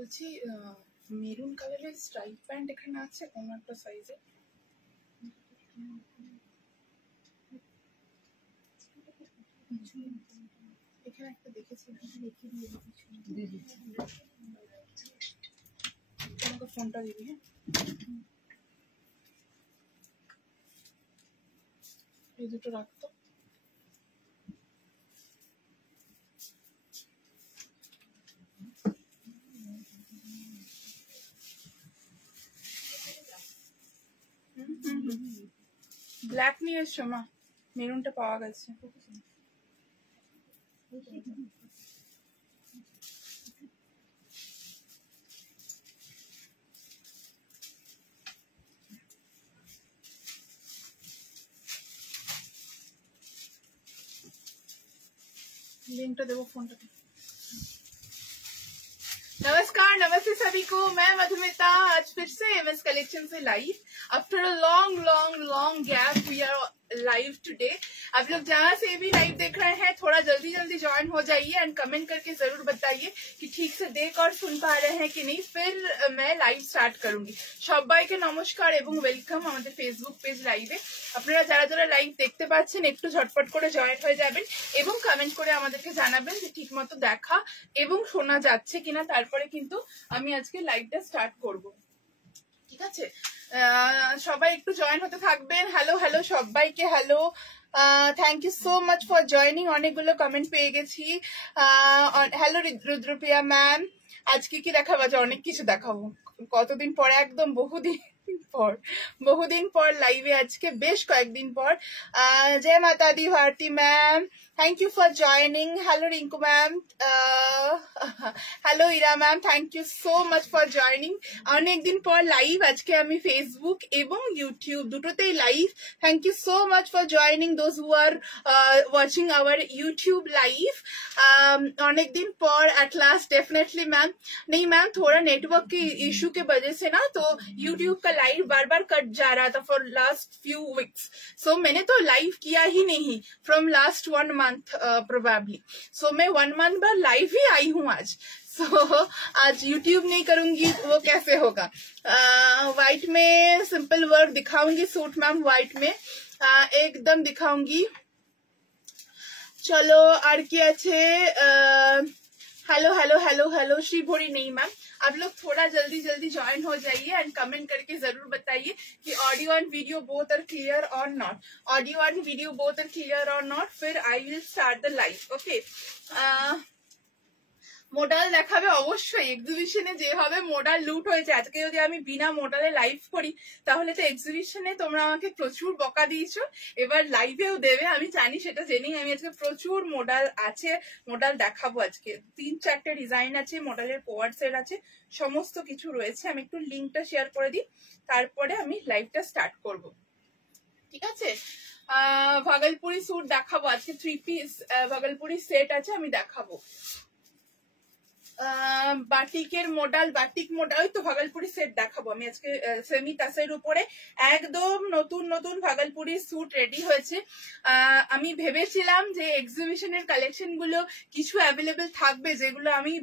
বলছি মেরুন কালারের stripe pant এখানে আছে কোন একটা সাইজে? এখানে একটা দেখেছি, আমাকে ফোনটা দিবি। হ্যাঁ, এই দুটো রাখতো। ব্ল্যাক নিয়ে এসছো মা, মেরুনটা পাওয়া গেছে। लिंक देवो फोन पे। नमस्कार, नमस्ते सभी को। मैं मधुमिता आज फिर से एमएस कलेक्शन से live after a long gap we are live today. आप लोग जहाँ से भी लाइव देख रहे हैं थोड़ा जल्दी ज्वाइन हो जाइए एंड कमेंट करके जरूर बताइए कि ठीक से देख और सुन पा रहे हैं कि नहीं, फिर मैं लाइव स्टार्ट करूंगी। সবাইকে নমস্কার এবং ওয়েলকাম আমাদের ফেসবুক পেজ লাইভে। আপনারা যারা যারা লাইভ দেখতে পাচ্ছেন একটু ঝটপট করে জয়েন হয়ে যাবেন এবং কমেন্ট করে আমাদেরকে জানাবেন যে ঠিকমতো দেখা এবং শোনা যাচ্ছে কিনা, তারপরে কিন্তু আমি আজকে লাইভটা স্টার্ট করব। ঠিক আছে, সবাই একটু জয়েন হতে থাকবেন। হ্যালো হ্যালো সবাইকে, hello, thank you so much for joining. অনেকগুলো কমেন্ট পেয়ে গেছি। হ্যালো রুদ্রপ্রিয়া ম্যাম, আজকে কি দেখাবো? অনেক কিছু দেখাবো, কতদিন পরে, একদম বহুদিন পর লাইভে আজকে, বেশ কয়েকদিন পর। জয় মাতা দি Bharati ma'am, thank you for joining. Hello Rinku ma'am, hello Ira ma'am, thank you so much for joining. অনেকদিন পর লাইভ আজকে আমি ফেসবুক এবং ইউটিউব দুটোতেই live. Thank you so much for joining those who are watching our YouTube live. অনেকদিন পর at last definitely ma'am. नहीं ma'am, थोड़ा नेटवर्क के इशू के वजह से ना तो यूट्यूब का लाइव बार बार कट जा रहा था फॉर लास्ट फ्यू वीक्स। सो मैंने तो लाइव किया ही नहीं फ्रॉम लास्ट 1 मंथ प्रोबेबली। सो मैं 1 मंथ बाद लाइव ही आई हूँ आज। सो आज यूट्यूब नहीं करूंगी, वो कैसे होगा। व्हाइट में सिंपल वर्क दिखाऊंगी सूट मैम, व्हाइट में एकदम दिखाऊंगी। चलो আর কি আছে? Hello hello hello hello Shri भोरी। नहीं मैम, आप लोग थोड़ा जल्दी ज्वाइन हो जाइए एंड कमेंट करके जरूर बताइए कि audio and video both are clear or not. Audio and video both are clear or not, फिर I will start the live. Okay, model দেখাবে অবশ্যই। এক্সিবিশনে যেভাবে মোডাল লুট হয়েছে, আজকে যদি আমি বিনা মোডালে লাইভ করি তাহলে তো এক্সিবিশনে তোমরা আমাকে প্রচুর বকা দিয়েছো, এবার লাইভেও দেবে আমি জানি, সেটা জেনেই আমি আজকে প্রচুর মোডাল আছে, মোডাল দেখাবো। আজকে 3-4টে ডিজাইন আছে, মোডালের কোয়ার সেট আছে, সমস্ত কিছু রয়েছে। আমি একটু লিঙ্কটা শেয়ার করে দিই, তারপরে আমি লাইভটা স্টার্ট করব। ঠিক আছে, ভাগলপুরি স্যুট দেখাবো আজকে। 3 পিস ভাগলপুরি সেট আছে, আমি দেখাবো। বাটিকের মডেল, বাটিক মডেল, ওই তো ভাগলপুরি সেট দেখাবো আমি আজকে। সেমি তাসের উপরে একদম নতুন ভাগলপুরি স্যুট রেডি হয়েছে। আমি ভেবেছিলাম যে এক্সিবিশনের কালেকশন গুলো কিছু অ্যাভেলেবেল থাকবে যেগুলো আমি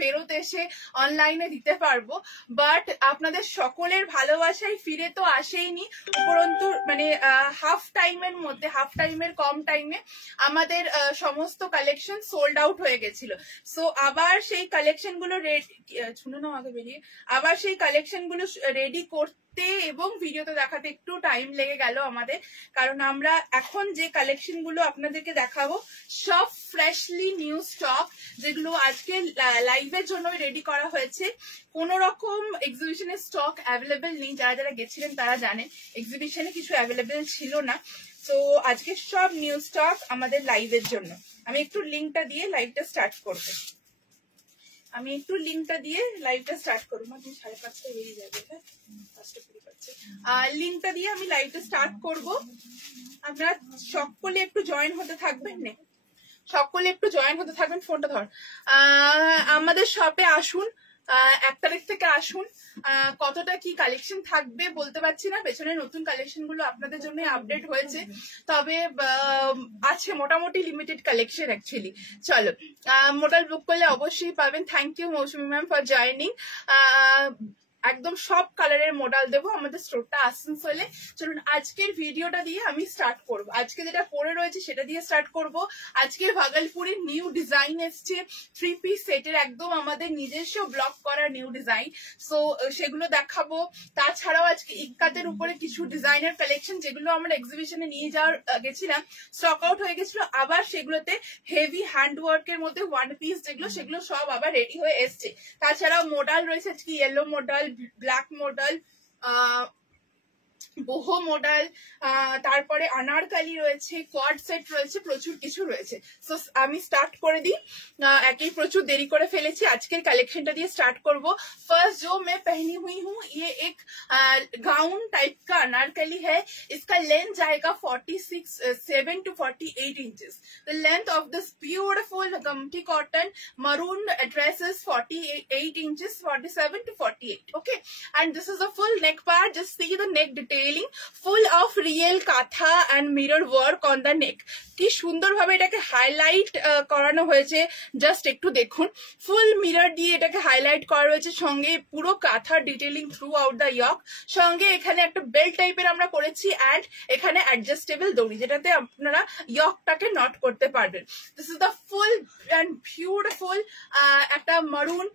ফেরত এসে অনলাইনে দিতে পারবো, বাট আপনাদের সকলের ভালোবাসায় ফিরে তো আসেইনি, উপরন্তু মানে হাফ টাইমের কম টাইমে আমাদের সমস্ত কালেকশন সোল্ড আউট হয়ে গেছিল। সো আবার সেই কালেকশন গুলো আবার সেই কালেকশন গুলো রেডি করতে এবং ভিডিওতে দেখাতে একটু টাইম লেগে গেল আমাদের, কারণ আমরা এখন যে কালেকশন গুলো আপনাদেরকে দেখাবো সব ফ্রেশলি নিউ স্টক, যেগুলো আজকে লাইভের জন্য রেডি করা হয়েছে। কোন রকম এক্সিবিশনের স্টক অ্যাভেলেবেল নেই, যারা যারা গেছিলেন তারা জানেন এক্সিবিশনে কিছু অ্যাভেলেবেল ছিল না। তো আজকে সব নিউ স্টক আমাদের লাইভের জন্য। আমি একটু লিঙ্কটা দিয়ে লাইভটা স্টার্ট করবো। লিঙ্কটা দিয়ে আমি লাইভটা স্টার্ট করবো। আপনারা সকলে একটু জয়েন হতে থাকবেন, ফোনটা ধর। আমাদের শপে আসুন, 1 তারিখ থেকে আসুন। কতটা কি কালেকশন থাকবে বলতে পারছি না, পেছনে নতুন কালেকশন গুলো আপনাদের জন্য আপডেট হয়েছে, তবে আছে মোটামুটি লিমিটেড কালেকশন অ্যাকচুয়ালি। চলো, মডেল বুক করলে অবশ্যই পাবেন। Thank you Mousumi ma'am for joining. একদম সব কালারের মডেল দেবো আমাদের স্টোরটা আসানসোলে। চলুন আজকের ভিডিওটা দিয়ে আমি স্টার্ট করব। আজকে যেটা পরে রয়েছে সেটা দিয়ে স্টার্ট করব। আজকে ভাগলপুরের নিউ ডিজাইন এসছে 3 পিস সেটের, একদম আমাদের নিজস্ব ব্লক করা নিউ ডিজাইন, সো সেগুলো দেখাবো। তাছাড়াও আজকে ইক্কাতের উপরে কিছু ডিজাইনার কালেকশন যেগুলো আমরা এক্সিবিশনে নিয়ে যাওয়ার গেছিলাম, স্টক আউট হয়ে গেছিল, আবার সেগুলোতে হেভি হ্যান্ডওয়ার্কের মধ্যে 1 পিস যেগুলো, সেগুলো সব আবার রেডি হয়ে এসছে। তাছাড়াও মডেল রয়েছে আজকে yellow model, black model, boho model, তারপরে আনারকালি রয়েছে, কোয়াড সেট রয়েছে, প্রচুর কিছু রয়েছে। সো আমি স্টার্ট করে দিই, একই প্রচুর দেরি করে ফেলেছি, আজকের কালেকশনটা দিয়ে স্টার্ট করব। फर्स्ट जो मैं पहनी हुई हूँ ये एक गाउन टाइप का अनारकली है। इसका लेंथ जाएगा 47 to 48 inches. The length of this beautiful gamthi cotton maroon dress is 48 inches, 47 to 48. Okay, and this is a full neck part. Just see the neck detailing, full of real katha and mirror work on the neck. কি সুন্দর ভাবে এটাকে highlight করানো হয়েছে, just একটু দেখুন। ফুল mirror দিয়ে এটাকে হাইলাইট করা রয়েছে, সঙ্গে পুরো কাঁথা ডিটেইলিং থ্রু আউট দ্য ইয়ক, সঙ্গে এখানে একটা বেল্ট টাইপের আমরা করেছি, অ্যান্ড এখানে অ্যাডজাস্টেবল দড়ি যেটাতে আপনারা ইয়কটাকে নট করতে পারবেন। This is the full and beautiful একটা মারুন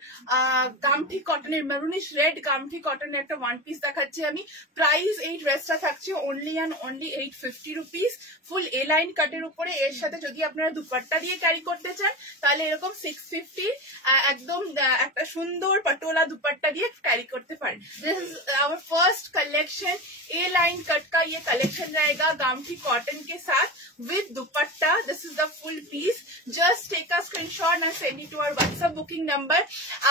গামঠি কটনের, মারুনিশ রেড গামঠি কটনের একটা 1 পিস দেখাচ্ছি আমি। প্রাইস এই ড্রেসটা থাকছে only and only 850 rupees. Full A line কাটের উপরে, এর সাথে যদি আপনারা দুপাট্টা দিয়ে ক্যারি করতে চান তাহলে এরকম 650 একদম একটা সুন্দর पटोला दुपट्टा दिए कैरी करते पारें। This is our first collection, A line cut का ये कलेक्शन रहेगा गामठी कॉटन के साथ with dupatta. This is the full piece. Just take a screenshot and send it to our WhatsApp booking number.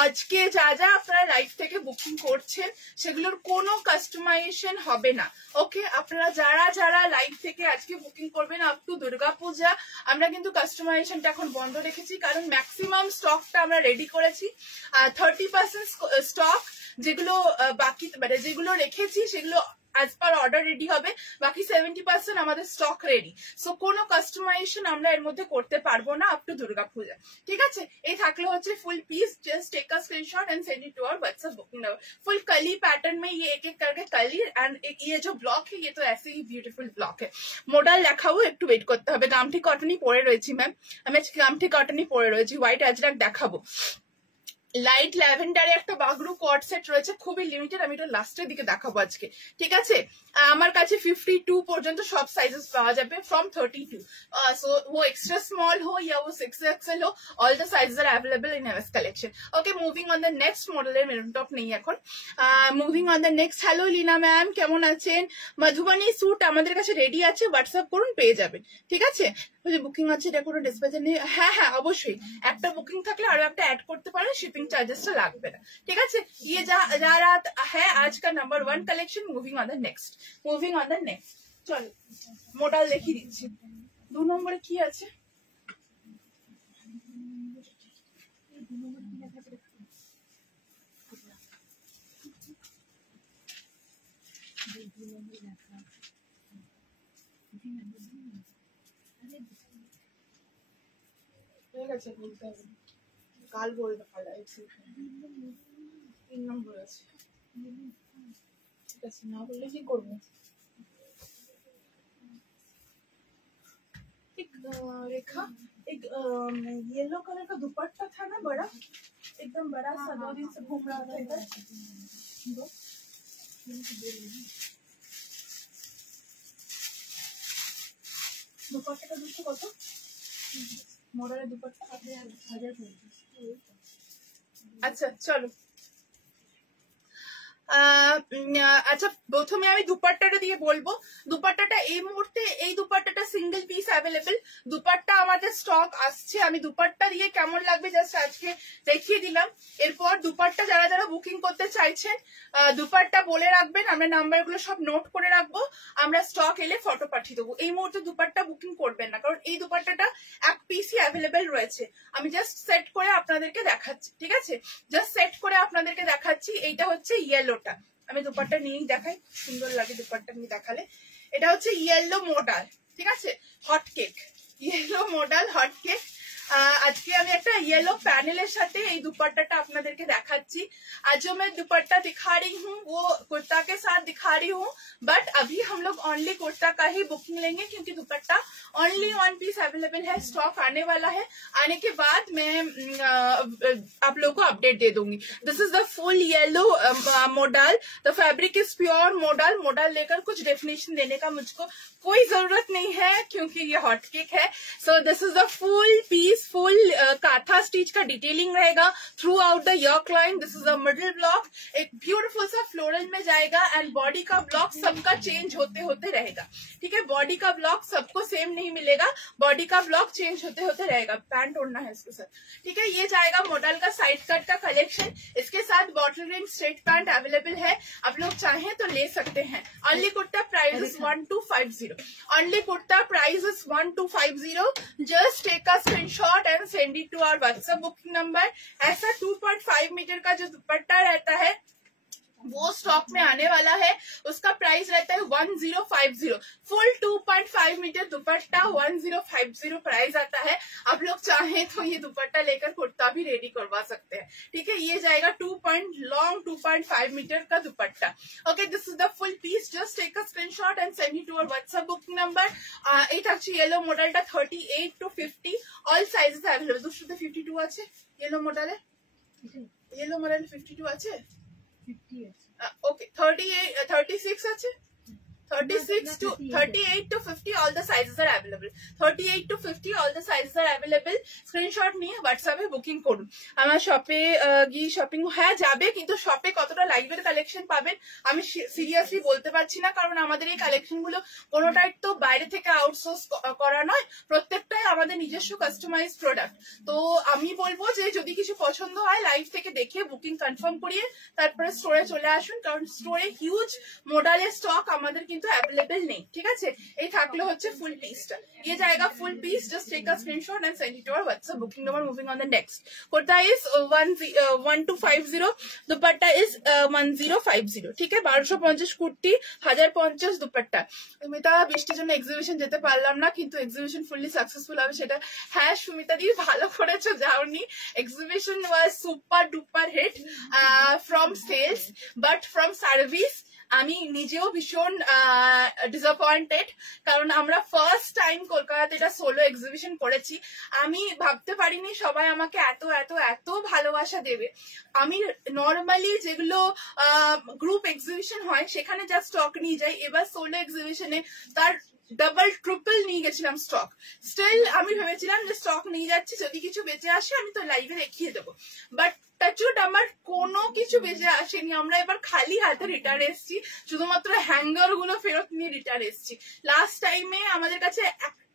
আজকে যা যা আপনারা লাইভ থেকে বুকিং করছেন সেগুলোর কোনো কাস্টমাইজেশন হবে না। ওকে, আপনারা যারা যারা লাইভ থেকে আজকে বুকিং করবেন আপ টু দুর্গা পূজা, আমরা কিন্তু কাস্টমাইজেশনটা এখন বন্ধ রেখেছি, কারণ ম্যাক্সিমাম স্টকটা আমরা রেডি করেছি। 30% স্টক যেগুলো বাকি, মানে যেগুলো রেখেছি সেগুলো as per order রেডি হবে, বাকি 70% আমাদের স্টক রেডি। সো কোনো কাস্টমাইজেশন আমরা এর মধ্যে করতে পারবো না আপ টু দুর্গা পূজা। ঠিক আছে, এই থাকলে হচ্ছে full piece. Just take a screenshot and send it to our WhatsApp booking number. Full कली पैटर्न में ये एक एक करके कली, एंड ये जो ब्लॉक है ये तो ऐसे ही ब्यूटीफुल ब्लॉक है। মডেল দেখাবো, একটু ওয়েট করতে হবে। গামঠি কটনই পরে রয়েছি ম্যাম, আমি আজকে গামঠি কটনই পরে রয়েছি। হোয়াইট আজরাক দেখাবো, লাইট ল্যাভেন্ডারে একটা বাগরু কট সেট রয়েছে, খুবই লিমিটেড, আমি এটা লাস্টের দিকে দেখাবো আজকে। ঠিক আছে, আমার কাছে 52 পর্যন্ত সব সাইজেস পাওয়া যাবে, फ्रॉम 32। सो वो एक्स्ट्रा स्मॉल हो या वो 6XL हो, all the sizes are available in MS collection. Okay, moving on the next মডেলের মেরুন টপ নেই এখন। Moving on the next. Hello Leena ma'am, কেমন আছেন? মধুবনী স্যুট আমাদের কাছে রেডি আছে, হোয়াটসঅ্যাপ করুন, পেয়ে যাবেন। ঠিক আছে, বুকিং আছে, এটা কোনো ডিসপ্যাচার নেই। হ্যাঁ হ্যাঁ অবশ্যই, একটা বুকিং থাকলে আরো একটা অ্যাড করতে পারেন, শিপিং চার্জেসটা লাগবে না। ঠিক আছে, ये जा रात है आज का number 1 collection. Moving on the next, moving on the next. চলো মডেল দেখিয়ে দিচ্ছি। 2 নম্বরে কি আছে? ঠিক আছে, বলতে হবে, কাল বলবে, কাল 3 নম্বর আছে। ঠিক আছে, না বললে কি করবো? एक रेखा, एक येलो कलर का दुपट्टा था ना बड़ा, एकदम बड़ा सा, 2 दिन से घूम रहा था इधर। दुपट्टे का दूसरा कत? মডেলের দুপাট্টা 1000। আচ্ছা চলো, আচ্ছা প্রথমে আমি দুপাট্টাটা দিয়ে বলবো। দুপাট্টাটা এই মুহূর্তে এই দুপাট্টাটা সিঙ্গেল পিস অ্যাভেলেবেল, দুপাট্টা আমাদের স্টক আসছে। আমি দুপাট্টা দিয়ে কেমন লাগবে জাস্ট আজকে দেখিয়ে দিলাম। এরপর দুপাট্টা যারা যারা বুকিং করতে চাইছেন দুপাট্টা বলে রাখবেন, আমরা নাম্বারগুলো সব নোট করে রাখবো, আমরা স্টক এলে ফটো পাঠিয়ে দেবো। এই মুহূর্তে দুপাট্টা বুকিং করবেন না, কারণ এই দুপাট্টাটা এক পিসই অ্যাভেলেবেল রয়েছে। আমি জাস্ট সেট করে আপনাদেরকে দেখাচ্ছি, ঠিক আছে? জাস্ট সেট করে আপনাদেরকে দেখাচ্ছি। এইটা হচ্ছে ইয়েলোটা, আমি দুপাট্টা নিয়েই দেখাই, সুন্দর লাগে দুপাট্টা নিয়ে দেখালে। এটা হচ্ছে ইয়েলো মডাল, ঠিক আছে? Hot cake, yellow modal hot cake. আজকে আমি একটা येलो पैनल साथे ये दुपट्टा आपनादेरके देखाচ্ছি। आज जो मैं दुपट्टा दिखा रही हूँ वो कुर्ता के साथ दिखा रही हूँ, बट अभी हम लोग ओनली कुर्ता का ही बुकिंग लेंगे क्योंकि dupatta only one piece available है, स्टॉक आने वाला है। आने के बाद मैं आप लोगों को अपडेट दे दूंगी। This is the full yellow model, the fabric is pure model. Model लेकर कुछ डेफिनेशन देने का मुझको कोई जरूरत नहीं है क्योंकि ये हॉट केक है। So this is the full piece, full kantha stitch का डिटेलिंग रहेगा throughout the yoke line. This is the middle block, एक ब्यूटीफुल सा फ्लोरल में जाएगा एंड बॉडी का ब्लॉक सबका चेंज होते होते रहेगा, ठीक है? बॉडी का ब्लॉक सबको सेम नहीं मिलेगा, बॉडी का ब्लॉक चेंज होते होते रहेगा। पैंट ओढ़ना है इसके साथ, ठीक है? ये जाएगा मॉडल का साइड कट का कलेक्शन। इसके साथ bottle ring straight pant available है, आप लोग चाहें तो ले सकते हैं। Only kurta price is 1250। Only kurta price is 1250. Just take a screenshot and send it to our WhatsApp booking number. ऐसा 2.5 मीटर का जो दुपट्टा रहता है वो स्टॉक में आने वाला है, उसका प्राइस रहता है 1050। फुल 2.5 मीटर दुपट्टा 1050 प्राइस आता है। आप लोग चाहें तो ये दुपट्टा लेकर कुर्ता भी रेडी करवा सकते हैं, ठीक है? ये जाएगा 2.5 मीटर का dupatta. Okay, this is the full piece. Just take a screenshot and send it to our WhatsApp booking number. এটা হচ্ছে येलो মডেলটা 38 to 50 অল সাইজেস अवेलेबल। দুশোতে 52 আছে येलो মডেলে, येलो মডেল 52 আছে। Okay, 38, 36 আছে, 36 to 38 to 50 all the sizes are available। 38 to 50 all the sizes are available। Screenshot নিয়ে হোয়াটসঅ্যাপে বুকিং করুন। আমার শপে গিয়ে শপিং হ্যাঁ যাবে, কিন্তু শপে কতটা লাইভের কালেকশন পাবেন আমি সিরিয়াসলি বলতে পারছি না, কারণ আমাদের এই কালেকশন গুলো কোনোটাই তো বাইরে থেকে আউটসোর্স করা নয়, প্রত্যেকটাই আমাদের নিজস্ব কাস্টমাইজ প্রোডাক্ট। তো আমি বলবো যে যদি কিছু পছন্দ হয় লাইভ থেকে দেখে বুকিং কনফার্ম করিয়ে তারপরে স্টোরে চলে আসুন, কারণ স্টোরে হিউজ মডেলের স্টক আমাদের কিন্তু अवेलेबल नहीं, ठीक है? ये থাকলো হচ্ছে ফুল পিসটা, ये जाएगा full piece. Just take a screenshot and send it to our WhatsApp booking number. Moving on the next, kurta is 1250, dupatta is 1050, ठीक है? 1250 কুর্তি, 1050 দুপাট্টা। সুমিতা বৃষ্টির জন্য এক্সিবিশন যেতে পারলাম না, কিন্তু এক্সিবিশন ফুললি সাকসেসফুল হবে সেটা। হ্যাঁ সুমিতা দি ভালো করেছো, যাওনি। Exhibition was super duper hit from sales, but from service আমি নিজেও ভীষণ ডিসঅ্যাপয়েন্টেড, কারণ আমরা ফার্স্ট টাইম কলকাতাতে এটা সোলো এক্সিবিশন করেছি। আমি ভাবতে পারিনি সবাই আমাকে এত এত এত ভালোবাসা দেবে। আমি নর্মালি যেগুলো গ্রুপ এক্সিবিশন হয় সেখানে যা স্টক নিয়ে যাই, এবার সোলো এক্সিবিশনে তার ডাবল ট্রিপল নিয়ে গেছিলাম স্টক। স্টিল আমি ভেবেছিলাম যে স্টক নিয়ে যাচ্ছি, যদি কিছু বেঁচে আসে আমি তো লাইভে দেখিয়ে দেবো, বাট টাচউড আমার কোনো কিছু বেঁচে আসেনি। আমরা এবার খালি হাতে রিটার্ন এসেছি, শুধুমাত্র হ্যাঙ্গার গুলো ফেরত নিয়ে রিটার্ন এসেছি। লাস্ট টাইমে আমাদের কাছে একটা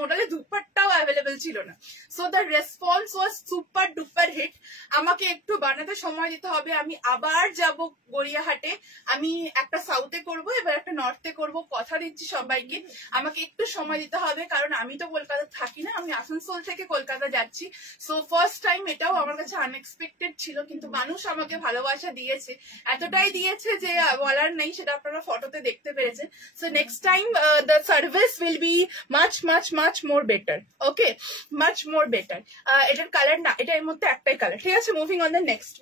মডেলে দুপাট্টাও অ্যাভেলেবেল ছিল না। So the response was super duper hit. আমাকে একটু বানাতে সময় দিতে হবে, আমি আবার যাব গড়িয়াহাটে। আমি একটা সাউথে করব, এবার একটা নর্থে করব, কথা দিচ্ছি সবাইকে। আমাকে একটু সময় দিতে হবে, কারণ আমি তো কলকাতা থাকি না, আমি আসানসোল থেকে কলকাতা যাচ্ছি। সো ফার্স্ট টাইম এটাও আমার কাছে আনএক্সপেক্টেড ছিল, কিন্তু মানুষ আমাকে ভালোবাসা দিয়েছে, এতটাই দিয়েছে যে বলার নেই, সেটা আপনারা ফটোতে দেখতে পেরেছেন। So next time the service will be much more better, okay, much more better। এটার কালার না, এটা এর মধ্যে একটাই কালার, ঠিক আছে? মুভিং অন দ্য নেক্সট,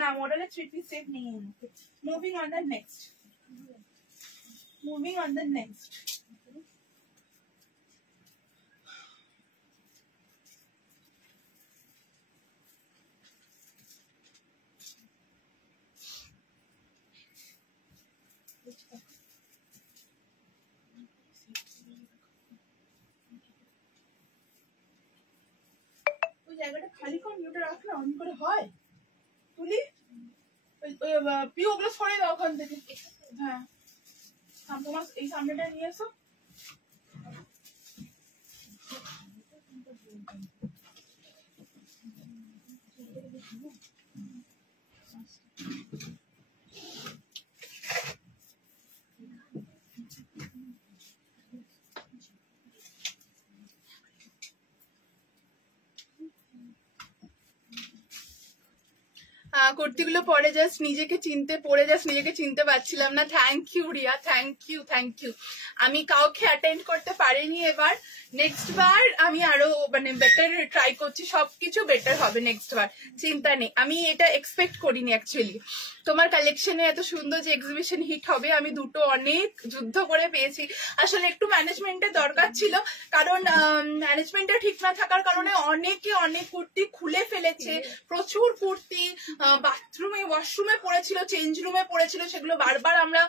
না মডেলের 3 পিস সেট নেই। Moving on the next, moving on the next. জায়গাটা খালি কম্পিউটার রাখলে অন করে হয় তুলি, পিউ ওগুলো সরে দাও ওখান থেকে। হ্যাঁ তোমার এই সামনেটা নিয়ে এসো। কুর্তিগুলো পরে জাস্ট নিজেকে চিনতে পারছিলাম না। Thank you Riya, thank you. আমি কাউকে অ্যাটেন্ড করতে পারিনি এবার। নেক্সট বার আমি আরো মানে বেটার ট্রাই করছি, সবকিছু বেটার হবে নেক্সট বার, চিন্তা নেই। আমি এটা এক্সপেক্ট করিনি অ্যাকচুয়ালি। তোমার কালেকশনে এত সুন্দর যে এক্সিবিশন হিট হবে, আমি দুটো অনেক যুদ্ধ করে পেয়েছি। আসলে একটু ম্যানেজমেন্টের দরকার ছিল, কারণ ম্যানেজমেন্টটা ঠিক না থাকার কারণে অনেকে অনেক কুর্তি খুলে ফেলেছে। প্রচুর কুর্তি বাথরুমে ওয়াশরুমে পড়েছিল, চেঞ্জ রুমে পড়েছিল, সেগুলো বারবার আমরা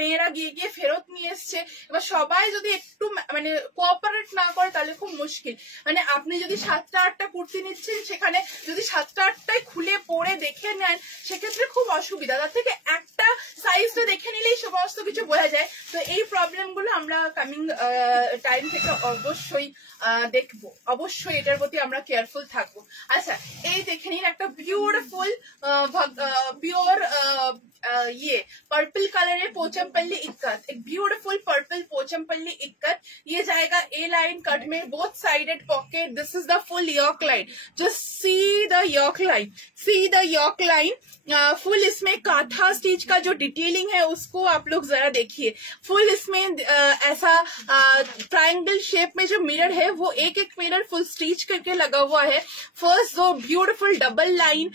মেয়েরা গিয়ে ফেরত নিয়ে এসছে। এবার সবাই যদি একটু মানে কোঅপারেট না করে তাহলে খুব মুশকিল। মানে আপনি যদি 7টা 8টা কুর্তি নিচ্ছেন, সেখানে যদি 7টা 8টাই খুলে পরে দেখে নেন, সেক্ষেত্রে খুব অসুবিধা। তার থেকে একটা সাইজটা দেখে নিলেই সমস্ত কিছু বোঝা যায়। তো এই প্রবলেম গুলো আমরা কামিং টাইম থেকে অবশ্যই দেখবো, অবশ্যই এটার প্রতি আমরা কেয়ারফুল থাকবো। আচ্ছা, এই দেখে নিন একটা বিউটিফুল পিওর ये पर्पल कलर है पोचमपल्ली इक्कत, एक ब्यूटीफुल पर्पल पोचमपल्ली इक्कत। ये जाएगा ए लाइन कट में, both sided pocket. This is the full yoke line, just see the yoke line, full इसमें काथा स्टिच का जो डिटेलिंग है उसको आप लोग जरा देखिए। फुल इसमें ऐसा ट्रायंगल शेप में जो मिरर है वो एक मिरर फुल स्टिच करके लगा हुआ है। फर्स्ट जो beautiful double line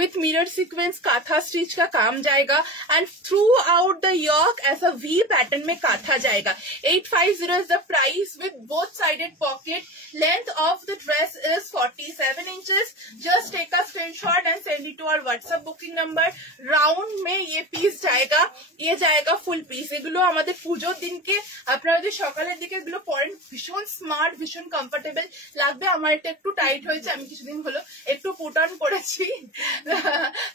with mirror sequence kantha stitch का काम जाएगा, and throughout the yoke ऐसा वी पैटर्न में काथा जाएगा। 850 is the price with both sided pocket. Length of the dress is 47 inches. Just take a screenshot and send it to our WhatsApp booking number. Round में ये piece जाएगा, ये जाएगा full piece. এগুলো আমাদের পুজোর দিনকে আপনারা যদি সকালের দিকে এগুলো পরেন, ভীষণ স্মার্ট, ভীষণ কমফোর্টেবল লাগবে। আমার এটা একটু টাইট হয়েছে, আমি কিছুদিন হলো একটু পুট অন করেছি,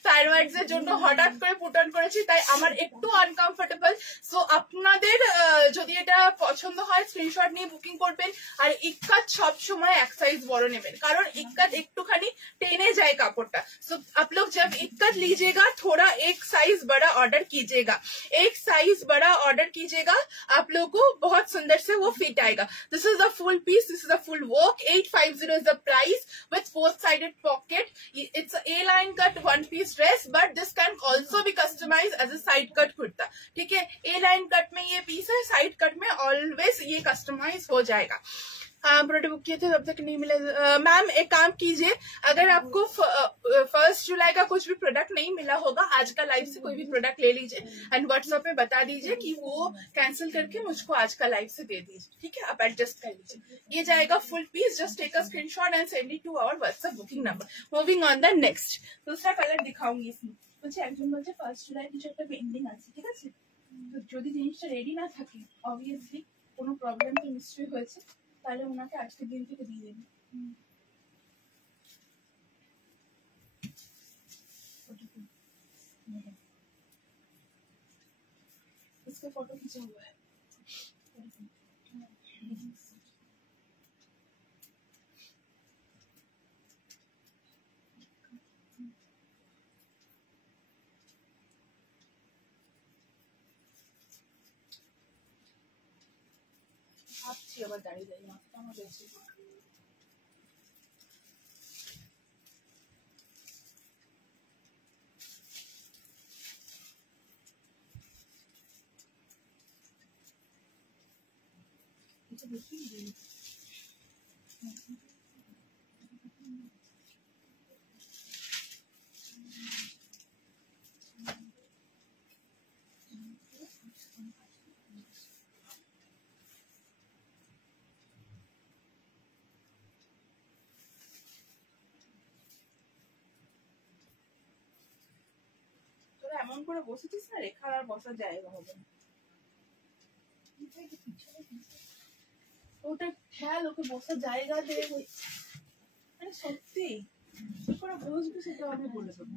থাইরয়েডস এর জন্য হঠাৎ করে পুট অন করেছি, তাই আমার একটু আনকমফোর্টেবল। সো আপনাদের যদি এটা পছন্দ হয় স্ক্রিনশট নিয়ে বুকিং করবেন। আর ইক্কাত সব সময় এক সাইজ বড় নেবেন, কারণ ইক্কাত একটুখানি টেনে যায় কাপড়টা। सो आप लोग जब इक्कत लीजिएगा थोड़ा एक साइज बड़ा ऑर्डर कीजिएगा, आप लोगों को बहुत सुंदर से वो फिट आएगा। This is the full piece, this is the full work. 850 is the price with both sided pocket. It's a A-line cut one piece dress, but this can also be customized as a side cut kurta. ठीक है, A-line cut में ये piece है, side cut में always ये customise हो जाएगा। Product book किए थे तब तक नहीं मिले। मैम एक काम कीजिए, अगर आपको 1 जुलाई का कुछ भी प्रोडक्ट नहीं मिला होगा, आज का लाइव से कोई भी प्रोडक्ट ले लीजिए एंड व्हाट्सएप पे बता दीजिए कि वो कैंसिल करके मुझको आज का लाइव से दे दीजिए। ठीक है, आप एडजस्ट कर लीजिए। ये जाएगा full piece, just take a screenshot and send it to our WhatsApp booking number. Moving on the next, दूसरा कलर दिखाऊंगी इसमें। বলছে একজন বলছে 1 জুলাই কিছু একটা পেন্ডিং আছে, ঠিক আছে? তো যদি জিনিসটা রেডি না থাকে, অবভিয়াসলি কোনো প্রবলেম তো নিশ্চয়ই হয়েছে, তাহলে ওনাকে আজকের দিন থেকে দিয়ে দেবেন। इसका फोटो खींचा हुआ है। ভাবছি আবার দাঁড়িয়ে দাঁড়িয়ে মাথাটা আমার বেশি। এটা দেখি এমন করে বসেছিস না, রেখা আর বসার জায়গা হবে না। ওটা খেয়াল, ওকে বসার জায়গা দে। মানে সত্যি কি করে বসবি সেটা আমি বলে দেবো।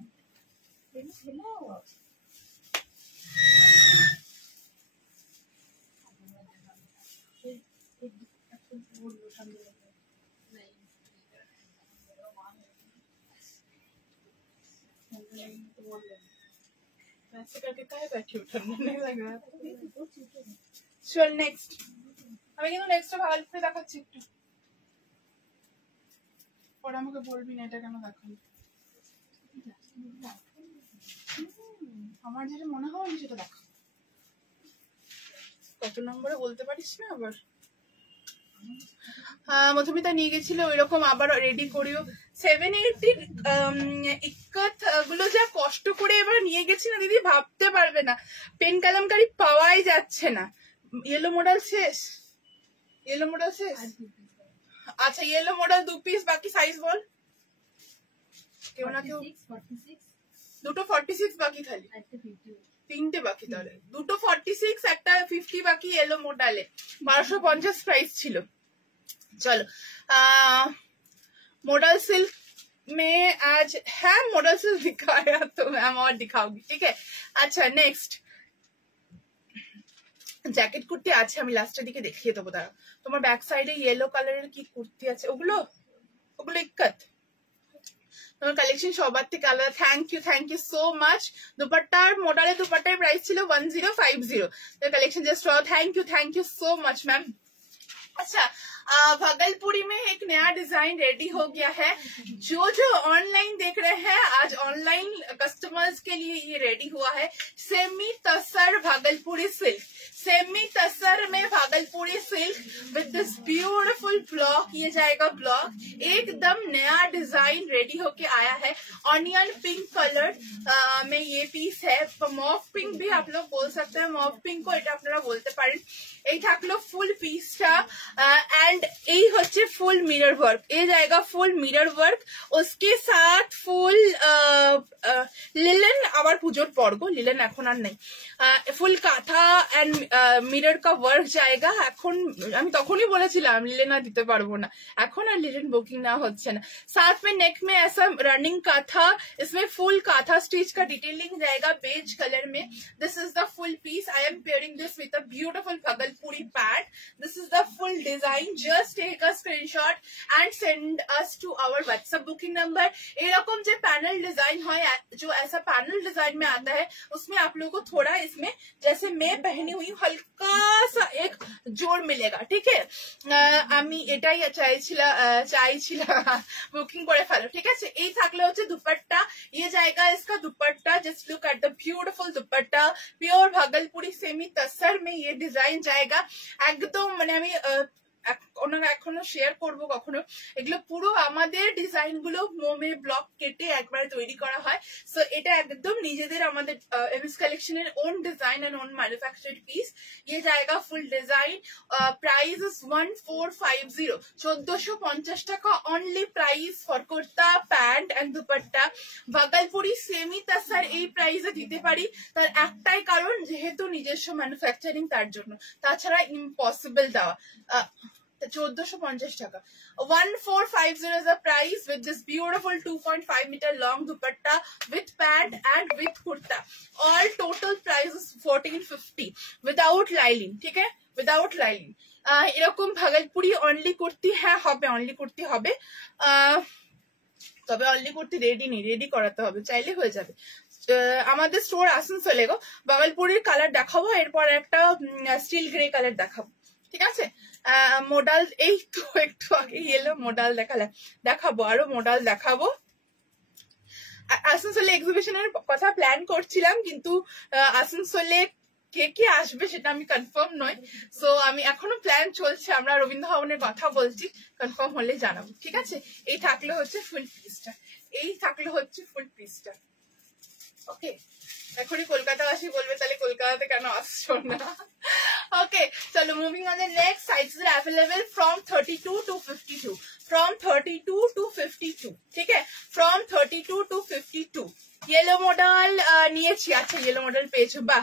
ऐसे करके काहे बैठी हो, ठंडा नहीं लग रहा? चल नेक्स्ट, আমি কিন্তু নেক্সট ভাগলপুরে দেখাচ্ছি একটু, পরে আমাকে বলবি না এটা কেন দেখালি। আমার যেটা মনে হয় সেটা দেখা, কত নম্বরে বলতে পারিস না আবার। মধুমিতা নিয়ে গেছিল ওইরকম, আবার রেডি করিও। 780 ইক্কত গুলো যা কষ্ট করে এবার নিয়ে গেছি না দিদি, ভাবতে পারবে না। পেন কালামকারি পাওয়াই যাচ্ছে না। ইয়েলো মডেল শেষ, ইয়েলো মডেল শেষ। আচ্ছা ইয়েলো মডেল 2 পিস, বাকি সাইজ বল। কেউ না কেউ, দুটো 46 বাকি, খালি তিনটে বাকি। তাহলে দুটো 46, একটা 50 বাকি येलो মডেলে। 1250 प्राइस ছিল। चलो मॉडल सिल्क में आज है, मॉडल सिल्क दिखाया तो मैम और दिखाऊंगी, ठीक है। अच्छा नेक्स्ट জ্যাকেট কুর্তি আছে, আমি লাস্টের দিকে দেখিয়ে দেবো। দাঁড়া, তোমার ব্যাক সাইডে ইয়েলো কালারের কি কুর্তি আছে, ওগুলো ওগুলো ইক্কত। তোমার কালেকশন সবার থেকে আলাদা। Thank you so much. দুপাট্টার মডেলের দুপাট্টার প্রাইস ছিল 1050। Collection just thank you so much ma'am. अच्छा भागलपुरी में एक नया डिजाइन रेडी हो गया है। जो ऑनलाइन देख रहे हैं, आज ऑनलाइन कस्टमर्स के लिए ये रेडी हुआ है। Semi tussar Bhagalpuri silk, semi tussar में Bhagalpuri silk with this beautiful block. ये जाएगा ब्लॉक, एकदम नया डिजाइन रेडी होके आया है। ऑनियन पिंक कलर में ये पीस है। मॉफ पिंक भी आप लोग बोल सकते हैं, मॉफ पिंक को এটা আপনারা বলতে পারেন। এই থাকলো ফুল পিসটা, एंड এই হচ্ছে ফুল মিরর ওয়ার্ক। এই জায়গা ফুল মিরর ওয়ার্ক, उसके साथ ফুল লিলেন। আবার পুজোর পর্ব, লিলেন এখন আর নেই। ফুল কাঁথা এন্ড মিরর का वर्क जाएगा। এখন আমি তখনই বলেছিলাম লিলেন আর দিতে পারবো না, এখন আর লিলেন বুকিং না হচ্ছে না। साथ में नेक में ऐसा रनिंग काथा, इसमें फुल काथा स्टिच का डिटेलिंग जाएगा बेज कलर में। This is the full piece. I am pairing this with a beautiful Bhagalpuri pad. This is the full design. Just take a screenshot and send us to our WhatsApp booking number. এরকম যে panel design है, जो ऐसा panel design में आता है, उसमें आप लोगों को थोड़ा इसमें जैसे मैं पहनी हुई हल्का सा एक जोड़ मिलेगा, ठीक है। আমি এটাই চাইছিলাম বুকিং করে ফেলো, ঠিক আছে। এই থাকলে হচ্ছে দুপাট্টা, ये जाएगा इसका dupatta. Just look at the beautiful dupatta, pure Bhagalpuri semi tussar में ये डिजाइन जाएगा। একদম মানে আমি এখনো শেয়ার করবো কখনো, এগুলো পুরো আমাদের ডিজাইন গুলো মোমে ব্লক কেটে একবারে তৈরি করা হয়। সো এটা একদম নিজেদের আমাদের এমএস কালেকশনের own design and own manufactured piece. ये जाएगा फुल डिजाइन। प्राइस इज 1450, 1450 টাকা only price for kurta pant and dupatta. Bhagalpuri semi tussar এই প্রাইসে দিতে পারি, তার একটাই কারণ যেহেতু নিজস্ব ম্যানুফ্যাকচারিং, তার জন্য। তাছাড়া ইম্পসিবল দেওয়া। 1450 টাকা। 1450 is the price with this beautiful 2.5 meter long dupatta with pant and with kurta. All total price is 1450 without lining, ठीक है, without lining। এরকম ভাগলপুরি অনলি কুর্তি হবে, অনলি কুর্তি হবে। তবে অনলি কুর্তি রেডি নেই, রেডি করাতে হবে, চাইলে হয়ে যাবে। আমাদের স্টোর আসানসোলে গো। ভাগলপুরির কালার দেখাবো, এরপর একটা স্টিল গ্রে কালার দেখাবো, ঠিক আছে। মডেল এই তো একটু আগে ইয়েলো মডেল দেখাবো, আরো মডেল দেখাবো। আসানসোলে এক্সিবিশনের কথা প্ল্যান করছিলাম, কিন্তু আসানসোলে কে কে আসবে সেটা আমি কনফার্ম নয়। সো আমি এখনো প্ল্যান চলছে, আমরা রবীন্দ্র ভবনের কথা বলছি, কনফার্ম হলে জানাবো, ঠিক আছে। এই থাকলে হচ্ছে ফুল পিসটা, এই থাকলে হচ্ছে ফুল পিসটা। ওকে, এখনই কলকাতাবাসী বলবে তাহলে কলকাতাতে কেন আসছো না। ওকে চলো, moving on the next. Sizes are available from 32 to 52, from 32 to 52, ठीक है, फ्रॉम 32 टू 52। येलो मॉडल নিয়েছি। আচ্ছা येलो मॉडल পেয়েছো, বাহ।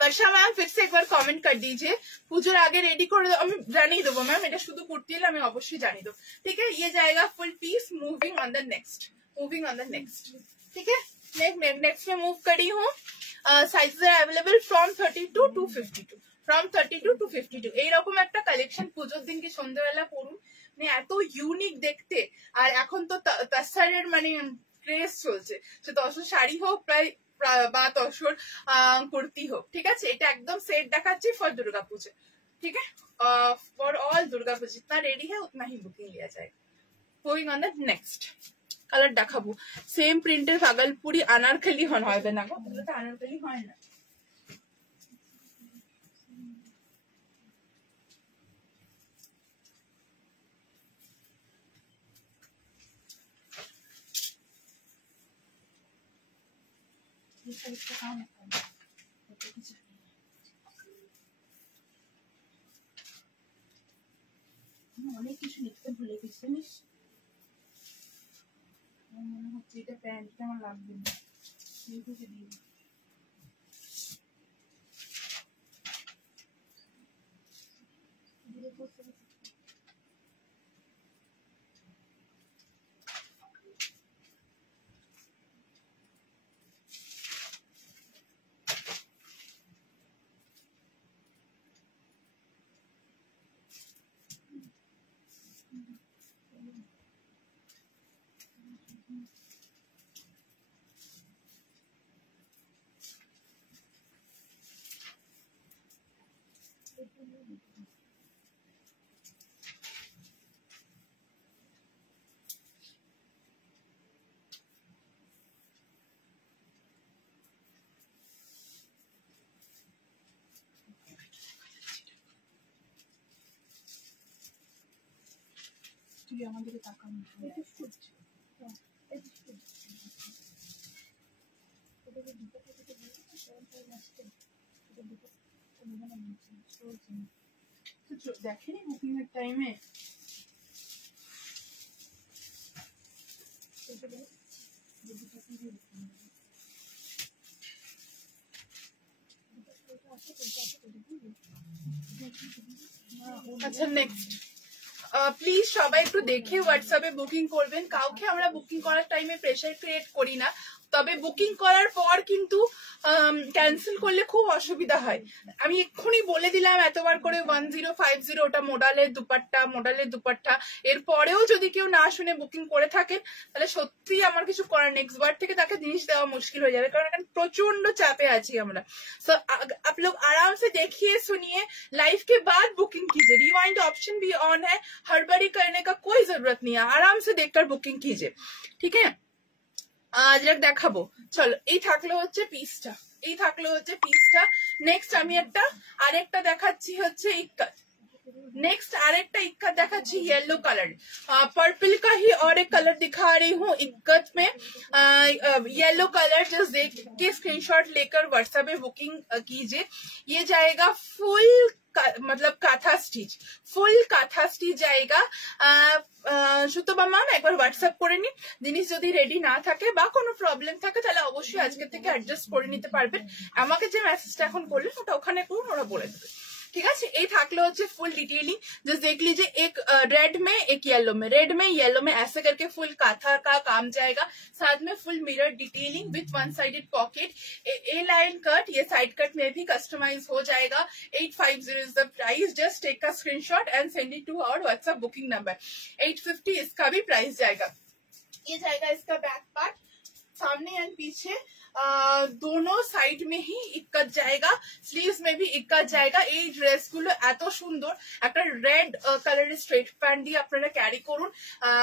वर्षा मैम फिर से एक बार कमेंट कर दीजिए, পুজোর আগে রেডি করে দাও, আমি জানিয়ে দেবো ম্যাম। এটা শুধু কুর্তি এলে আমি অবশ্যই জানিয়ে দেবো, ঠিক है। ये जाएगा full piece. Moving on the next, moving on the next, ठीक है। नेक्स्ट में मूव करी हूँ। Sizes are available from 32 to 52, from 32 to 52। এইরকম একটা কালেকশন পুজোর দিনকে সন্ধ্যাবেলা পরুন, মানে এত ইউনিক দেখতে। আর এখন তো তাসারের মানে ক্রেজ চলছে, সে তসর শাড়ি হোক বা তসর কুর্তি হোক, ঠিক আছে। এটা একদম সেট দেখাচ্ছি ফর दुर्गा पूजा, ठीक है। फॉर ऑल दुर्गा पूजा जितना रेडी है उतना ही बुकिंग लिया जाएगा। Going on the next colour দেখাবো। সেম প্রিন্টের ভাগলপুরি আনারকলি হবে না গো, এগুলো তো আনারকলি হয় না। অনেক কিছু লিখতে ভুলে গেছি জানিস, মনে হচ্ছে এটা প্যান্টটা আমার লাগবে না, দিয়ে দিই। আমাদের টাকা দেখেনি বুকিং এর টাইমে। আচ্ছা নেক্সট, প্লিজ সবাই একটু দেখে হোয়াটসঅ্যাপে বুকিং করবেন। কাউকে আমরা বুকিং করার টাইমে প্রেশার ক্রিয়েট করি না, তবে বুকিং করার পর কিন্তু ক্যান্সেল করলে খুব অসুবিধা হয়। আমি এক্ষুনি বলে দিলাম এতবার করে 1050, ওটা মোডালের দুপাট্টা। এরপরেও যদি কেউ না শুনে বুকিং করে থাকেন তাহলে সত্যি আমার কিছু করার, নেক্সট বার থেকে তাকে জিনিস দেওয়া মুশকিল হয়ে যাবে, কারণ এখন প্রচন্ড চাপে আছি আমরা। सो आप लोग आराम से देखिए सुनिए, लाइव के बाद बुकिंग कीजिए, रिवाइंड ऑप्शन भी ऑन है, हड़बड़ी करने का कोई जरूरत नहीं है, आराम से देखकर बुकिंग कीजिए, ठीक है। যেটা দেখাবো, চলো এই থাকলো হচ্ছে পিসটা, নেক্সট আমি আরেকটা দেখাচ্ছি হচ্ছে ইক্কাত। नेक्स्ट आरेक्टा इक्कत देखाচ্ছি येलो कलर, पर्पल का ही और एक कलर दिखा रही हूँ इक्कत में। येलो कलर जस्ट देख के स्क्रीनशॉट लेकर व्हाट्सएप पे बुकिंग कीजिए। ये जाएगा फुल मतलब काथा स्टिच, फुल काथा स्टिच जाएगा। সুতবা ম্যাম একবার হোয়াটসঅ্যাপ করে নি, জিনিস যদি রেডি না থাকে বা কোনো প্রবলেম থাকে তাহলে অবশ্যই আজকে থেকে অ্যাডজাস্ট করে নিতে পারবেন। আমাকে যে মেসেজটা এখন করলেন ওটা ওখানে করুন, ওরা বলে দেবে, ठीक है। এই থাকলো হচ্ছে फुल डिटेलिंग, जस्ट देख लीजिए एक रेड में एक येलो में, रेड में येलो में ऐसे करके फुल काथा का काम जाएगा, साथ में full mirror detailing with one sided pocket, A line cut, ये साइड कट में भी कस्टमाइज हो जाएगा। 850 is the price, just take का screenshot and send it to our WhatsApp booking number. 850 इसका भी प्राइस जाएगा। ये जाएगा इसका बैक पार्ट, सामने एंड पीछे दोनों साइड में ही इक्कत जाएगा, स्लीव्स में भी इक्कत जाएगा। এই ড্রেসগুলো এত সুন্দর, একটা রেড কালারের স্ট্রেট প্যান্ট দিয়ে আপনারা ক্যারি করুন।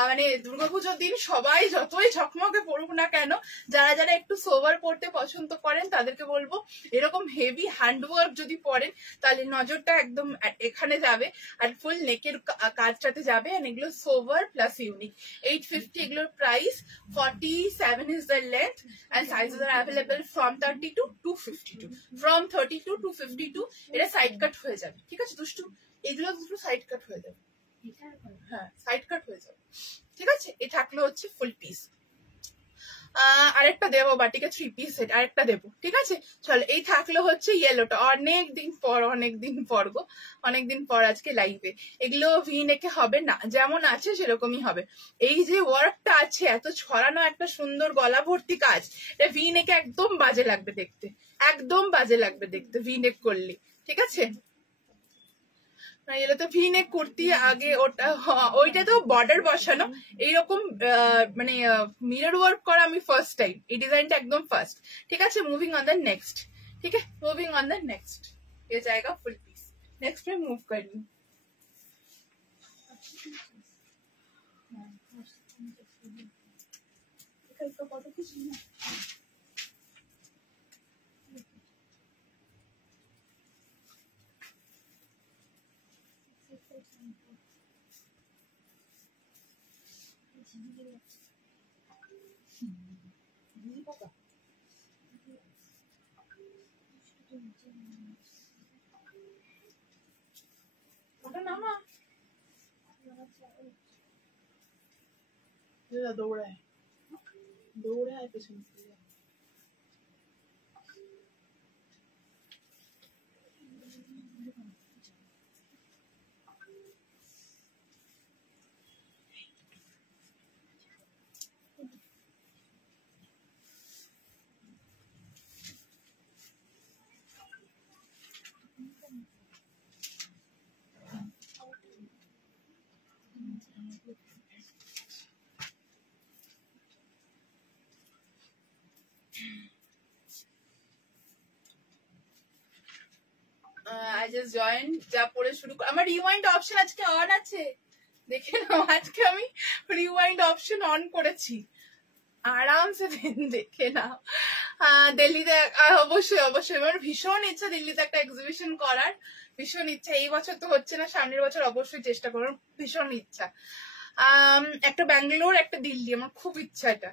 মানে দুর্গাপুজোর দিন সবাই যতই ঝকমকে পড়ুক না কেন, যারা যারা একটু সোভার পড়তে পছন্দ করেন তাদেরকে বলবো এরকম হেভি হ্যান্ডওয়ার্ক যদি পরেন তাহলে নজরটা একদম এখানে যাবে, আর ফুল নেকের কাজটাতে যাবে। এগুলো সোভার প্লাস ইউনিক। 850 এগুলোর price. 47 is the length and sizes are available from 32 to 52, from 32 to 52। এটা সাইড কাট হয়ে যাবে, ঠিক আছে দুষ্টু, এগুলো দুটো সাইড কাট হয়ে যাবে, হ্যাঁ সাইড কাট হয়ে যাবে, ঠিক আছে। এই থাকলো হচ্ছে ফুল পিস। আরেকটা দেবো বাটিকে 3 পিস সেট, আরেকটা দেবো, ঠিক আছে। চলো, এই থাকলো হচ্ছে ইয়েলোটা, অনেকদিন পর গো, অনেকদিন পর আজকে লাইভে। এগুলো ভি নেকে হবে না, যেমন আছে সেরকমই হবে। এই যে ওয়ার্কটা আছে এত ছড়ানো, একটা সুন্দর গলা ভর্তি কাজ, এটা ভি নেকে একদম বাজে লাগবে দেখতে, একদম বাজে লাগবে দেখতে ভি নেক করলে, ঠিক আছে। এটা তো ভি নেক কুর্তি, আগে ওইটা তো বর্ডার বসানো, এইরকম মানে মিরর ওয়ার্ক করা আমি ফার্স্ট টাইম, এই ডিজাইনটা একদম ফার্স্ট, ঠিক আছে। মুভিং অন দ্য নেক্সট, ठीक है, मूविंग ऑन द नेक्स्ट। ये जाएगा फुल पीस, नेक्स्ट में मूव कर लूं। दौड़ा है पीछे। I just joined, যা পড়ে শুরু কর। আমার রিওয়াইন্ড অপশন আজকে অন আছে, দেখে নাও, আজকে আমি রিওয়াইন্ড অপশন অন করেছি, আরামসে দেখে নাও। দিল্লিতে অবশ্যই অবশ্যই আমার ভীষণ ইচ্ছা দিল্লিতে একটা এক্সিবিশন করার, ভীষণ ইচ্ছা। এই বছর তো হচ্ছে না, সামনের বছর অবশ্যই চেষ্টা করবো, ভীষণ ইচ্ছা। একটা ব্যাঙ্গালোর, একটা দিল্লি, আমার খুব ইচ্ছা এটা।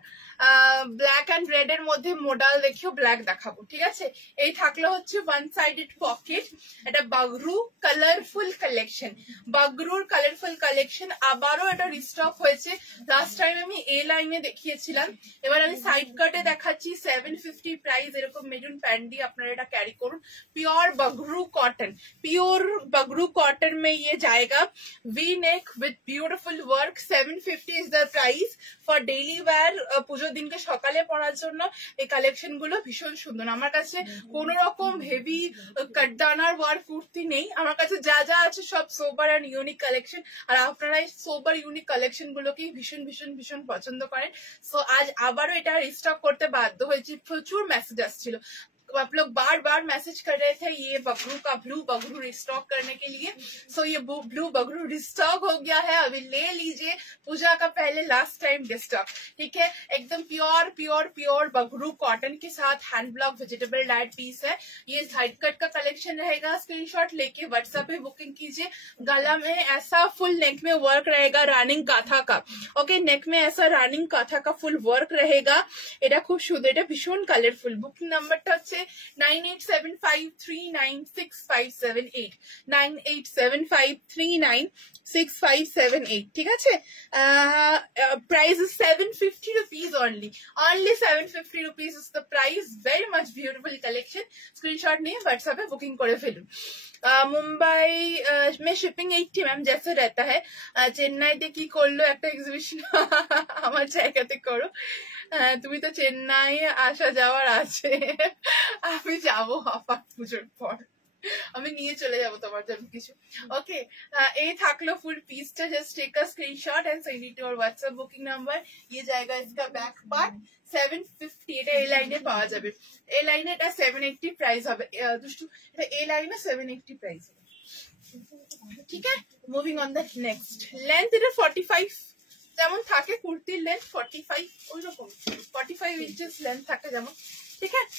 ব্ল্যাক অ্যান্ড রেড এর মধ্যে মোডাল দেখিও ব্ল্যাক দেখাবো, ঠিক আছে। এই থাকলো হচ্ছে ওয়ান সাইডেড পকেট, এটা বাগরু কালারফুল কালেকশন, বাগরুর কালারফুল কালেকশন আবারও এটা রিস্টক হয়েছে। লাস্ট টাইম আমি এ লাইনে দেখিয়েছিলাম, এবার আমি সাইড কাটে দেখাচ্ছি। 750 প্রাইস, এরকম মেরুন প্যান্ট দিয়ে আপনারা এটা ক্যারি করুন। Pure Bagru cotton, pure Bagru cotton में ये जाएगा, V neck with beautiful work. 750 is the price for daily wear, পুজোর দিনকে সকালে পরার জন্য এই কালেকশন গুলো ভীষণ সুন্দর। আমার কাছে কোন রকম হেভি কাটদানার ওয়ার্ক কুর্তি নেই, আমার কাছে যা যা আছে সব সোবার অ্যান্ড ইউনিক কালেকশন, আর আপনারা এই সোবার ইউনিক কালেকশন গুলোকেই ভীষণ ভীষণ ভীষণ পছন্দ করেন। সো আজ আবারও এটা রিস্টক করতে বাধ্য হয়েছি, প্রচুর মেসেজ আসছিল, आप लोग बार बार मैसेज कर रहे थे ये बगरू का ब्लू बगरू रिस्टॉक करने के लिए। सो ये ब्लू बगरू रिस्टॉक हो गया है, अभी ले लीजिए, पूजा का पहले लास्ट टाइम रिस्टॉक, ठीक है। एकदम pure pure pure Bagru cotton के साथ hand block vegetable dyed piece है। ये साइड कट का कलेक्शन रहेगा, स्क्रीनशॉट लेके व्हाट्सएप पे बुकिंग कीजिए। गला में ऐसा फुल नेक में वर्क रहेगा रानिंग काथा का, ओके, नेक में ऐसा रानिंग काथा का फुल वर्क रहेगा। এটা খুব সুন্দর, এটা ভীষণ কালারফুল। বুকিং নাম্বারটা হচ্ছে 9875396578, 9875396578, ঠিক আছে। Price is 750 rupees only 750 rupees is the price। very much beautiful collection, screenshot নিয়ে व्हाट्सएप पे बुकिंग করে ফেলুন। মুম্বাই में शिपिंग 80 मैम जैसे रहता है। চেন্নাইতে কি করলো একটা এক্সিবিশন, আমার জায়গাতে করো। তুমি তো চেন্নাই আসা যাওয়ার আছে, আমি যাবো আপাত পুজোর পর, আমি নিয়ে চলে যাবো তোমার জন্য কিছু, ওকে। এই থাকলো ফুল পিসটা, just take a screenshot and send it to our WhatsApp booking number. ये जाएगा इसका बैक पार्ट 750, এটা এই লাইনে পাওয়া যাবে, এই লাইনে এটা 780 প্রাইস হবে। দুষ্টু, এটা এই লাইনে 780 প্রাইস হবে, ঠিক আছে। Moving on the next. Length এটা 45 যেমন থাকে, কুর্তির লেন্থ 45, ওই রকম 45 ইঞ্চেস লেন্থ থাকে যেমন, ঠিক আছে।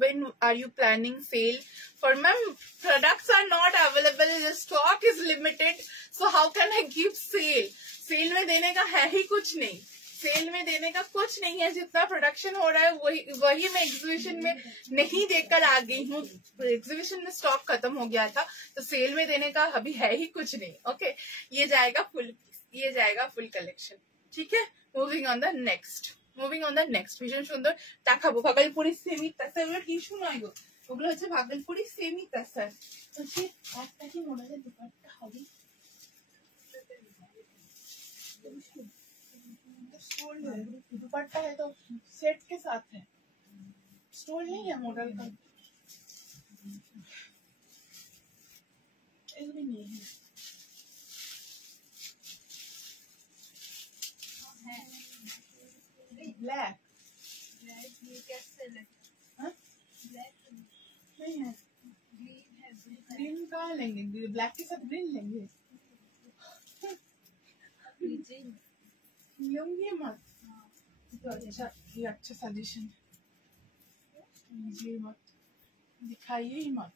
when are you planning sale for? Ma'am, products are not available, the stock is limited, so how can I give sale? Sale में देने का है ही कुछ नहीं, सेल में देने का कुछ नहीं है, जितना प्रोडक्शन हो रहा है वही मैं एग्जीबिशन में नहीं देकर आ गई हूँ। एग्जीबिशन में स्टॉक खत्म हो गया था, तो सेल में देने का अभी है ही कुछ नहीं। ओके, ये जाएगा फुल पीस, ये जाएगा फुल कलेक्शन। ठीक है, मुविंग ऑन द नेक्स्ट, ভীষণ সুন্দর দেখাবো। ভাগলপুরি সেমি তাসার, ওগুলো টিস্যু নয় গো, ওগুলো হচ্ছে ভাগলপুরি সেমি তাসার। হচ্ছে একটা কি মডেলের দুপাট্টা হবে, दुपट्टा है तो सेट के साथ है, स्टोल नहीं है मॉडल का, भी नहीं है। ब्लैक ये कैसे नहीं है, ग्रीन कहाँ लेंगे, ब्लैक के साथ ग्रीन लेंगे, लूंगी मत। तो अच्छा, ये अच्छा सजेशन, लीजिए मत, दिखाइए ही मत।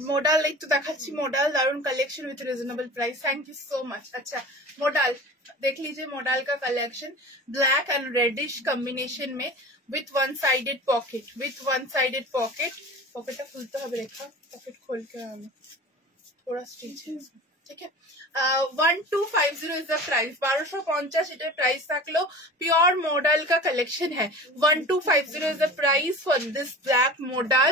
मोडाल एक तो देखाচ্ছি, मोडाल दारुण collection with reasonable price, thank you so much. अच्छा मोडाल देख लीजिए, मोडाल का collection black and reddish combination में विथ वन साइडेड पॉकेट, पॉकेटটা খুলতে হবে, রেখা पॉकेट खोल के थोड़ा स्टिच है, ठीक है। 1250 इज द प्राइस, 1250 এটার প্রাইস থাকলো। प्योर मॉडल का कलेक्शन है, 1250 is the price for this black model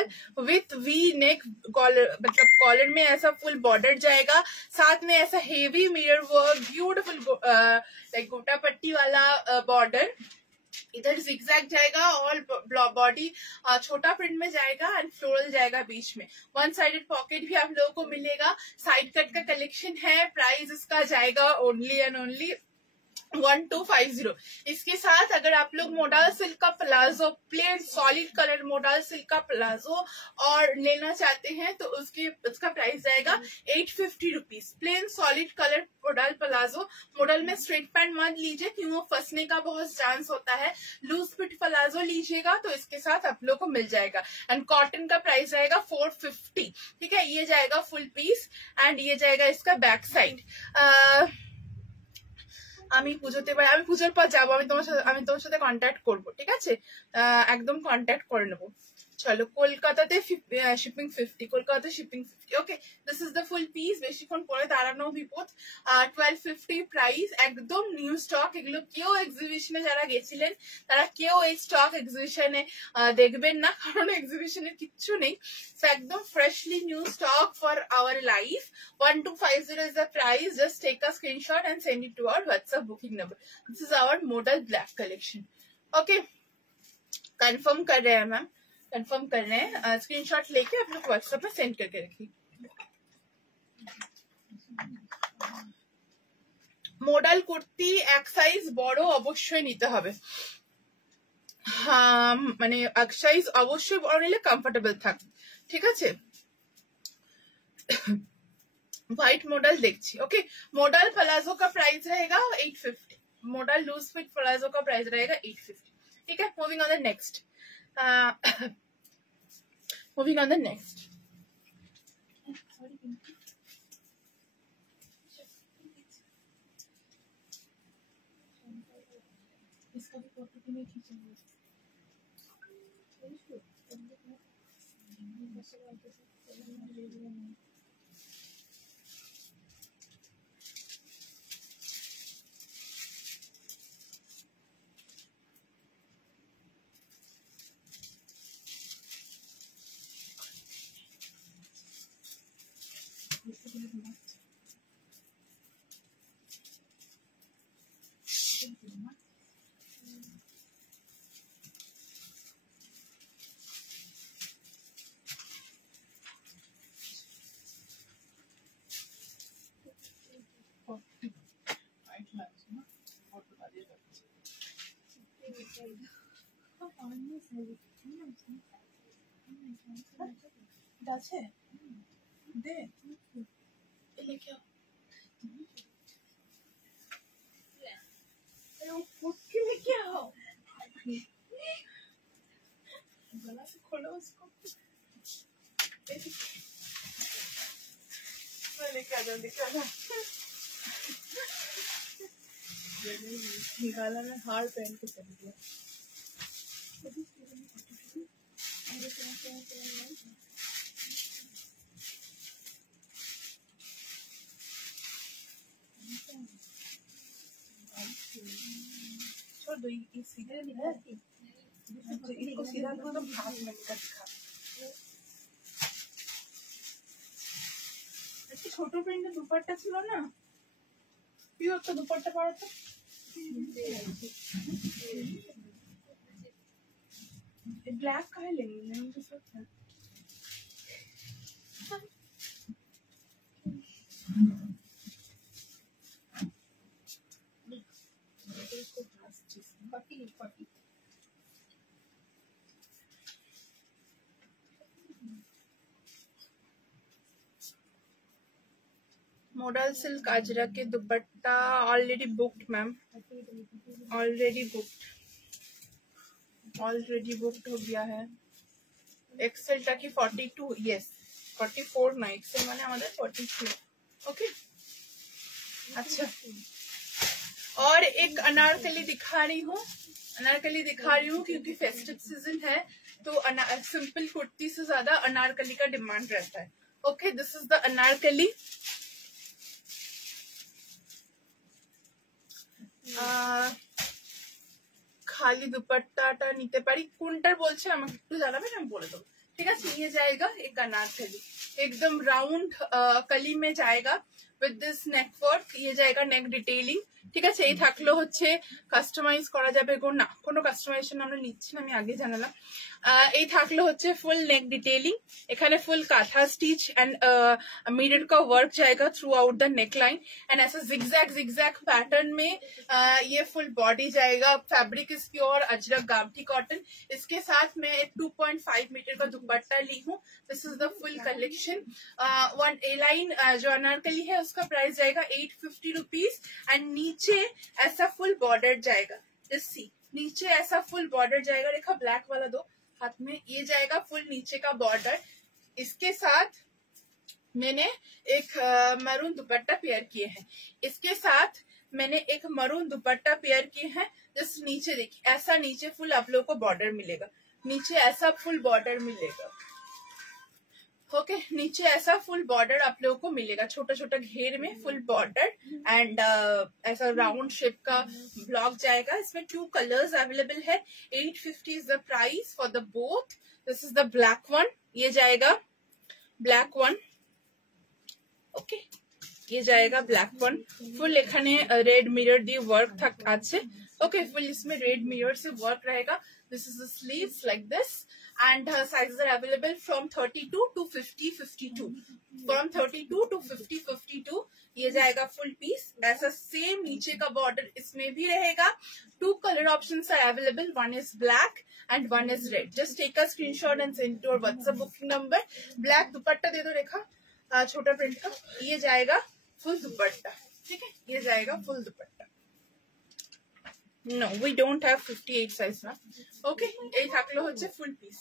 with V neck collar, मतलब कॉलर में ऐसा फुल बॉर्डर जाएगा, साथ में ऐसा heavy mirror work, beautiful like गोटा पट्टी वाला बॉर्डर, इधर जिगजैग जाएगा और बॉडी छोटा प्रिंट में जाएगा एंड फ्लोरल जाएगा बीच में। वन साइडेड पॉकेट भी आप लोगों को मिलेगा, साइड कट का कलेक्शन है। प्राइस इसका जाएगा ओनली एंड ओनली 1250। इसके साथ अगर आप लोग मोडाल सिल्क का palazzo, plane solid colour modal silk का प्लाजो और लेना चाहते हैं तो उसका प्राइस जाएगा 850 rupees. Plane solid colour modal palazzo, model में स्ट्रेट पैंट मत लीजिए क्यों वो फंसने का बहुत चांस होता है, लूज फिट प्लाजो लीजिएगा तो इसके साथ आप लोग को मिल जाएगा। एंड कॉटन का प्राइस जाएगा 450, ठीक है। ये जाएगा फुल पीस एंड ये जाएगा इसका बैक साइड। আমি পুজোতে এবার, আমি পুজোর পর যাবো, আমি তোমার সাথে কন্ট্যাক্ট করবো, ঠিক আছে, একদম কন্ট্যাক্ট করে নেবো। চলো, কলকাতাতে শিপিং 50, কলকাতাতে shipping 50। Okay, this is the full piece, বেশিক্ষণ পরে দাঁড়ানো বিপদ। 1250 প্রাইস, একদম নিউ স্টক। এগুলো কেউ এক্সিবিশনে যারা গেছিলেন তারা কেউ এই স্টক এক্সিবিশনে দেখবেন না, কারণ এক্সিবিশনে কিচ্ছু নেই। একদম freshly new stock for our life. 1250 is the price. Just take a screenshot and send it to our WhatsApp booking number. This is our modal black collection. Okay, confirm कर रहे हैं मैम, कंफर्म कर रहे हैं। Screenshot लेके आप लोग WhatsApp में सेंड करके रखिए। মডাল কুর্তি এক সাইজ বড় অবশ্যই নিতে হবে, হ্যাঁ মানে এক সাইজ অবশ্যই বড় নিলে কমফোর্টেবল থাকবে, ঠিক আছে। व्हाइट मॉडल देखिए। ओके, मॉडल प्लाजो का प्राइस रहेगा 850, मॉडल लूज फिट प्लाजो का प्राइस रहेगा 850, ठीक है। Moving on the next, moving on the next. इसका भी फोटो भी नहीं खींचेंगे, আছে দে এলে क्या ना निकाला मैं हार पहन के चल गया। छोड़ दो, ये सीधे दिखा, इनको सीधा तो हाथ में दिखा। छोटो प्रिंट दुपट्टा ছিল না, পিওর তো দুপাট্টা পরা তো ব্ল্যাক का है लेंगे उनके साथ है। मॉडल सिल्क अजरा के दुपट्टा already booked ma'am, already booked हो गया है। एक्सेल टा की 42, यस 44 ना, एक्सेल माने हमारे 42। ओके अच्छा, और एक अनारकली दिखा रही हूँ, क्योंकि फेस्टिव सीजन है तो सिंपल कुर्ती से ज्यादा अनारकली का डिमांड रहता है। Okay this is the Anarkali. খালি দুপাট্টাটা নিতে পারি, কোনটার বলছে আমাকে একটু জানাবেন, আমি বলে দেবো। ঠিক আছে, ये जाएगा एक अनारकली, एकदम राउंड कली में जाएगा with this neck work, ये जाएगा नेक डिटेलिंग। ঠিক আছে, এই থাকলো হচ্ছে কাস্টমাইজ করা যাবে গো না, কোনো কাস্টমাইজেশন আমরা নিচ্ছি না, আমি আগে জানালাম। এই থাকলো হচ্ছে ফুল नेक डिटेलिंग, এখানে full kantha stitch and mirror का वर्क जाएगा throughout the neck line and ऐसा जिगजैग पैटर्न में ये फुल बॉडी जाएगा। Fabric is pure Ajrak gamthi cotton. इसके साथ मैं 2.5 मीटर का दुपट्टा ली हूँ। This is the full collection. One A line जो अनारकली है उसका प्राइस जाएगा 850 रुपीज एंड नीचे ऐसा फुल बॉर्डर जाएगा। सी नीचे ऐसा फुल बॉर्डर जाएगा, देखा ब्लैक वाला दो हाथ में, ये जाएगा फुल नीचे का बॉर्डर। इसके साथ मैंने एक मरून दुपट्टा पेयर किए हैं, इसके साथ मैंने एक मरून दुपट्टा पेयर किए हैं। जिस नीचे देखिए ऐसा नीचे फुल आप लोगों को बॉर्डर मिलेगा, नीचे ऐसा फुल बॉर्डर मिलेगा। ओके नीचे ऐसा फुल बॉर्डर आप लोगों को मिलेगा, छोटा छोटा घेर में फुल बॉर्डर एंड ऐसा राउंड शेप का ब्लॉक जाएगा। इसमें 2 कलर्स अवेलेबल है। 850 is the price for the both. This is the black one, ये जाएगा ब्लैक वन। ओके ये जाएगा ब्लैक वन। फुल एखाने रेड मिरर दिए वर्क थक आछे। ओके फुल इसमें रेड मिरर से वर्क रहेगा। This is the sleeves like this and sizes are available from 32 to 50, 52. From 32 to 50, 52 ये जाएगा फुल पीस। ऐसा सेम नीचे का बॉर्डर इसमें भी रहेगा। 2 colour options are available, one is black and one is red. Just take a screenshot and send to our WhatsApp booking number. Black dupatta दे दो रेखा, छोटा प्रिंट का, ये जाएगा फुल दुपट्टा। ठीक है, ये जाएगा full dupatta. No, we don't have 58 size না। ওকে এই থাকলো হচ্ছে ফুল পিস,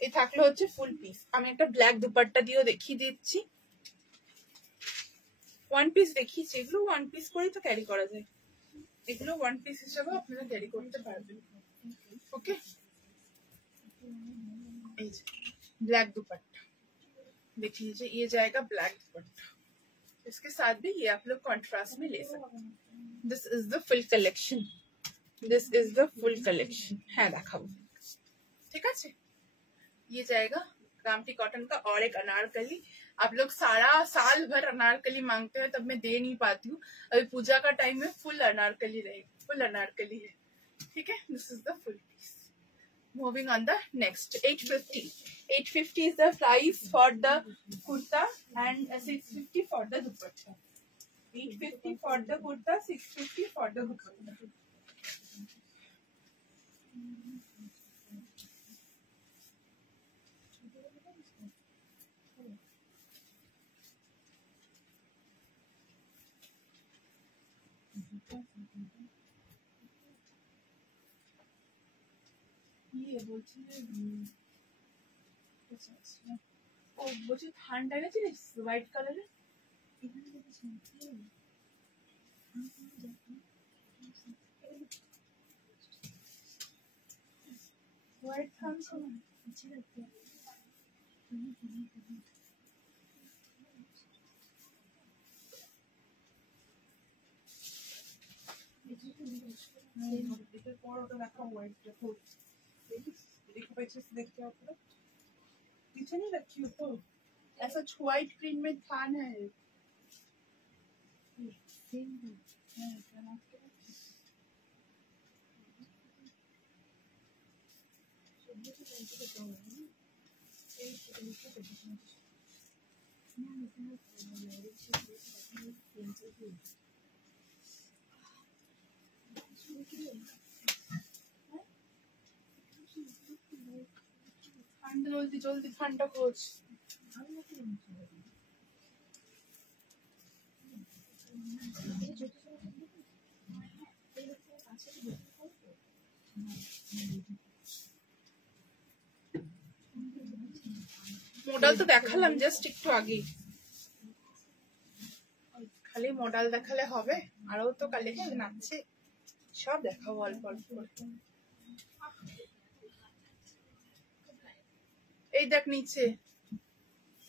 এই থাকলো হচ্ছে ফুল পিস। আমি একটা ব্ল্যাক দুপাট্টা দিয়েও দেখিয়ে দিচ্ছি। ওয়ান পিস দেখিয়েছি, এগুলো ওয়ান পিস করেই তো ক্যারি করা যায়, এগুলো ওয়ান পিস হিসেবে আপনারা ক্যারি করতে পারবেন। ओके এই যে ब्लैक दुपट्टा देख लीजिए, ये जाएगा ब्लैक दुपट्टा। इसके साथ भी ये आप लोग कॉन्ट्रास्ट में ले सकते हैं। This is the full collection, this is the full collection है, दिखाओ। ठीक है, ये जाएगा गामठी कॉटन का। और एक अनारकली, आप लोग सारा साल भर अनारकली मांगते हैं, तब मैं दे नहीं पाती हूँ। अभी पूजा का टाइम में फुल अनारकली रहेगी, फुल अनारकली है। ठीक है, this is the full piece. Moving on the next 850 is the price for the kurta and 650 for the dupatta। 850 for the kurta, 650 for the dupatta। ये বলছি ও বলছি ঠান্ডা গেছে হোয়াইট কালারের, व्हाइट थम्स पीछे नहीं रखी हो तो ऐसा व्हाइट क्रीम में थान है जल्दी जल्दी ठंडा खोज মডেল তো দেখালাম জাস্ট একটু আগে খালি মডেল দেখালে হবে আরো তো কালেকশন আছে সব দেখাবো অল্প অল্প করে এই দেখ নিচে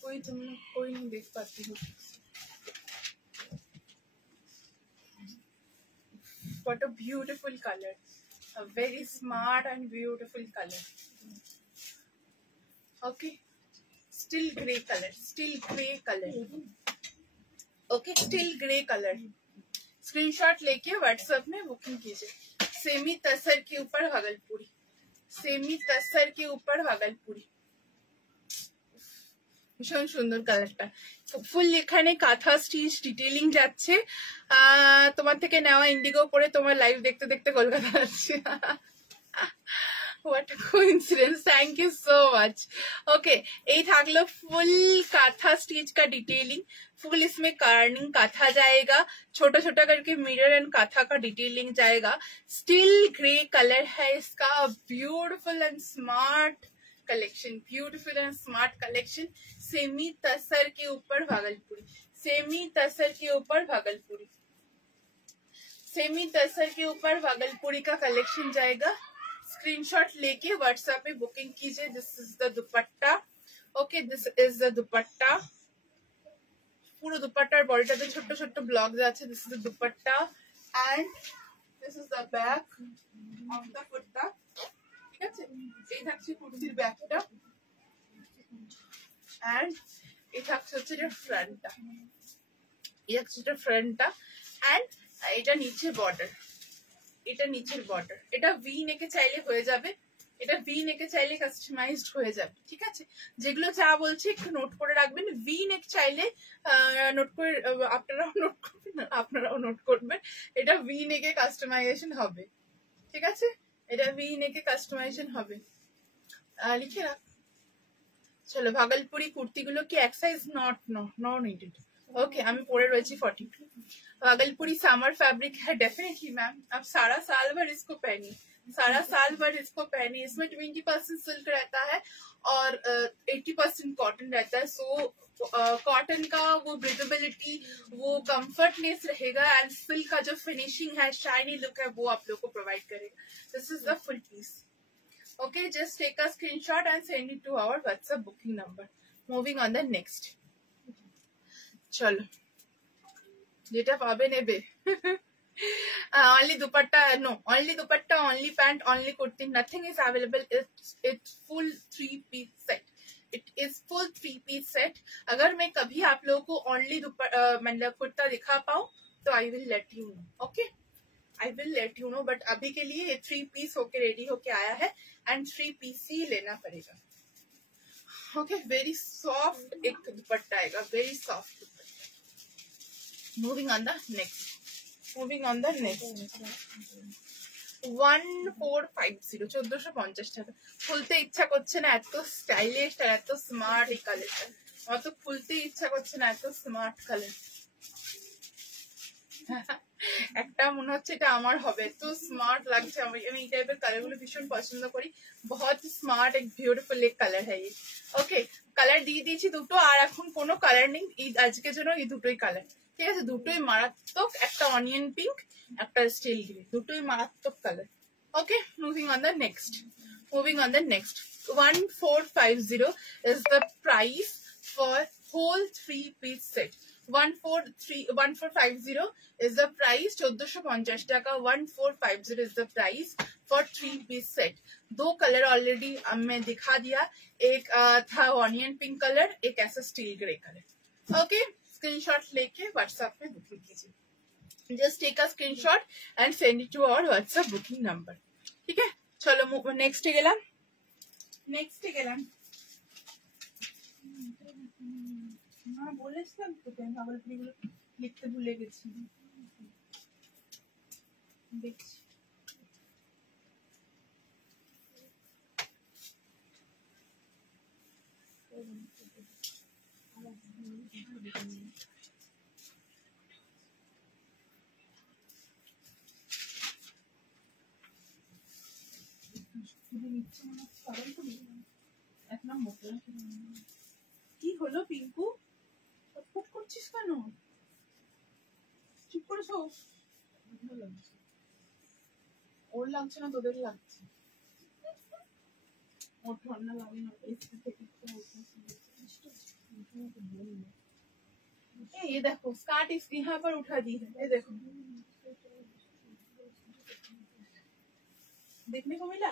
कोई तुम कोई नहीं देख पाती हो what a beautiful color a very smart and beautiful color okay still gray color okay still gray color screenshot लेके व्हाट्सएप में बुकिंग कीजिए सेमी तसर के ऊपर भागलपुरी ভীষণ সুন্দর কালারটা ফুল এখানে কাঁথা স্টিচ ডিটেইলিং যাচ্ছে তোমার থেকে নেওয়া ইন্ডিগো পরে তোমার লাইভ দেখতে দেখতে কলকাতা যাচ্ছে What a coincidence! Thank you so much. Okay, ये थाकलो फुल काथा स्टिच का डिटेलिंग फुल इसमें कार्निंग काथा जाएगा छोटा छोटा करके मिरर एंड काथा का डिटेलिंग जाएगा स्टिल ग्रे कलर है इसका beautiful and smart collection semi tussar के ऊपर भागलपुरी का कलेक्शन जाएगा स्क्रीनशॉट लेके व्हाट्सएप पे बुकिंग कीजिए this is the dupatta okay this is the dupatta পুরো দুপাট্টার বডিটাতে ছোট ছোট ব্লকস আছে this is the dupatta and this is the back of the kurta ঠিক আছে এই থাকছে কুর্তির ব্যাকটা এন্ড এই থাকছে হচ্ছে এর ফ্রন্টটা এন্ড এটা নিচে বর্ডার এটা ভি নেকে চাইলে হয়ে যাবে এটা ভি নেকে চাইলে কাস্টমাইজড হয়ে যাবে ঠিক আছে যেগুলো যা বলছি একটু নোট করে রাখবেন ভি নেক চাইলে নোট করে আপনারাও নোট করবেন এটা ভি নেকে কাস্টমাইজেশন হবে ঠিক আছে এটা ভি নেকে কাস্টমাইজেশন হবে লিখে রাখ চলো ভাগলপুরি কুর্তিগুলো কি এক সাইজ নট নিডেড ओके আমি পরে রয়েছি 42 भागलपुरी समर फैब्रिक है डेफिनेटली मैम आप सारा साल भर इसको पहनिए इसमें 20% सिल्क रहता है और 80% कॉटन रहता है सो कॉटन का वो ब्रीदेबिलिटी वो कंफर्टनेस रहेगा एंड सिल्क का जो फिनिशिंग है शाइनी लुक है वो आप लोग को प्रोवाइड करेगा this is the full piece okay just take a screenshot and send it to our WhatsApp booking number moving on the next चलो যেটা পাবে নেবে only dupatta no only dupatta only pant only kurti nothing is available it's full 3-piece set it is full 3-piece set अगर मैं कभी आप लोगों को only मतलब कुर्ता दिखा पाऊं तो I will let you know okay I will let you know but अभी के लिए ये 3-piece होके रेडी होके आया है and 3-piece ही लेना पड़ेगा okay very soft एक दुपट्टा आएगा very soft Moving on the next 1450 1450 টাকা খুলতে ইচ্ছা করছে না এত স্টাইলিশ আর এত স্মার্ট এই কালারটা আমার তো খুলতে ইচ্ছা করছে না এত স্মার্ট কালার একটা মনে হচ্ছে এটা আমার হবে এত স্মার্ট লাগছে আমি এই টাইপের কালার গুলো ভীষণ পছন্দ করি बहुत स्मार्ट एक ब्यूटीफुल एक कलर है ये ওকে, কালার দিয়ে দিয়েছি দুটো, আর এখন কোনো কালার নেই, আজকের জন্য এই দুটোই কালার, ঠিক আছে? দুটোই মারাত্মক, একটা অনিয়ন পিঙ্ক, একটা স্টিল গ্রে, দুটোই মারাত্মক colour. Okay, moving on the next, moving on the next. 1450 is the price for whole 3-piece set. 1450 is the price, 1450 টাকা। 1450 is the price for 3-piece set। दो कलर ऑलरेडी मैं दिखा दिया, एक था ऑनियन पिंक कलर, एक ऐसा steel grey colour. Okay, screenshot लेके व्हाट्सएप में बुकिंग कीजिए। Just take a screenshot and send it to our WhatsApp booking number, ठीक है? चलो नेक्स्ट गेलाम, नेक्स्ट गेलाम। না বলেছিলাম তোকে, ভাবলপুরিগুলো লিখতে ভুলে গেছি, দেখছি। কি হলো পিঙ্কু, ছটফট করছিস কেন? চুপ করে শো। ওর লাগছে না, তোদের লাগছে। ওর ঠান্ডা লাগে না, এসি থেকে ये देखो स्कार्ट इस यहाँ पर उठा दी है, ये देखो, देखने को मिला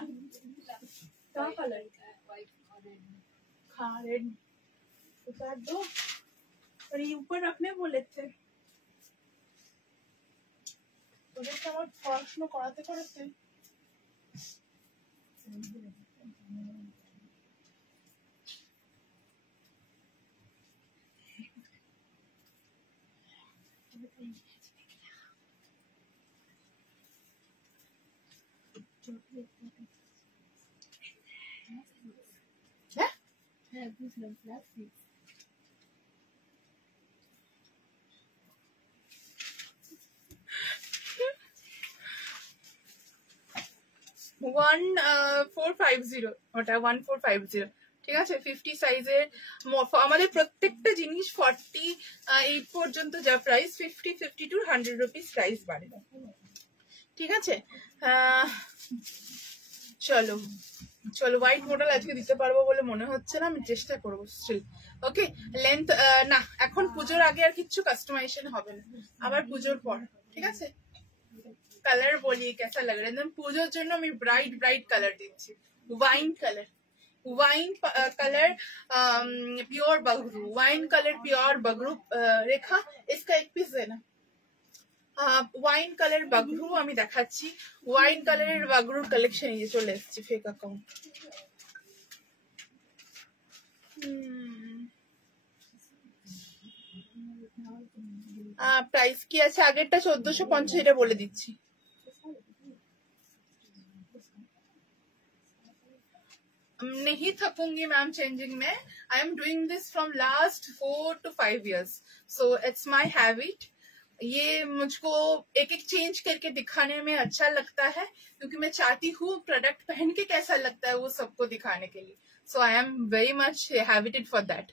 क्या कलर? हाँ रेड, उतार दो। और ये ऊपर रखने बोले थे, তোদেরকে আমার পড়াশোনা করাতে করাতে হ্যাঁ বুঝলাম, প্লাস্টিক। ওটা 1450, ঠিক আছে? 50 সাইজের আমাদের প্রত্যেকটা জিনিস 48 পর্যন্ত যা প্রাইস, 50, 52, 100 রুপিস প্রাইস বাড়ে, ঠিক আছে? চলো চলো, হোয়াইট মডেল আজকে দিতে পারবো বলে মনে হচ্ছে না, আমি চেষ্টা করবো স্টিল। ওকে, লেন্থ না, এখন পুজোর আগে আর কিচ্ছু কাস্টমাইজেশন হবে না, আবার পুজোর পর, ঠিক আছে? कलर बोलिए कैसा लग रहा है? एकदम पूजोर জন্য আমি ব্রাইট ব্রাইট কালার দিচ্ছি, wine colour, wine colour pure Bagru, wine colour pure Bagru. Rekha इसका एक पीस देना। ওয়াইন কালার বাগরু আমি দেখাচ্ছি, ওয়াইন কালারের বাগরুর কালেকশন এই যে চলে এসেছে ফেক অ্যাকাউন্ট। প্রাইস কি আছে? আগেরটা 1450, এটা বলে দিচ্ছি। नहीं थकूंगी मैम चेंजिंग में, I am doing this from last 4 to 5 years, so it's my habit. ये मुझको एक एक चेंज करके दिखाने में अच्छा लगता है, क्योंकि मैं चाहती हूँ प्रोडक्ट पहन के कैसा लगता है वो सबको दिखाने के लिए, so I am very much habited for that.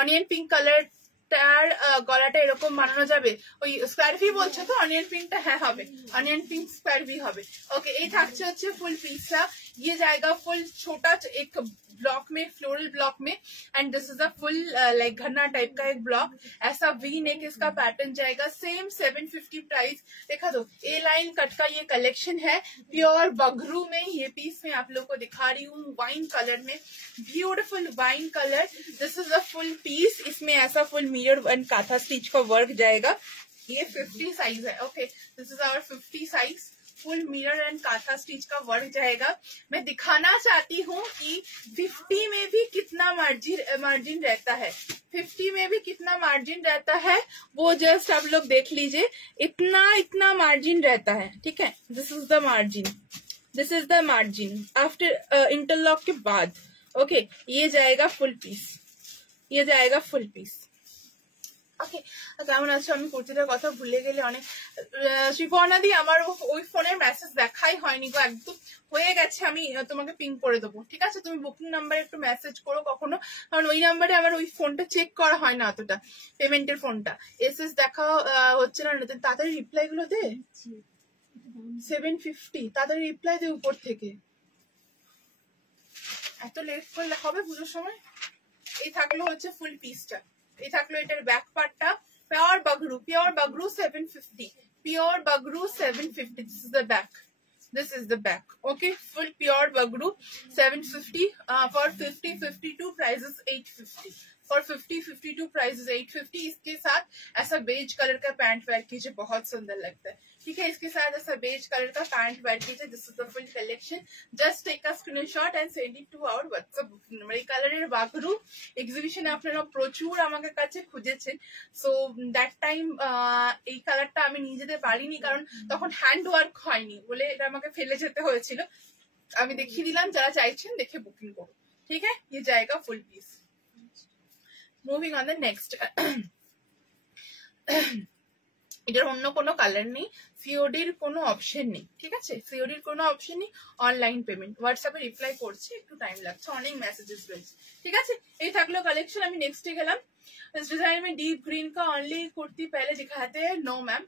Onion pink কালারটার গলাটা এরকম বানানো যাবে, ওই স্কোয়ার ভি বলছো তো? অনিয়ন পিঙ্কটা হ্যাঁ হবে, অনিয়ন পিঙ্ক স্কোয়ার ভি হবে। ओके, ये থাকছে হচ্ছে ফুল পিসটা, ये जाएगा फुल छोटा एक ब्लॉक में, फ्लोरल ब्लॉक में, and this is a full like घना टाइप का एक ब्लॉक, ऐसा वी नेक इसका पैटर्न जाएगा। Same 750 price. देखा दो, ए लाइन कट का ये कलेक्शन है, प्योर बगरू में ये पीस मैं आप लोग को दिखा रही हूँ, वाइन कलर में, beautiful wine colour. This is a full piece, इसमें ऐसा full mirror and kantha stitch का वर्क जाएगा। ये 50 साइज है। Okay, this is our 50 size, full mirror and kantha stitch का वर्क जाएगा। मैं दिखाना चाहती हूँ कि 50 में भी कितना मार्जिन रहता है, 50 में भी कितना मार्जिन रहता है वो जस्ट आप लोग देख लीजिए, इतना मार्जिन रहता है, ठीक है? This is the margin, this is the margin after interlock के बाद। ओके, ये जाएगा फुल पीस, ये जाएगा फुल पीस। ওকে, কেমন আছো? আমি কুর্তিটার কথা ভুলে গেলে অনেক। শিফনা দি, আমার ওই ফোনের মেসেজ দেখাই হয়নি গো, একদম হয়ে গেছে। আমি তোমাকে পিং করে দেবো, ঠিক আছে? তুমি বুকিং নাম্বারে একটু মেসেজ করো কখনো, কারণ ওই নাম্বারে আমার ওই ফোনটা চেক করা হয় না অতটা, পেমেন্টের ফোনটা। এসএস দেখা হচ্ছে না, তাড়াতাড়ি রিপ্লাই গুলো দে। 750 তাড়াতাড়ি রিপ্লাই দে উপর থেকে। এত লেট করলে হবে পুজোর সময়? এই থাকলো হচ্ছে ফুল পিসটা, এই থাকলো এটার ব্যাক পার্টটা। Pure Bagru 750, pure Bagru 750। This is the back, this is the back. Okay, full pure bagru 750. For 50-52 prices 850. For 50-52 prices 850. इसके साथ ऐसा बेज कलर का पैंट वेयर कीजिए, बहुत सुंदर लगता है। ठीक है, इसके साथ ऐसा बेज कलर का पैंट वेयर कीजिए। This is the full collection. Just take a screenshot and send it to our WhatsApp booking number. এই কালারের বাগরু এক্সিবিশনে আপনারা প্রচুর আমাদের কাছে খুঁজেছেন। সো দ্যাট টাইম এই কালারটা আমি নিয়ে যেতে পারিনি, কারণ তখন হ্যান্ড ওয়ার্ক হয়নি বলে এটা আমাকে ফেলে যেতে হয়েছিল। আমি দেখিয়ে দিলাম, যারা চাইছেন দেখে বুকিং করুন। ঠিক আছে, ये जाएगा full piece. Moving on the next. এটার অন্য কোনো কালার নেই, সিওডির কোনো অপশন নেই। ঠিক আছে, সিওডির কোনো অপশন নেই, অনলাইন পেমেন্ট। হোয়াটসঅ্যাপে রিপ্লাই করছি, একটু টাইম লাগছে, অনেক মেসেजेस রয়েছে। ঠিক আছে, এই থাকলো কালেকশন। আমি নেক্সটে गलम। इस डिजाइन में डीप ग्रीन का ओनली कुर्ती पहले दिखाते हैं। नो मैम,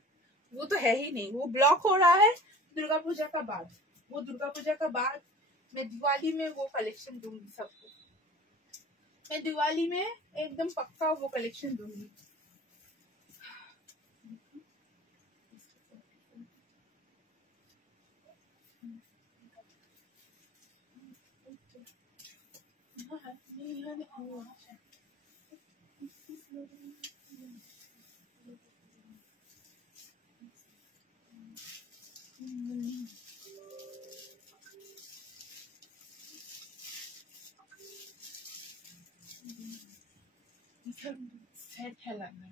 वो तो है ही नहीं, वो ब्लॉक हो रहा है दुर्गा पूजा का बाद। वो दुर्गा पूजा का बाद मैं दिवाली में वो कलेक्शन दूंगी सबको। मैं दिवाली में एकदम पक्का वो कलेक्शन दूंगी। सेट है लगना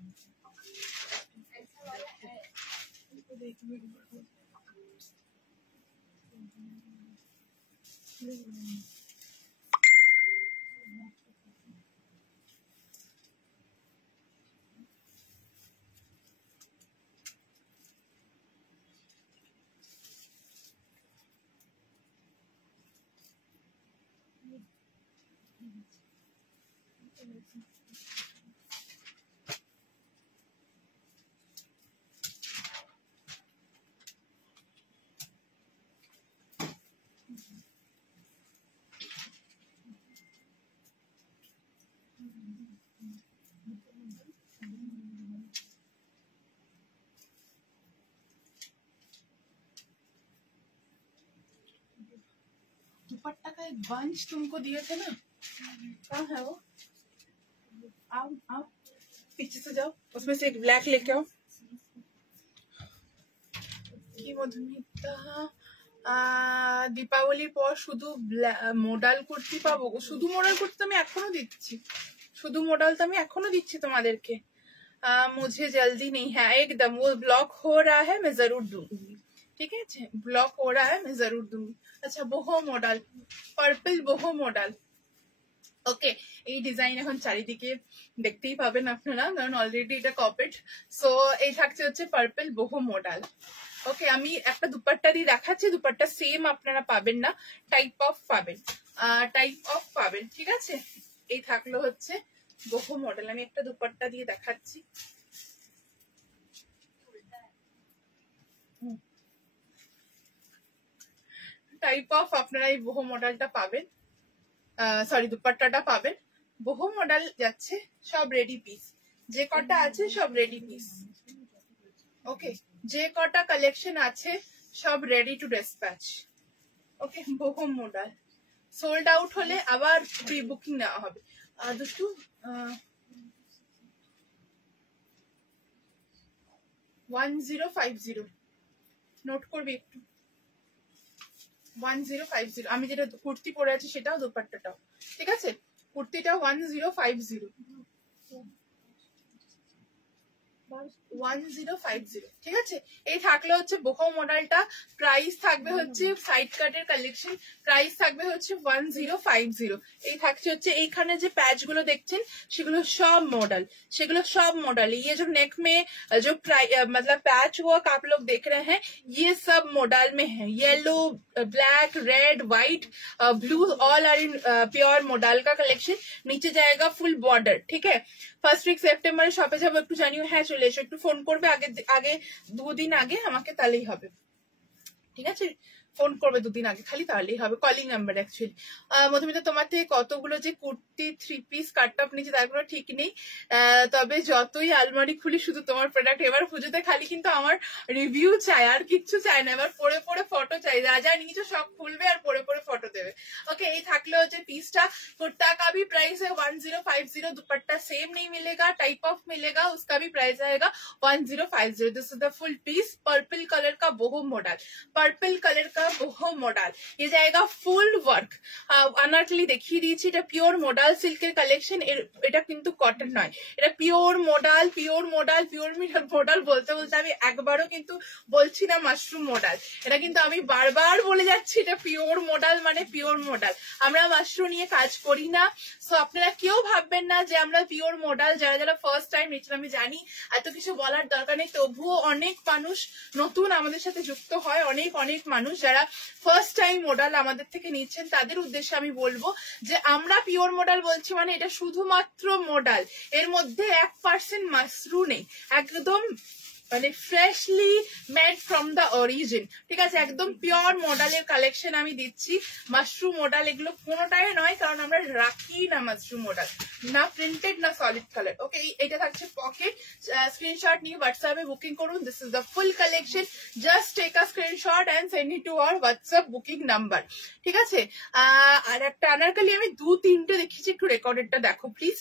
दुपट्टा का एक बंच तुमको दिए थे ना, कहाँ है वो? आओ आओ पीछे से जाओ, उसमें से एक ब्लैक लेके आओ। কি মধুমিতা, দীপাবলির পর শুধু মডাল কুর্তি পাবো? শুধু মডাল কুর্তি আমি এখনো দিচ্ছি, শুধু মডাল তো আমি এখনো দিচ্ছি তোমাদেরকে। मुझे जल्दी नहीं है, एकदम वो ब्लॉक हो रहा है, मैं जरूर दूंगी। ठीक है, ब्लॉक हो रहा है, मैं जरूर दूंगी। अच्छा, बोहो मॉडल, পার্পল बोहो मॉडल। ওকে, এই ডিজাইন এখন চারিদিকে দেখতেই পাবেন আপনারা, কারণ অলরেডি এটা কপিড। সো এই থাকছে হচ্ছে পার্পল बोहो मॉडल। ওকে, আমি একটা দুপাট্টা দিয়ে দেখাচ্ছি, দুপাট্টা সেম আপনারা পাবেন না, টাইপ অফ পাবেন, টাইপ অফ পাবেন। ঠিক আছে, এই থাকলো হচ্ছে बोहो मॉडल। আমি একটা দুপাট্টা দিয়ে দেখাচ্ছি। টাইপ অফ আপনারা এই बोहो মডেলটা পাবেন, সরি দুপাট্টাটা পাবেন। बोहो মডেল যাচ্ছে সব রেডি পিস, যে কটা আছে সব রেডি পিস। ওকে, যে কটা কালেকশন আছে সব ready to dispatch. Okay, boho model sold out হলে আবার প্রি বুকিং নেওয়া হবে। দুটো 1050 নোট করবে একটু, 1050। আমি যেটা কুর্তি পরে আছি সেটাও দুপাট্টাটাও। ঠিক আছে, কুর্তিটা 1050। 1050 ঠিক আছে। এই থাকলে হচ্ছে বোহো মডেলটা, প্রাইস থাকবে হচ্ছে সাইড কাটের কালেকশন, প্রাইস থাকবে হচ্ছে 1050। এই থাকছে হচ্ছে এইখানে যে প্যাচ গুলো দেখছেন সেগুলো সব মডেল, সেগুলো सब मॉडल। ये जो नेक में जो मतलब पैच वर्क आप लोग देख रहे हैं ये सब मॉडल में है। Yellow, black, red, white, blue all are in pure model का कलेक्शन। नीचे जाएगा फुल बॉर्डर, ठीक है। ফার্স্ট উইক সেপ্টেম্বরে শপে যাবো, একটু জানিও। হ্যাঁ চলে এসো, একটু ফোন করবে আগে 2 দিন আগে আমাকে, তাহলেই হবে, ঠিক আছে। ফোন করবে 2 দিন আগে খালি, তাহলেই হবে। Calling number actually. মধুমিতা তোমার থেকে কতগুলো যে কুর্তি 3 পিস কাট টপ নিচে তার কোনো ঠিক নেই, তবে যতই আলমারি খুলি শুধু তোমার প্রোডাক্ট। এবার পুজোতে খালি কিন্তু আমার রিভিউ চাই, আর কিচ্ছু চাই না। এবার পরে পরে ফটো চাই, যা যা নিয়েছো সব খুলবে আর পরে পরে ফটো দেবে। ओके, ये থাকলে হচ্ছে পিসটা। कुर्ता का भी प्राइस है 1050। दुपट्टा सेम नहीं मिलेगा, टाइप ऑफ मिलेगा, उसका भी प्राइस आएगा 1050। This is the full piece. Purple colour का बोहो मॉडल, पर्पल कलर का बोहो मॉडल, ये जाएगा फुल वर्क। अनारकली দেখিয়ে দিয়েছি, এটা পিওর মডাল সিল্কের কালেকশন। এটা কিন্তু কটন নয়, এটা pure modal, pure modal, pure modal. বলতে বলতে আমি একবারও কিন্তু বলছি না মাশরুম মডাল, এটা কিন্তু আমি বারবার বলে যাচ্ছি এটা পিওর মডাল মানে পিওর মডাল। আমরা মাশরুম নিয়ে কাজ করি না, সো আপনারা কেউ ভাববেন না যে আমরা পিওর মডাল। যারা যারা ফার্স্ট টাইম নিচ্ছেন আমি জানি এত কিছু বলার দরকার নেই, তবুও অনেক মানুষ নতুন আমাদের সাথে যুক্ত হয়, অনেক অনেক মানুষ যারা ফার্স্ট টাইম মডাল আমাদের থেকে নিচ্ছেন তাদের উদ্দেশ্যে আমি বলবো যে আমরা পিওর মডাল বলছি মানে এটা শুধুমাত্র মডাল, এর মধ্যে 1% মাশরুম নেই, একদম মানে freshly made from the origin, ঠিক আছে। একদম পিওর মডেলের কালেকশন আমি দিচ্ছি। মাশরুম মডেল এগুলো কোনোটাই নয়, কারণ আমরা রাখি না মাশরুম মডেল, না প্রিন্টেড না সলিড কালার। ওকে, এটা থাকছে পকেট। স্ক্রিনশট নিয়ে হোয়াটসঅ্যাপে বুকিং করুন। This is the full collection. Just take a screenshot and send it to our WhatsApp booking number, ঠিক আছে। আর একটা আনারকলি আমি 2-3টে দেখেছি, একটু রেকর্ডেডটা দেখো প্লিজ।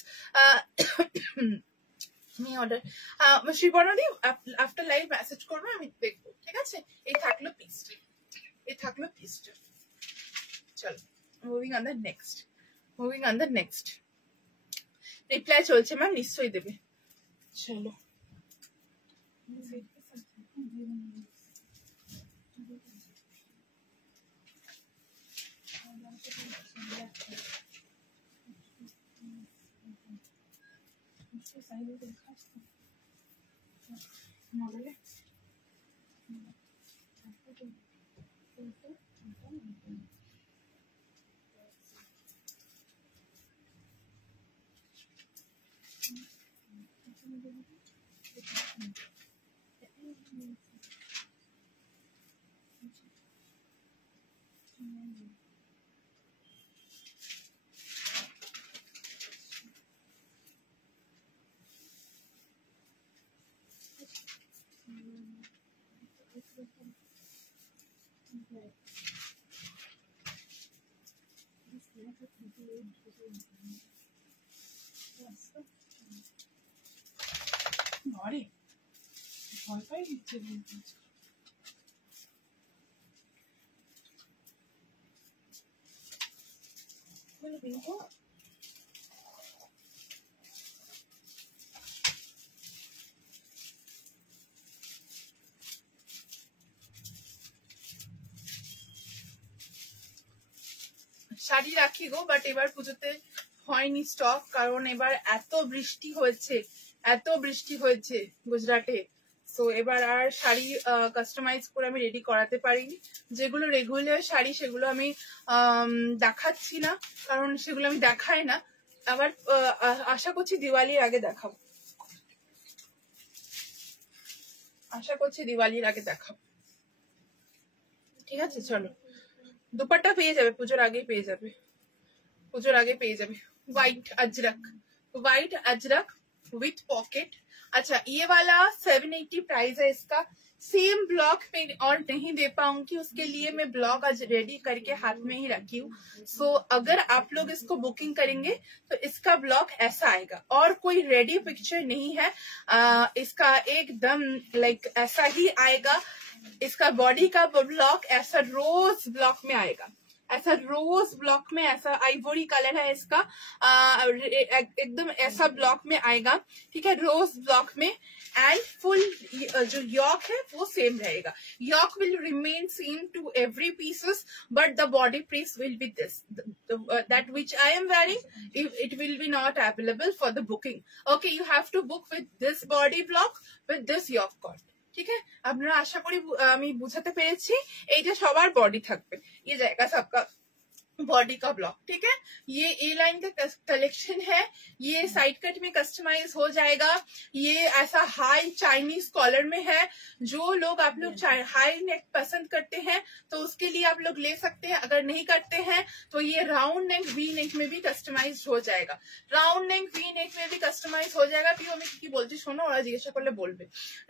আমি অর্ডার শ্রীবর্ণদি আফটার লাইভ মেসেজ করবে, আমি দেখবো, ঠিক আছে। এই থাকলো পিসটা, এই থাকলো পিসটা। চলো moving on the next, moving on the next. Reply চলছে ম্যাম, নিশ্চয়ই দেবে। চলো শাড়ি রাখি গো, বাট এবার পুজোতে হয়নি স্টক, কারণ এবার এত বৃষ্টি হয়েছে, এত বৃষ্টি হয়েছে গুজরাটে। সো এবার আর শাড়ি কাস্টমাইজ করে আমি রেডি করাতে পারিনি। যেগুলো রেগুলার শাড়ি সেগুলো আমি দেখাচ্ছি না, কারণ সেগুলো আমি দেখাই না। আবার আশা করছি দিওয়ালির আগে দেখাবো, আশা করছি দিওয়ালির আগে দেখাবো, ঠিক আছে। চলো দুপাট্টা পেয়ে যাবে, পুজোর আগেই পেয়ে যাবে, পুজোর আগে পেয়ে যাবে। White Ajrak, white Ajrak with pocket. अच्छा, ये वाला 780 प्राइस है इसका। सेम ब्लॉक पे और नहीं दे पाऊंगी, उसके लिए मैं ब्लॉक आज रेडी करके हाथ में ही रखी हूँ। सो अगर आप लोग इसको बुकिंग करेंगे तो इसका ब्लॉक ऐसा आएगा, और कोई रेडी पिक्चर नहीं है। इसका एकदम लाइक ऐसा ही आएगा। इसका बॉडी का ब्लॉक ऐसा रोज ब्लॉक में आएगा, ऐसा रोज ब्लॉक में, ऐसा आइवरी कलर है इसका, एकदम ऐसा ब्लॉक में आएगा, ठीक है, रोज ब्लॉक में। एंड फुल जो यॉक है वो सेम रहेगा, yoke will remain same to every pieces, but the body piece will be this, that which I am wearing, it will be not available for the booking. Okay, you have to book with this body block with this yoke cord. ठीक है, আপনারা আশা করি আমি বুঝাতে পেরেছি। এইটা সবার body থাকবে, ये जाएगा सबका बॉडी का ब्लॉक, ठीक है। ये ए लाइन का कलेक्शन है, ये साइड कट में कस्टमाइज हो जाएगा। ये ऐसा हाई चाइनीज कॉलर में है, जो लोग आप लोग हाई नेक पसंद करते हैं तो उसके लिए आप लोग ले सकते हैं, अगर नहीं करते हैं तो ये राउंड नेक वी नेक में भी कस्टमाइज हो जाएगा, राउंड नेक वी नेक में भी कस्टमाइज हो जाएगा। प्रियो मैं কি বলছি শোনো, ওরা জিজ্ঞাসা করলে বলবে।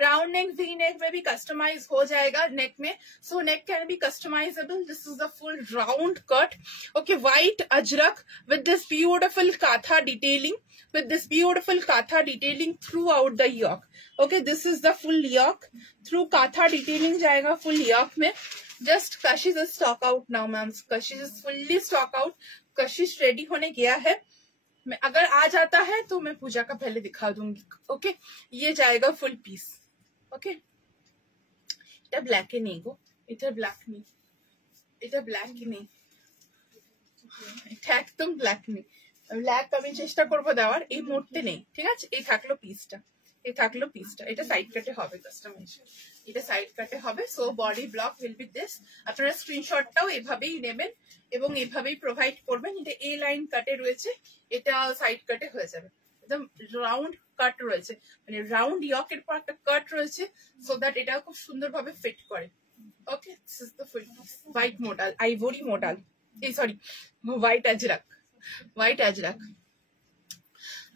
राउंड नेक वी नेक में भी कस्टमाइज हो जाएगा नेक में, so neck can be customisable. This is the full round cut, okay, white ajrak with this beautiful katha detailing, with this beautiful katha detailing throughout the yoke. Okay, this is the full yoke, through katha detailing जाएगा full yoke में। just kashish is stock out now ma'am, kashish is fully stock out, kashish ready होने गया है। मैं अगर आ जाता है तो मैं पूजा का पहले दिखा दूंगी। ओके, ये जाएगा फुल पीस। ओके, এটা ব্ল্যাকে নেই গো, এটা ব্ল্যাক নেই, এটা ব্ল্যাক নেই, এটা একদম ব্ল্যাক নেই, ব্ল্যাক আমি চেষ্টা করবো দেওয়ার, এই মুহূর্তে নেই, ঠিক আছে। এই থাকলো পিসটা, এই থাকলো পিসটা, এটা সাইড কাটে হবে কাস্টমাইজেশন, এটা সাইড কাটে হবে। So body block will be this, আপনারা স্ক্রিনশটটাও এভাবেই নেবেন এবং এভাবেই প্রোভাইড করবেন। এটা এ লাইন কাটে রয়েছে, এটা সাইড কাটে হয়ে যাবে, একদম রাউন্ড কাট রয়েছে, মানে রাউন্ড ইয়কের পর একটা কাট রয়েছে, সো দ্যাট এটা খুব সুন্দরভাবে ফিট করে। Okay, this is the full piece, white model, ivory model, এই sorry white Ajrak, white Ajrak.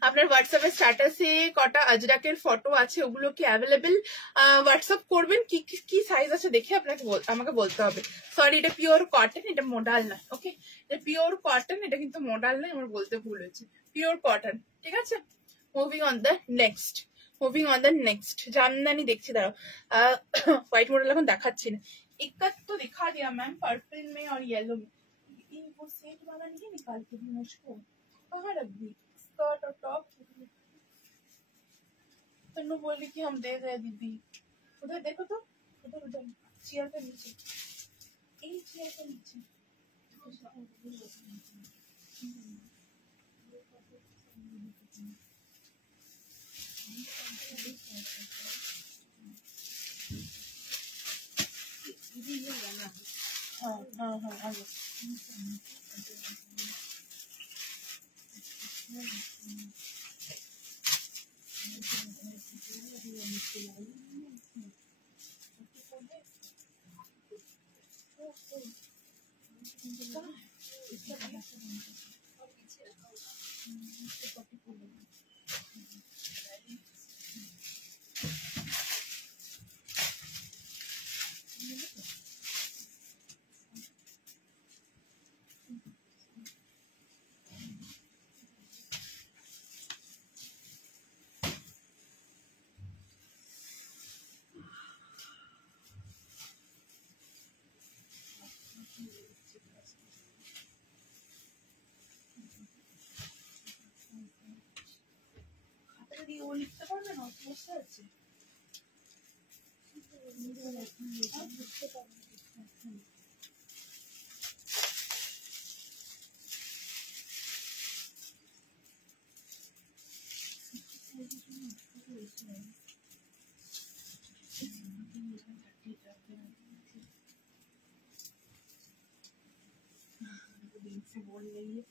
আপনার হোয়াটসঅ্যাপে স্ট্যাটাসে কটা আজরাকের ফটো আছে, ওগুলো কি অ্যাভেলেবেল? হোয়াটসঅ্যাপ করবেন, কি কি সাইজ আছে দেখে আপনাকে আমাকে বলতে হবে। সরি, এটা পিওর কটন, এটা মডাল না। ওকে, এটা পিওর কটন, এটা কিন্তু মডাল না, আমার বলতে ভুল হয়েছে, পিওর কটন, ঠিক আছে। Moving on the next, moving on the next. Jamdani দেখছি, দাঁড়াও, হোয়াইট মডেল এখন দেখাচ্ছি না। एक तो दिखा दिया मैम, पर्पल में और येलो में। वो सेट वाला नहीं निकाल के दी मुझको, कहाँ रख दी? स्कर्ट और टॉप तन्नू बोली कि हम दे रहे दीदी। उधर देखो तो, उधर उधर चेयर के नीचे, एक चेयर के नीचे। हाँ हाँ हाँ आगे। ও লিখতে পারবে না, সমস্যা আছে। बोल रही है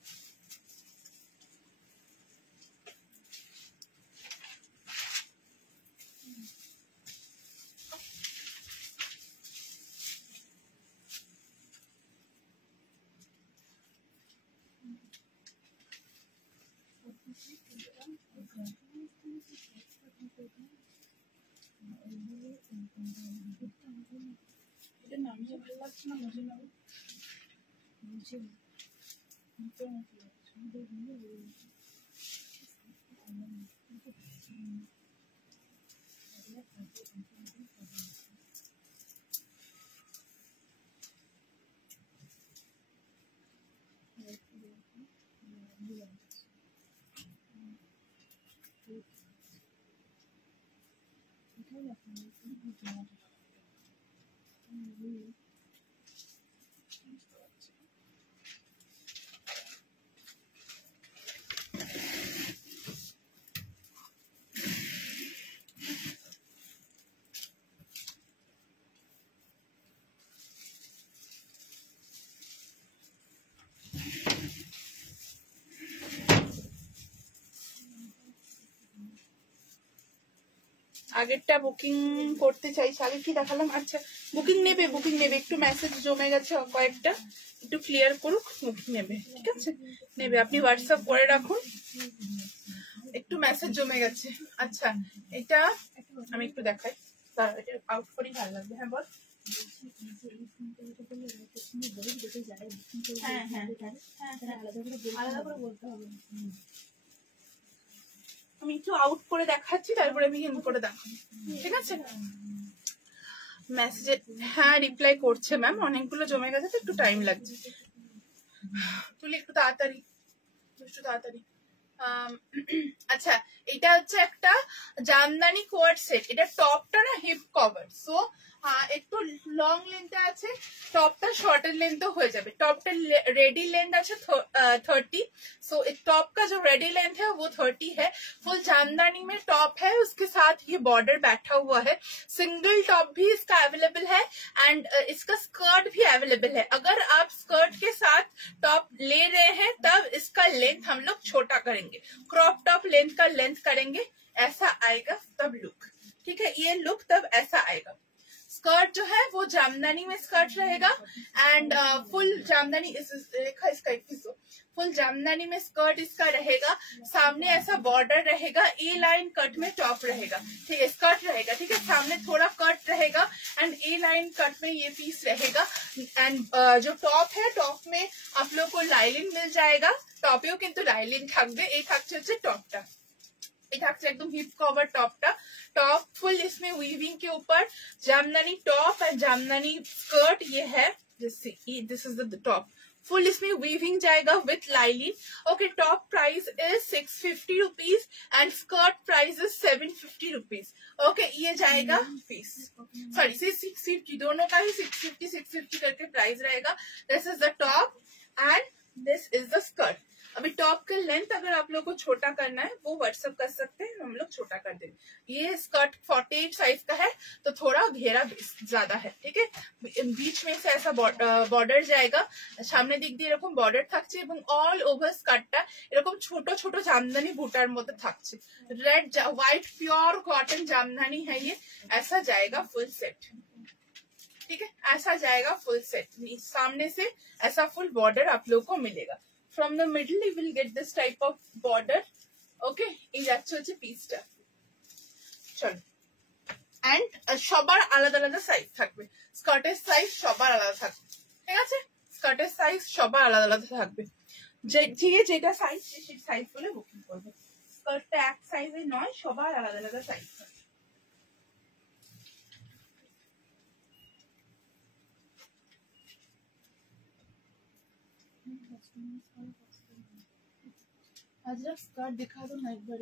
নামিয়ে ভালো লাগছে না, মুঝে না মুঝে আগেরটা বুকিং করতে চাইছি। আগে কি দেখালাম? আচ্ছা বুকিং নেবে, বুকিং নেবে, একটু মেসেজ জমে গেছে কয়েকটা, একটু ক্লিয়ার করুক, বুকিং নেবে, ঠিক আছে নেবে, আপনি হোয়াটসঅ্যাপ করে রাখুন, একটু মেসেজ জমে গেছে। আচ্ছা এটা আমি একটু দেখাই, তার এটা আউট করি, ভালো লাগবে। হ্যাঁ বল। হ্যাঁ হ্যাঁ আলাদা করে বলতে হবে, আমি একটু আউট করে দেখাচ্ছি, তারপরে আমি ইন করে দেখাবো, ঠিক আছে। মেসেজে হ্যাঁ রিপ্লাই করছে ম্যাম, অনেকগুলো জমে গেছে তো একটু টাইম লাগছে, তুই একটু তাড়াতাড়ি, একটু তাড়াতাড়ি। আচ্ছা এটা হচ্ছে একটা জামদানি কোয়ার্ড সেট, এটা টপটা না হিপ কভার, সো একটু লং লেন্থে আছে, टॉप का शॉर्टर लेंथ तो हो जाए। टॉप का रेडी लेंथ अच्छा 30, सो टॉप का जो रेडी लेंथ है वो 30 है। फुल जामदानी में टॉप है, उसके साथ ये बॉर्डर बैठा हुआ है। सिंगल टॉप भी इसका अवेलेबल है एंड इसका स्कर्ट भी अवेलेबल है। अगर आप स्कर्ट के साथ टॉप ले रहे हैं तब इसका लेंथ हम लोग छोटा करेंगे, क्रॉप टॉप लेंथ का लेंथ करेंगे, ऐसा आएगा तब लुक, ठीक है। ये लुक तब ऐसा आएगा। स्कर्ट जो है वो जामदानी में स्कर्ट रहेगा एंड फुल जामदानी इसका फुल जामदानी में स्कर्ट इसका रहेगा। सामने ऐसा बॉर्डर रहेगा, ए लाइन कट में टॉप रहेगा, ठीक है, स्कर्ट रहेगा, ठीक है। सामने थोड़ा कट रहेगा एंड ए लाइन कट में ये पीस रहेगा एंड जो टॉप है टॉप में आप लोग को लाइलिन मिल जाएगा। टॉपेও কিন্তু লাইলিন থাকবে। এই থাকছে হচ্ছে টপটা, এই থাকছে একদম হিপ কভার টপটা। टॉप फुल इसमें वीविंग के ऊपर Jamdani top and Jamdani skirt ये है, this is the top. Full इसमें वीविंग जाएगा विथ लाइलिन। Okay, top price is 650 rupees and skirt price is 750 rupees. Okay, ये जाएगा पीस, सॉरी 650, दोनों का ही 650 करके प्राइस रहेगा। This is the top and this is the skirt. अभी टॉप का लेंथ अगर आप लोग को छोटा करना है वो व्हाट्सएप कर सकते हैं, हम लोग छोटा कर देंगे। ये स्कर्ट 48 साइज का है तो थोड़ा घेरा ज्यादा है, ठीक है। बीच में से ऐसा बॉर्डर जाएगा, सामने दिख दिए এরকম বর্ডার থাকছে এবং অল ওভার স্কার্টটা এরকম ছোট ছোট জামদানি বুটার মধ্যে থাকছে। Red white pure cotton jamdani है ये, ऐसा जाएगा फुल सेट, ठीक है, ऐसा जाएगा फुल सेट। सामने से ऐसा फुल बॉर्डर आप लोग को मिलेगा। From the middle you will get this type of border. Okay, এই যাচ্ছে হচ্ছে পিসটা। চলো, এন্ড সবার আলাদা আলাদা সাইজ থাকবে, স্কার্টের সাইজ সবার আলাদা থাকবে, ঠিক আছে। স্কার্টের সাইজ সবার আলাদা আলাদা থাকবে, যে যেটা সাইজ সেই সাইজ বলে বুকিং করবে। স্কার্টটা এক সাইজে নয়, সবার আলাদা আলাদা সাইজ থাকবে। अजरक स्कर्ट दिखा दो ना एक बार,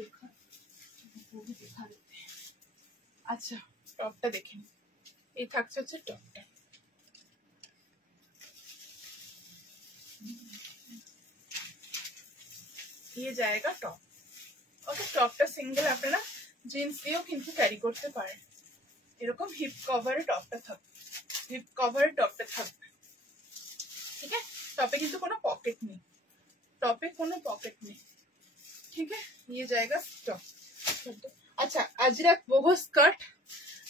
वो भी दिखा देते हैं। अच्छा टॉपটা দেখেন, এই থাকছে হচ্ছে টপটা। ये जाएगा टॉप। ওকে, টপটা সিঙ্গেল আপনারা জিন্স দিয়েও কিন্তু ক্যারি করতে পারেন। এরকম হিপ কভারে টপটা থাকবে, হিপ কভারে টপটা থাকবে, ঠিক है। टॉपে কিন্তু কোনো পকেট নেই, टॉपে কোনো পকেট নেই, ठीक है। ये जाएगा टॉप। अच्छा, अजरक बोहो स्कर्ट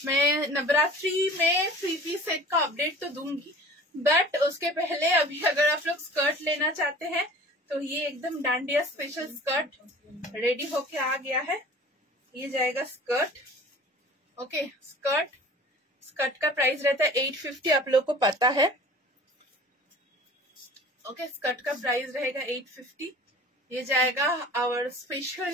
मैं नवरात्रि में 3 पीस सेट का अपडेट तो दूंगी, बट उसके पहले अभी अगर आप लोग स्कर्ट लेना चाहते हैं तो ये एकदम डांडिया स्पेशल स्कर्ट रेडी होके आ गया है। ये जाएगा स्कर्ट। ओके, स्कर्ट का प्राइस रहता है 850, आप लोग को पता है। ओके, स्कर्ट का प्राइस रहेगा 850। ये जाएगा और स्पेशल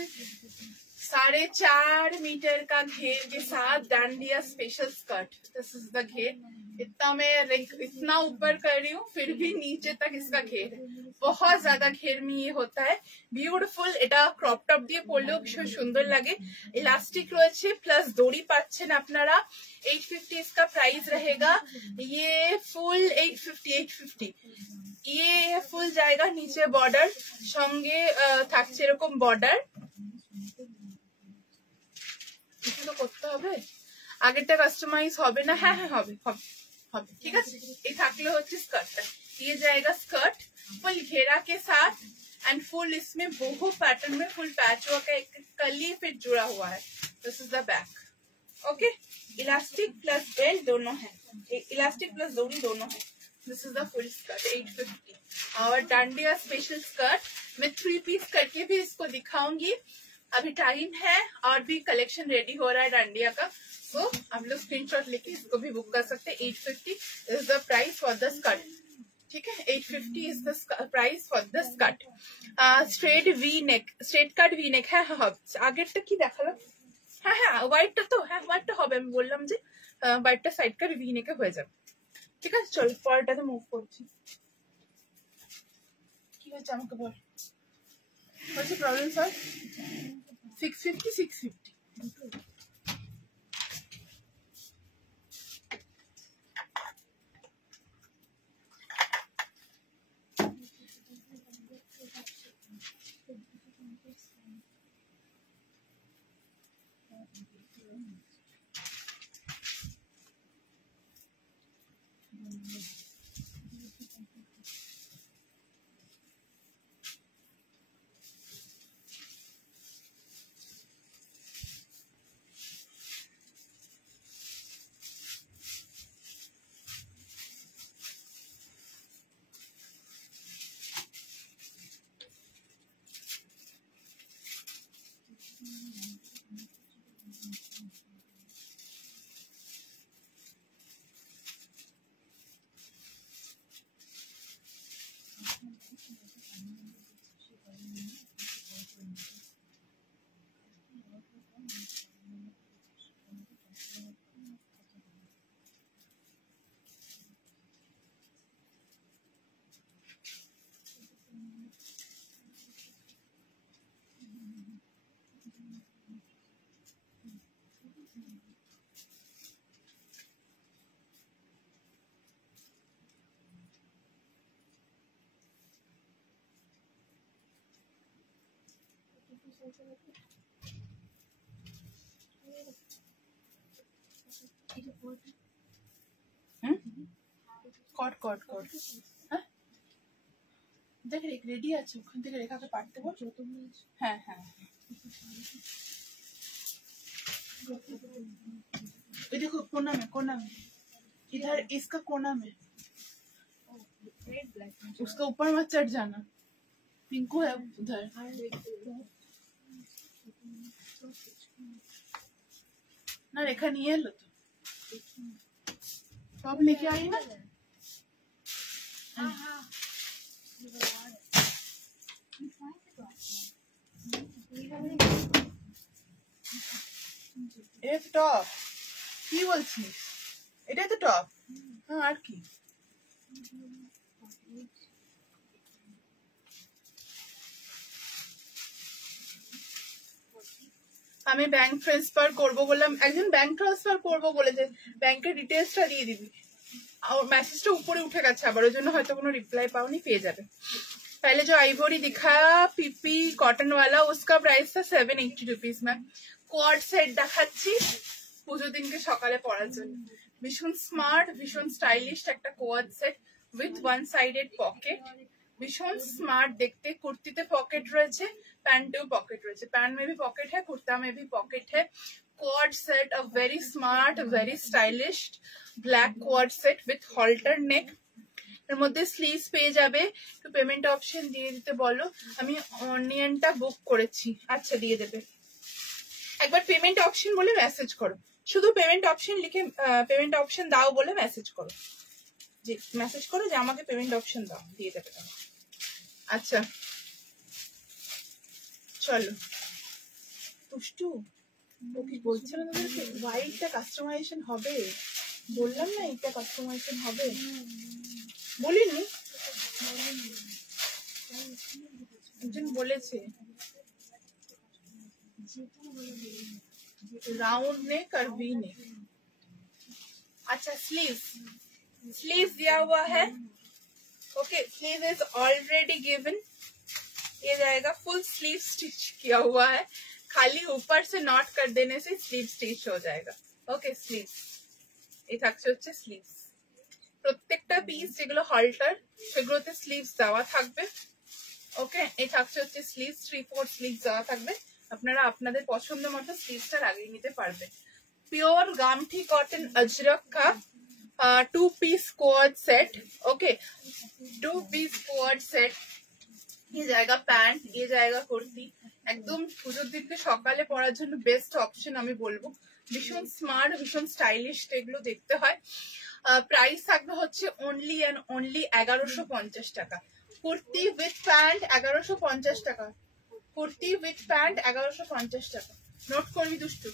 4.5 मीटर का घेर के साथ dandiya special skirt. This is the घेर। इतना मैं इतना ऊपर कर रही हूँ फिर भी नीचे तक इसका घेर है, बहुत ज्यादा घेर में ये होता है। বিউটিফুল। এটা ক্রপ টপ দিয়ে পরলেও ভীষণ সুন্দর লাগে। ইলাস্টিক রয়েছে প্লাস দড়ি পাচ্ছেন আপনারা। 850 इसका प्राइस रहेगा। ये फुल 850। ये ফুল জায়গা, নিচে বর্ডার, সঙ্গে থাকছে এরকম বর্ডার। কিছু তো করতে হবে, আগেরটা কাস্টমাইজ হবে না? হ্যাঁ হ্যাঁ হবে হবে হবে, ঠিক আছে। এই থাকলে হচ্ছে স্কার্টটা। ये जाएगा स्कर्ट फुल घेरा के साथ एंड फुल इसमें बोहो पैटर्न में फुल पैच वर्क का एक कली फिट जुड़ा हुआ है। This is the back. Okay, elastic plus belt दोनों है, इलास्टिक प्लस डोरी दोनों है। This is the full skirt 850। और डांडिया स्पेशल स्कर्ट मैं 3 पीस करके भी इसको दिखाऊंगी, अभी टाइम है और भी कलेक्शन रेडी हो रहा है डांडिया का, तो आप लोग स्क्रीनशॉट लेके इसको भी बुक कर सकते हैं। 850 is the price for the skirt, ठीक है, 850 is the price for the skirt. Straight V neck, straight cut V নেক, হ্যাঁ হ্যাঁ আগেরটা কি দেখালাম, হ্যাঁ হ্যাঁ হোয়াইটটা তো, হ্যাঁ হোয়াইটটা হবে, আমি বললাম যে হোয়াইটটা সাইড কাট ভি নেকে হয়ে যাবে, ঠিক আছে। চল পরেরটাতে মুভ করছি। কি হয়েছে আমাকে বল, হচ্ছে প্রবলেম স্যার? 650 650 কট কট কট, হ্যাঁ দেখ রেডি আছে, ওখান থেকে রেখাকে পাঠতে বল। হ্যাঁ হ্যাঁ ये देखो कोना में इधर इसका कोना में, उसका ऊपर मत चढ़ जाना, पिंकू है उधर। ना रेखा नहीं है लो तो अब लेके आई ना। এটা টপ কি বলছিস, এটাই তো টপ। হ্যাঁ আর কি, আমি ব্যাংক ট্রান্সফার করব বললাম, একজন ব্যাংক ট্রান্সফার করব বলেছে, ব্যাংকের ডিটেলসটা দিয়ে দিবি। और मैसेजটা উপরে উঠে গেছে আবার, ওই জন্য হয়তো কোনো রিপ্লাই পাওনি, পেয়ে যাবে। पहले जो आइवरी दिखाया पीपी कॉटन वाला, उसका प्राइस था 780 रुपीज में। কোয়াড সেট দেখাচ্ছি পুজো দিনকে সকালে পরার জন্য, ভীষণ স্মার্ট ভীষণ স্টাইলিশ একটা quad set with one sided pocket, ভীষণ স্মার্ট দেখতে। কুর্তিতে পকেট রয়েছে, প্যান্টেও পকেট রয়েছে, पैंट में भी पॉकेट है, कुर्ता में भी पॉकेट है। Code set a very smart very stylish black code set with halter neck. এর মধ্যে স্লিভস পেয়ে যাবে। একটু পেমেন্ট অপশন দিয়ে দিতে বলো, আমি অনিয়নটা বুক করেছি। আচ্ছা দিয়ে দেবে, একবার পেমেন্ট অপশন বলে মেসেজ করো, শুধু পেমেন্ট অপশন লিখে পেমেন্ট অপশন দাও বলে মেসেজ করো, যে মেসেজ করো যে আমাকে পেমেন্ট অপশন দাও, দিয়ে দেবে। আচ্ছা চলো পুষ্টু ও কি বলছে না তোমাদেরকে, হোয়াইটটা কাস্টমাইজেশন হবে, বললাম না এটা কাস্টমাইজেশন হবে, বলিনি একজন বলেছে। राउंड नेक और वी नेक। अच्छा स्लीव दिया हुआ है, okay sleeve is already given, ये जाएगा फुल स्लीव स्टिच किया हुआ है, खाली ऊपर से नॉट कर देने से स्लीव स्टिच हो जाएगा। ओके स्लीव ये থাকছে হচ্ছে স্লিভস, প্রত্যেকটা পিস যেগুলো হল্টার সেগুলোতে স্লিভস দেওয়া থাকবে। ওকে এই থাকছে হচ্ছে স্লিভস, 3/4 স্লিভস দেওয়া থাকবে, আপনারা আপনাদের পছন্দ মতো স্লিভসটা লাগিয়ে নিতে পারবেন। प्योर गामठी कॉटन अजरक का 2 piece co-ord set. Okay, 2 piece co-ord set. ये जाएगा पैंट, ये जाएगा कुर्ती। একদম পুজোর দিনকে সকালে পরার জন্য বেস্ট অপশন আমি বলবো। ভীষণ স্মার্ট, ভীষণ স্টাইলিশ এগুলো দেখতে হয়। প্রাইস থাকবে হচ্ছে অনলি অ্যান্ড অনলি 1150 টাকা। কুর্তি উইথ প্যান্ট 1150 টাকা। কুর্তি উইথ প্যান্ট 1150 টাকা। নোট করবি দুষ্টু।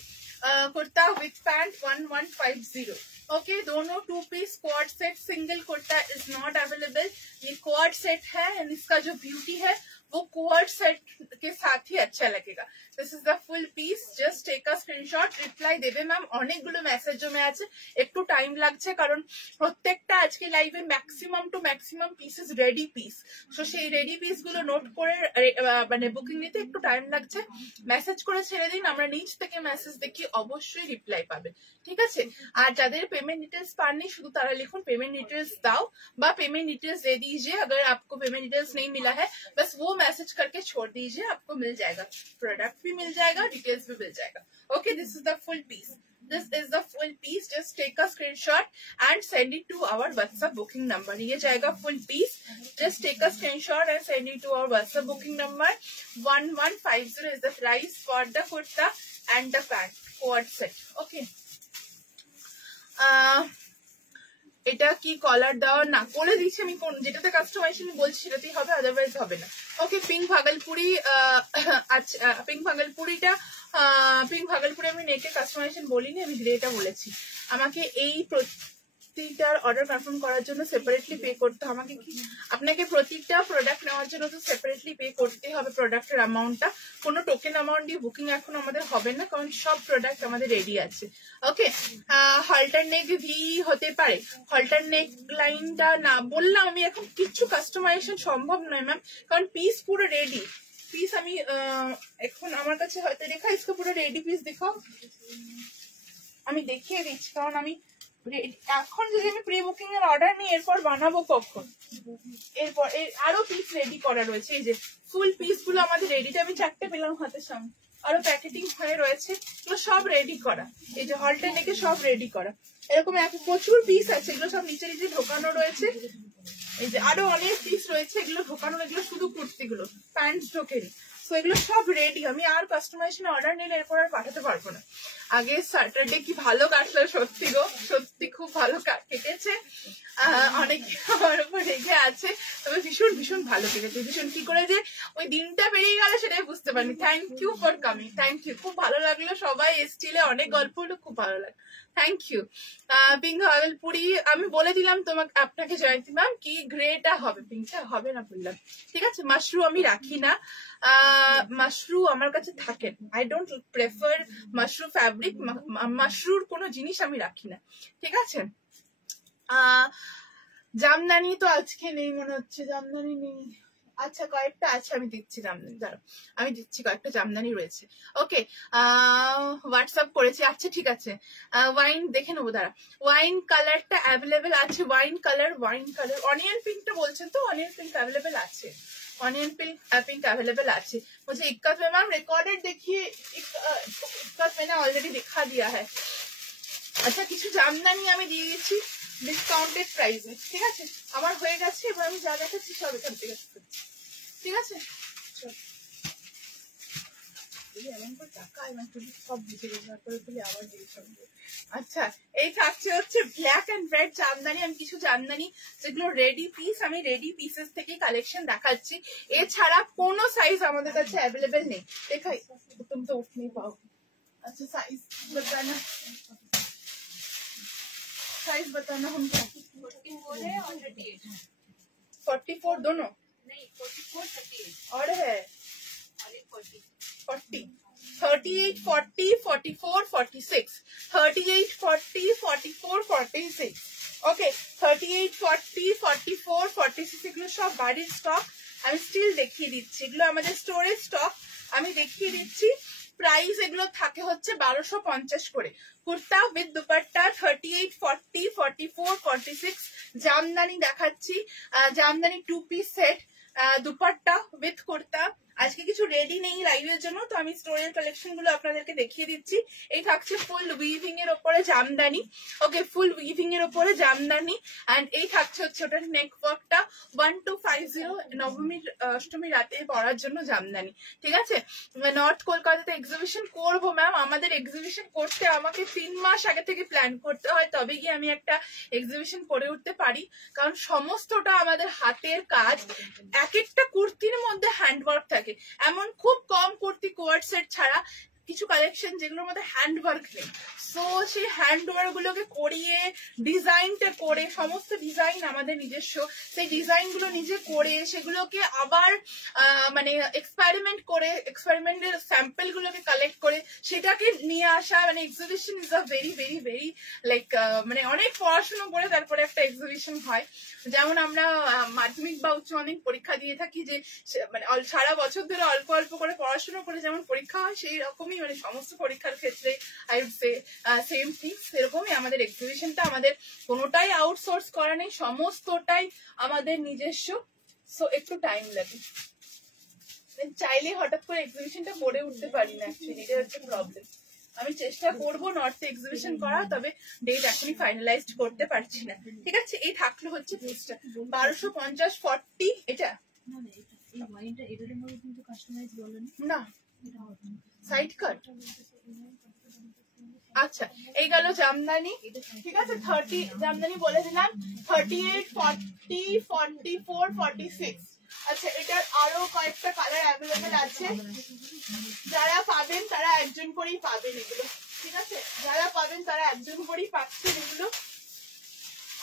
Kurta with pant 1150। ओके, दोनों 2 piece co-ord set. Single kurta is not available. ये क्वाड सेट है एंड इसका जो ब्यूटी है वो क्वाड सेट के साथ ही अच्छा लगेगा। This is the full piece. Just take a screenshot. Reply देवे मैम। অনেকগুলো মেসেজও মে আছে, একটু টাইম লাগছে কারণ প্রত্যেকটা আজকে লাইভে maximum two maximum pieces ready piece. So সেই রেডি পিস গুলো নোট করে মানে বুকিং নিতে একটু টাইম লাগছে। মেসেজ করে ছেড়ে দিন, আমরা নিচ থেকে মেসেজ দেখি অবশ্যই রিপ্লাই পাবেন, ঠিক আছে। আর যাদের পেমেंट डिटेल्स पानी शुरू तारा लिखून पेमेंट डिटेल्स दाओ बा पेमेंट डिटेल्स दे दीजिए। अगर आपको पेमेंट डिटेल्स नहीं मिला है बस वो मैसेज करके छोड़ दीजिए, आपको मिल जाएगा। प्रोडक्ट भी मिल जाएगा, डिटेल्स भी मिल जाएगा। Okay, this is the full piece. This is the full piece. Just take a screenshot and send it to our WhatsApp booking number. ये जाएगा full piece. Just take a screenshot and send it to our WhatsApp booking number. 1150 is the price for the kurta and the pant quad set. Okay. এটা কি কলার দেওয়া না করে দিচ্ছি আমি, কোন যেটাতে কাস্টমাইজেশন বলছি সেটাতেই হবে, আদারওয়াইজ হবে না। ওকে, পিঙ্ক ভাগলপুরি। আচ্ছা, পিঙ্ক ভাগলপুরিটা পিঙ্ক ভাগলপুরি আমি নেটে কাস্টমাইজেশন বলিনি, আমি গ্রেটা বলেছি। আমাকে এই প্রতিটার অর্ডার কনফার্ম করার জন্য সেপারেটলি পে করতে হবে। আমাকে কি আপনাকে প্রত্যেকটা প্রোডাক্ট নেওয়ার জন্য তো সেপারেটলি পে করতে হবে প্রোডাক্টের অ্যামাউন্টটা। কোনো টোকেন অ্যামাউন্ট দিয়ে বুকিং এখন আমাদের হবে না, কারণ সব প্রোডাক্ট আমাদের রেডি আছে। ওকে, হল্টার নেক ভি হতে পারে। হল্টার নেক লাইনটা না বললাম আমি, এখন কিছু কাস্টমাইজেশন সম্ভব নয় ম্যাম, কারণ পিস পুরো রেডি। পিস আমি এখন আমার কাছে হয়তো দেখা, इसको পুরো রেডি পিস দেখাও, আমি দেখিয়ে দিচ্ছি। কারণ আমি এখন যদি আমি প্রি বুকিং এর অর্ডার নিই এরপর বানাবো কখন? এরপর আরো পিস রেডি করা রয়েছে। এই যে ফুল পিস গুলো আমাদের রেডি। আমি 4টে পেলাম হাতের সামনে, আরো প্যাকেটিং হয়ে রয়েছে, এগুলো সব রেডি করা। এই যে হলটা নেকে সব রেডি করা। এরকম প্রচুর পিস আছে, এগুলো সব নিচে নিচে ঢোকানো রয়েছে। এই যে আরো অনেক পিস রয়েছে, এগুলো ঢোকানো, এগুলো শুধু কুর্তিগুলো, প্যান্ট ঢোকেনি। তো এগুলো সব রেডি। আমি আর কাস্টমাইজেশন অর্ডার নিলে এরপর আর পাঠাতে পারবো না। আগে স্যাটারডে কি ভালো কাটলো, সত্যি গো, সত্যি খুব ভালো কেটেছে। অনেকে আমার উপর রেগে আছে, তবে ভীষণ ভীষণ ভালো কেটেছে। ভীষণ কি করে যে ওই দিনটা বেরিয়ে গেল সেটাই বুঝতে পারিনি। Thank you for coming, thank you. খুব ভালো লাগলো, সবাই এসছিলে, অনেক গল্প হলো, খুব ভালো লাগলো। Thank you. পিঙ্ক ভাগলপুরি আমি বলে দিলাম তোমাকে, আপনাকে জয়ন্তী ম্যাম, কি গ্রেটা হবে, পিঙ্কটা হবে না বললাম, ঠিক আছে। মাশরু আমি রাখি না, মাশরু আমার কাছে থাকেন। I don't prefer mashru fabric, মাশরুর কোনো জিনিস আমি রাখি না, ঠিক আছে। জামদানি তো আজকে নেই মনে হচ্ছে, জামদানি নেই। আচ্ছা, কয়েকটা আছে, আমি দিচ্ছি জামদানি, দাঁড়াও আমি দিচ্ছি, কয়েকটা জামদানি রয়েছে। ওকে, হোয়াটসঅ্যাপ করেছি। আচ্ছা ঠিক আছে, ওয়াইন দেখে নেবো, দাঁড়া। ওয়াইন কালারটা অ্যাভেলেবেল আছে, ওয়াইন কালার, অনিয়ন পিঙ্কটা বলছেন তো, অনিয়ন পিঙ্ক অ্যাভেলেবেল আছে, ऑनियन पिंक अवेलेबल আছে। मुझे इक्कत में मैम रिकॉर्डेड देखिए, इक्कत मैंने ऑलरेडी दिखा दिया है। আচ্ছা, কিছু জামদানি আমি দিয়ে দিচ্ছি ডিসকাউন্টেড প্রাইসে, ঠিক আছে। আমার হয়ে গেছে, এবার আমি যা দেখাচ্ছি সব এখান থেকে, ঠিক আছে। এমন করে টাকা এমন সব বুঝে করে ফেলে আবার দিয়ে সঙ্গে। আচ্ছা, এই থাকছে হচ্ছে ব্ল্যাক এন্ড রেড জামদানি। আমি কিছু জামদানি যেগুলো রেডি পিস, আমি রেডি পিসেস থেকে কালেকশন দেখাচ্ছি। এছাড়া কোনো সাইজ আমাদের কাছে অ্যাভেলেবেল নেই। দেখাই, তুমি তো উঠনি পাও। अच्छा साइज बताना, साइज बताना हम क्या 44 है और 38 है। 44 दोनों नहीं, 44 38 और है 40 38 40 44 46 38 40 44 46 ওকে 38 40 44 46 এগুলো সব বাড়ির স্টক। আমি স্টিল দেখিয়ে দিচ্ছি, এগুলো আমাদের স্টোরেজ স্টক, আমি দেখিয়ে দিচ্ছি। প্রাইস এগুলো থাকে হচ্ছে 1250 করে। কুর্তা উইথ দুপাট্টা 38 40 44 46। জামদানি দেখাচ্ছি, Jamdani 2 piece set, dupatta with kurta আজকে কিছু রেডি নেই লাইভের জন্য, তো আমি স্টোরের কালেকশন গুলো আপনাদেরকে দেখিয়ে দিচ্ছি। এই থাকছে ফুল উইভিং এর ওপরে জামদানি, ওকে, ফুল উইভিং এর ওপরে জামদানি, এন্ড এই থাকছে হচ্ছে ওটার নেক ওয়ার্কটা 1250 নবমীর অষ্টমী রাতে পরার জন্য জামদানি। ঠিক আছে, নর্থ কলকাতাতে এক্সিবিশন করবো ম্যাম। আমাদের এক্সিবিশন করতে আমাকে 3 মাস আগে থেকে প্ল্যান করতে হয়, তবে গিয়ে আমি একটা এক্সিবিশন করে উঠতে পারি, কারণ সমস্তটা আমাদের হাতের কাজ। এক একটা কুর্তির মধ্যে হ্যান্ডওয়ার্ক থাকে, এমন খুব কম কুর্তি কোয়ার্ড সেট ছাড়া কিছু কালেকশন যেগুলোর মধ্যে হ্যান্ডওয়ার্ক নেই। সো সেই হ্যান্ডওয়ার্ক গুলোকে করিয়ে ডিজাইনটা করে, সমস্ত ডিজাইন আমাদের নিজস্ব, সেই ডিজাইন গুলো নিজে করে সেগুলোকে আবার মানে এক্সপেরিমেন্ট করে, এক্সপেরিমেন্টের স্যাম্পল গুলোকে কালেক্ট করে সেটাকে নিয়ে আসা, মানে exhibition is a very very very like মানে অনেক পড়াশোনা করে তারপরে একটা এক্সিবিশন হয়। যেমন আমরা মাধ্যমিক বা উচ্চ মাধ্যমিক পরীক্ষা দিয়ে থাকি, যে মানে সারা বছর ধরে অল্প অল্প করে পড়াশোনা করে যেমন পরীক্ষা হয়, সেই রকমই মানে সমস্ত পরীক্ষার ক্ষেত্রে I would say same thing. সেরকমই আমাদের এক্সিবিশনটা, আমাদের কোনোটাই আউটসোর্স করা নেই, সমস্তটাই আমাদের নিজস্ব। সো একটু টাইম লাগে, চাইলে হঠাৎ করে এক্সিবিশনটা করে উঠতে পারি না, অ্যাকচুয়ালি এটা হচ্ছে প্রবলেম। আমি চেষ্টা করবো নর্থে এক্সিবিশন করা, তবে ডেট এখনই ফাইনালাইজড করতে পারছি না। ঠিক আছে, এই থাকলো হচ্ছে পিসটা 1250 40। এটা না সাইড কাট। আচ্ছা, এই গেল জামদানি। ঠিক আছে, 30 জামদানি বলে দিলাম, 38 40 44 46। আচ্ছা, এটার আরো কয়েকটা কালার অ্যাভেলেবেল আছে, যারা পাবেন তারা একজন করেই পাবেন এগুলো। ঠিক আছে, যারা পাবেন তারা একজন করেই পাচ্ছেন এগুলো,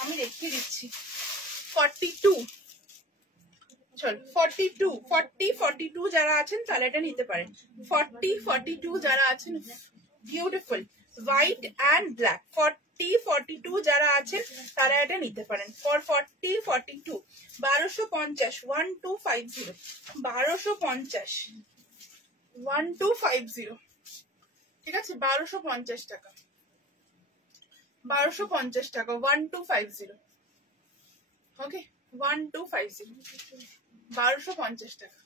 আমি দেখিয়ে দিচ্ছি। 42, চল 42 40 42 যারা আছেন তারা এটা নিতে পারেন। 40 42 যারা আছেন, বিউটিফুল হোয়াইট অ্যান্ড ব্ল্যাক। 40 42 যারা আছেন তারা এটা নিতে পারেন। ফর 40 42 1250 1250 1250 1250। ঠিক আছে, 1250 টাকা, 1250 টাকা 1250। ওকে, 1250 1250 টাকা।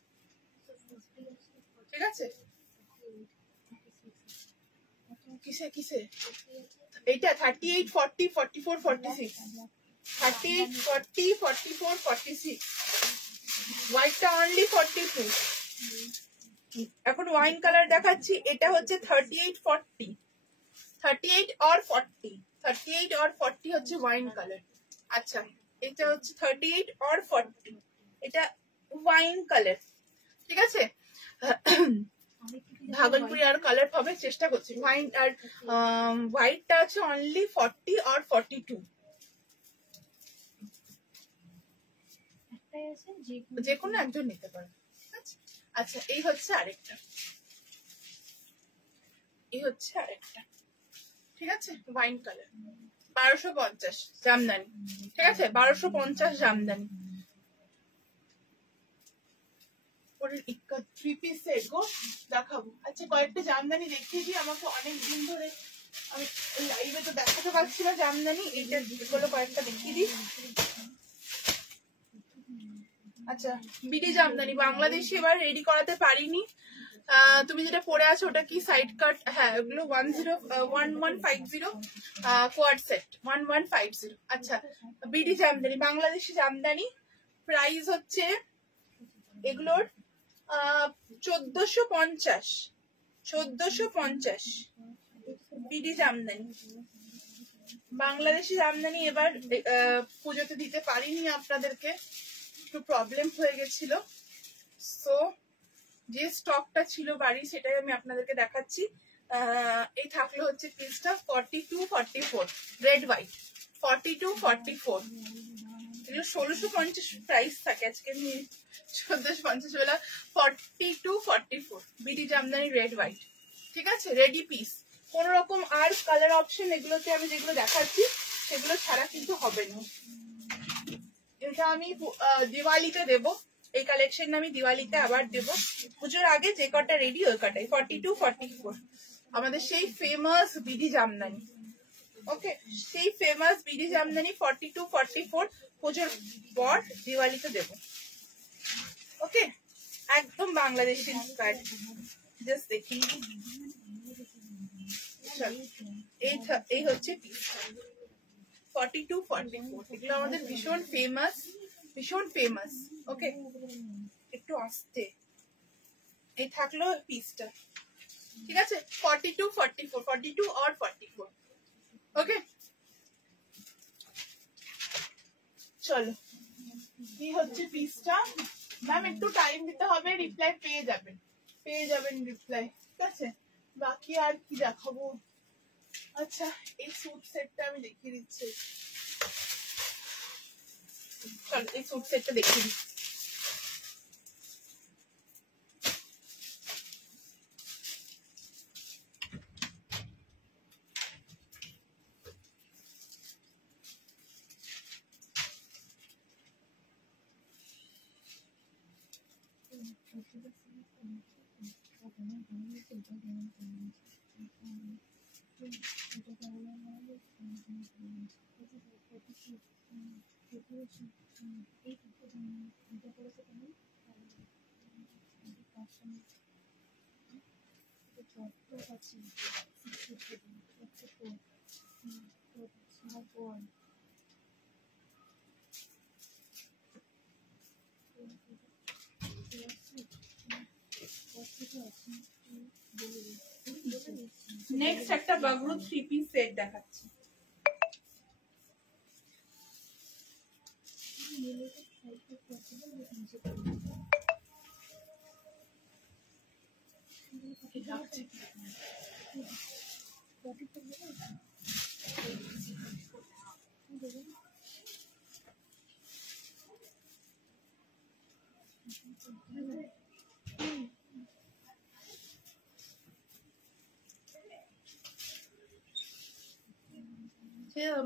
ঠিক আছে, কিসে কিসে এইটা 38 40 44 46 38 40 44 46। হোয়াইটটা অনলি 42। এখন ওয়াইন কালার দেখাচ্ছি, এটা হচ্ছে 38 40 38 or 40 38 or 40 হচ্ছে ওয়াইন কালার। আচ্ছা, এটা হচ্ছে 38 or 40, এটা ওয়াইন কালার। ঠিক আছে, ভাগলপুরি আর কালার হবে, চেষ্টা করছি। ওয়াইন আর হোয়াইটটা আছে অনলি 40 or 42, যে কোনো একজন নিতে পারে। আচ্ছা, এই হচ্ছে আরেকটা, এই হচ্ছে আরেকটা। ঠিক আছে, ওয়াইন কালার 1250 জামদানি। ঠিক আছে, 1250 Jamdani. Three piece set go দেখাবো। আচ্ছা, কয়েকটা জামদানি দেখিয়ে দিই, আমাকে অনেক দিন ধরে আমি লাইভে তো দেখাতে পারছি না জামদানি, এইটা এগুলো কয়েকটা দেখিয়ে দিই। আচ্ছা, বিডি জামদানি বাংলাদেশে এবার রেডি করাতে পারিনি। তুমি যেটা পরে আছো ওটা কি সাইড কাট? হ্যাঁ, ওগুলো 1150 কোয়াড সেট 1150। আচ্ছা, বিডি জামদানি বাংলাদেশি জামদানি, প্রাইস হচ্ছে এগুলোর 1450 1450 বিডি জামদানি। বাংলাদেশি জামদানি এবার পুজোতে দিতে পারিনি আপনাদেরকে, একটু প্রবলেম হয়ে গেছিল। সো যে স্টকটা ছিল বাড়ি সেটাই আমি আপনাদেরকে দেখাচ্ছি। এই থাকলো হচ্ছে পিসটা 42 44 রেড হোয়াইট 42 44। এগুলো 1650 প্রাইস থাকে, আজকে আমি 1450 বেলা 42 44 বিডি জামদানি রেড হোয়াইট। ঠিক আছে, রেডি পিস। কোন রকম আর কালার অপশন এগুলোতে আমি যেগুলো দেখাচ্ছি সেগুলো ছাড়া কিন্তু হবে না। এটা আমি দিওয়ালিতে দেবো, এই কালেকশন আমি দিওয়ালিতে আবার দেবো। পুজোর আগে যে কটা রেডি ওই কটাই 42 44 আমাদের সেই ফেমাস বিডি জামদানি। ওকে, সেই ফেমাস বিডি জামদানি 42 44 পুজোর পর দিওয়ালিতে দেবো। ওকে, একদম বাংলাদেশি ইন্সপায়ার্ড। জাস্ট দেখি, এই হচ্ছে পিস 42, 44। এগুলো আমাদের ভীষণ ফেমাস, ভীষণ ফেমাস। ওকে, একটু আসতে এই থাকলো পিসটা, ঠিক আছে? 42, 44, 42 और 44। ওকে, চলো এই হচ্ছে পিসটা। ম্যাম একটু টাইম দিতে হবে, রিপ্লাই পেয়ে যাবেন রিপ্লাই, ঠিক আছে? বাকি আর কি দেখাবো? আচ্ছা, এই স্যুট সেটটা আমি দেখিয়ে দিচ্ছি। চলো এই স্যুট সেটটা দেখিয়ে দিচ্ছি। নেক্সট একটা বাগরু 3 পিস সেট দেখাচ্ছি।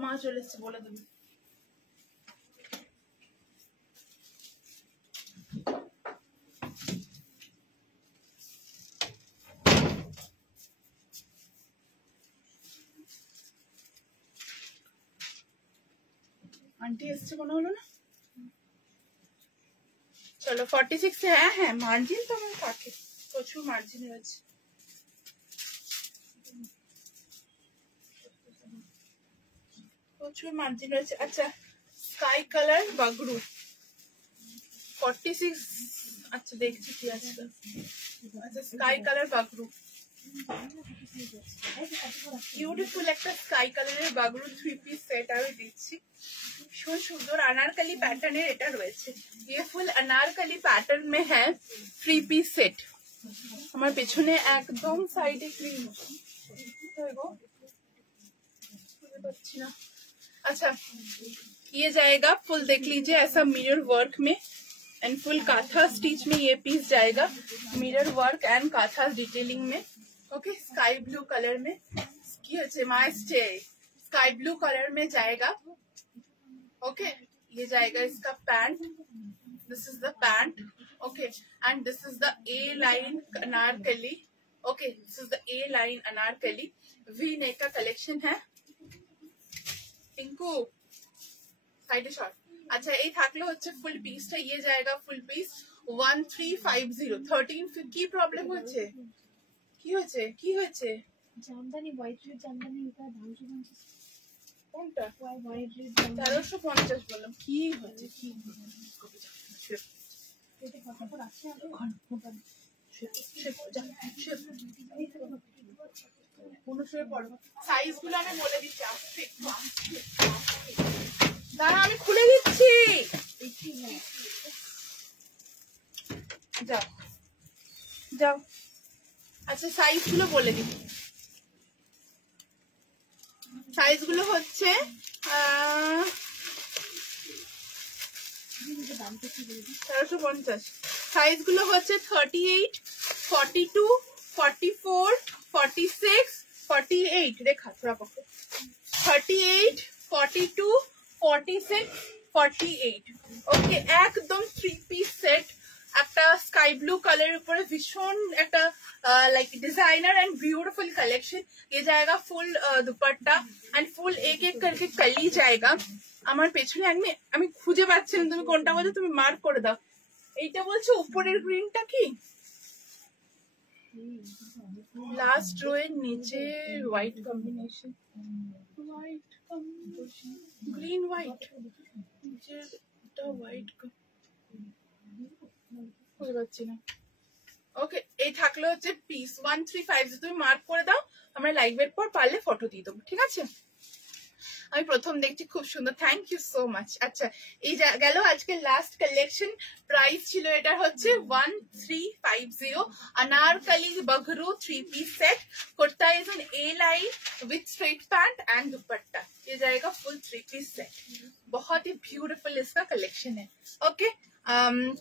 মা চলে এসছে, বলে দেবো। आंटी इससे बना होलो ना। चलो 46 से है मार्जिन तो मैं काटे प्रचुर मार्जिन আছে প্রচুর মার্জিন আছে। আচ্ছা স্কাই কালার বাগরু 46। আচ্ছা দেখছি কি আছে। আচ্ছা স্কাই কালার বাগরু বিউটিফুল একটা স্কাই কালারের বাগরু 3 পিস সেট আমি দিচ্ছি। भीषण सुंदर अनारकली पैटर्न है এটা রয়েছে। ये फुल अनारकली पैटर्न में है 3 पीस सेट। আমার পেছনে একদম সাইডে ক্রিম দেখো अच्छी ना। अच्छा ये जाएगा फुल, देख लीजिए ऐसा मिरर वर्क में एंड फुल काथा स्टिच में ये पीस जाएगा, मिरर वर्क एंड काथा डिटेलिंग में। ओके स्काई ब्लू कलर में स्काई ब्लू कलर में जाएगा। ओके ये जाएगा इसका pant, this is the pant. Okay and this is the A line Anarkali. Okay this is the A line Anarkali V neck का collection है। Pinku side shot. अच्छा ये থাকলো হচ্ছে ফুল পিসটা, ये जाएगा फुल पीस 1350। 13 কি প্রবলেম হচ্ছে, কি হয়েছে কি হয়েছে? জামদানি হোয়াইট রেড জামদানি এটা 1250। কোনটা হোয়াইট রেড 1350 বললাম, কি হয়েছে কি এটা কত আছে এখন কোন শুয়ে পড়ো। সাইজ গুলো আমি বলে দিচ্ছি, আসছে একটু দাঁড়া আমি খুলে দিচ্ছি। যাও যাও। আচ্ছা সাইজ গুলো বলে দিচ্ছি, সাইজ গুলো হচ্ছে 1350। সাইজ গুলো হচ্ছে 38, 42, 44, 46, 48। রেখা थोड़ा पकड़ो। 38, 42, 46, 48। ওকে একদম 3 পিস সেট, একটা স্কাই ব্লू कलर ऊपर भीषण একটা like designer and beautiful collection. ये जाएगा फुल दुपट्टा एंड फुल एक एक करके कली जाएगा। আমার পেছনে আমি খুঁজে পাচ্ছি না, তুমি কোনটা বলো, তুমি মার্ক করে দাও। এইটা বলছে উপরের গ্রিনটা কি লাস্ট রো এর নিচে white combination white green white নিচেরটা হোয়াইট বুঝতে পারছি না ওকে এই থাকলে হচ্ছে পিস 1350 তুমি মার্ক করে দাও আমরা লাইভের পর পারলে ফটো দিয়ে দেবো ঠিক আছে আমি প্রথম দেখছি খুব সুন্দর থ্যাংক ইউ সো মাচ আচ্ছা এই গেল আজকে লাস্ট কালেকশন প্রাইস ছিল এটা হচ্ছে 1350 Anarkali Bagru 3-piece set kurta is in A line with straight pant and dupatta ये जाएगा फुल 3-piece सेट बहुत ही ब्यूटीफुल इसका कलेक्शन है ओके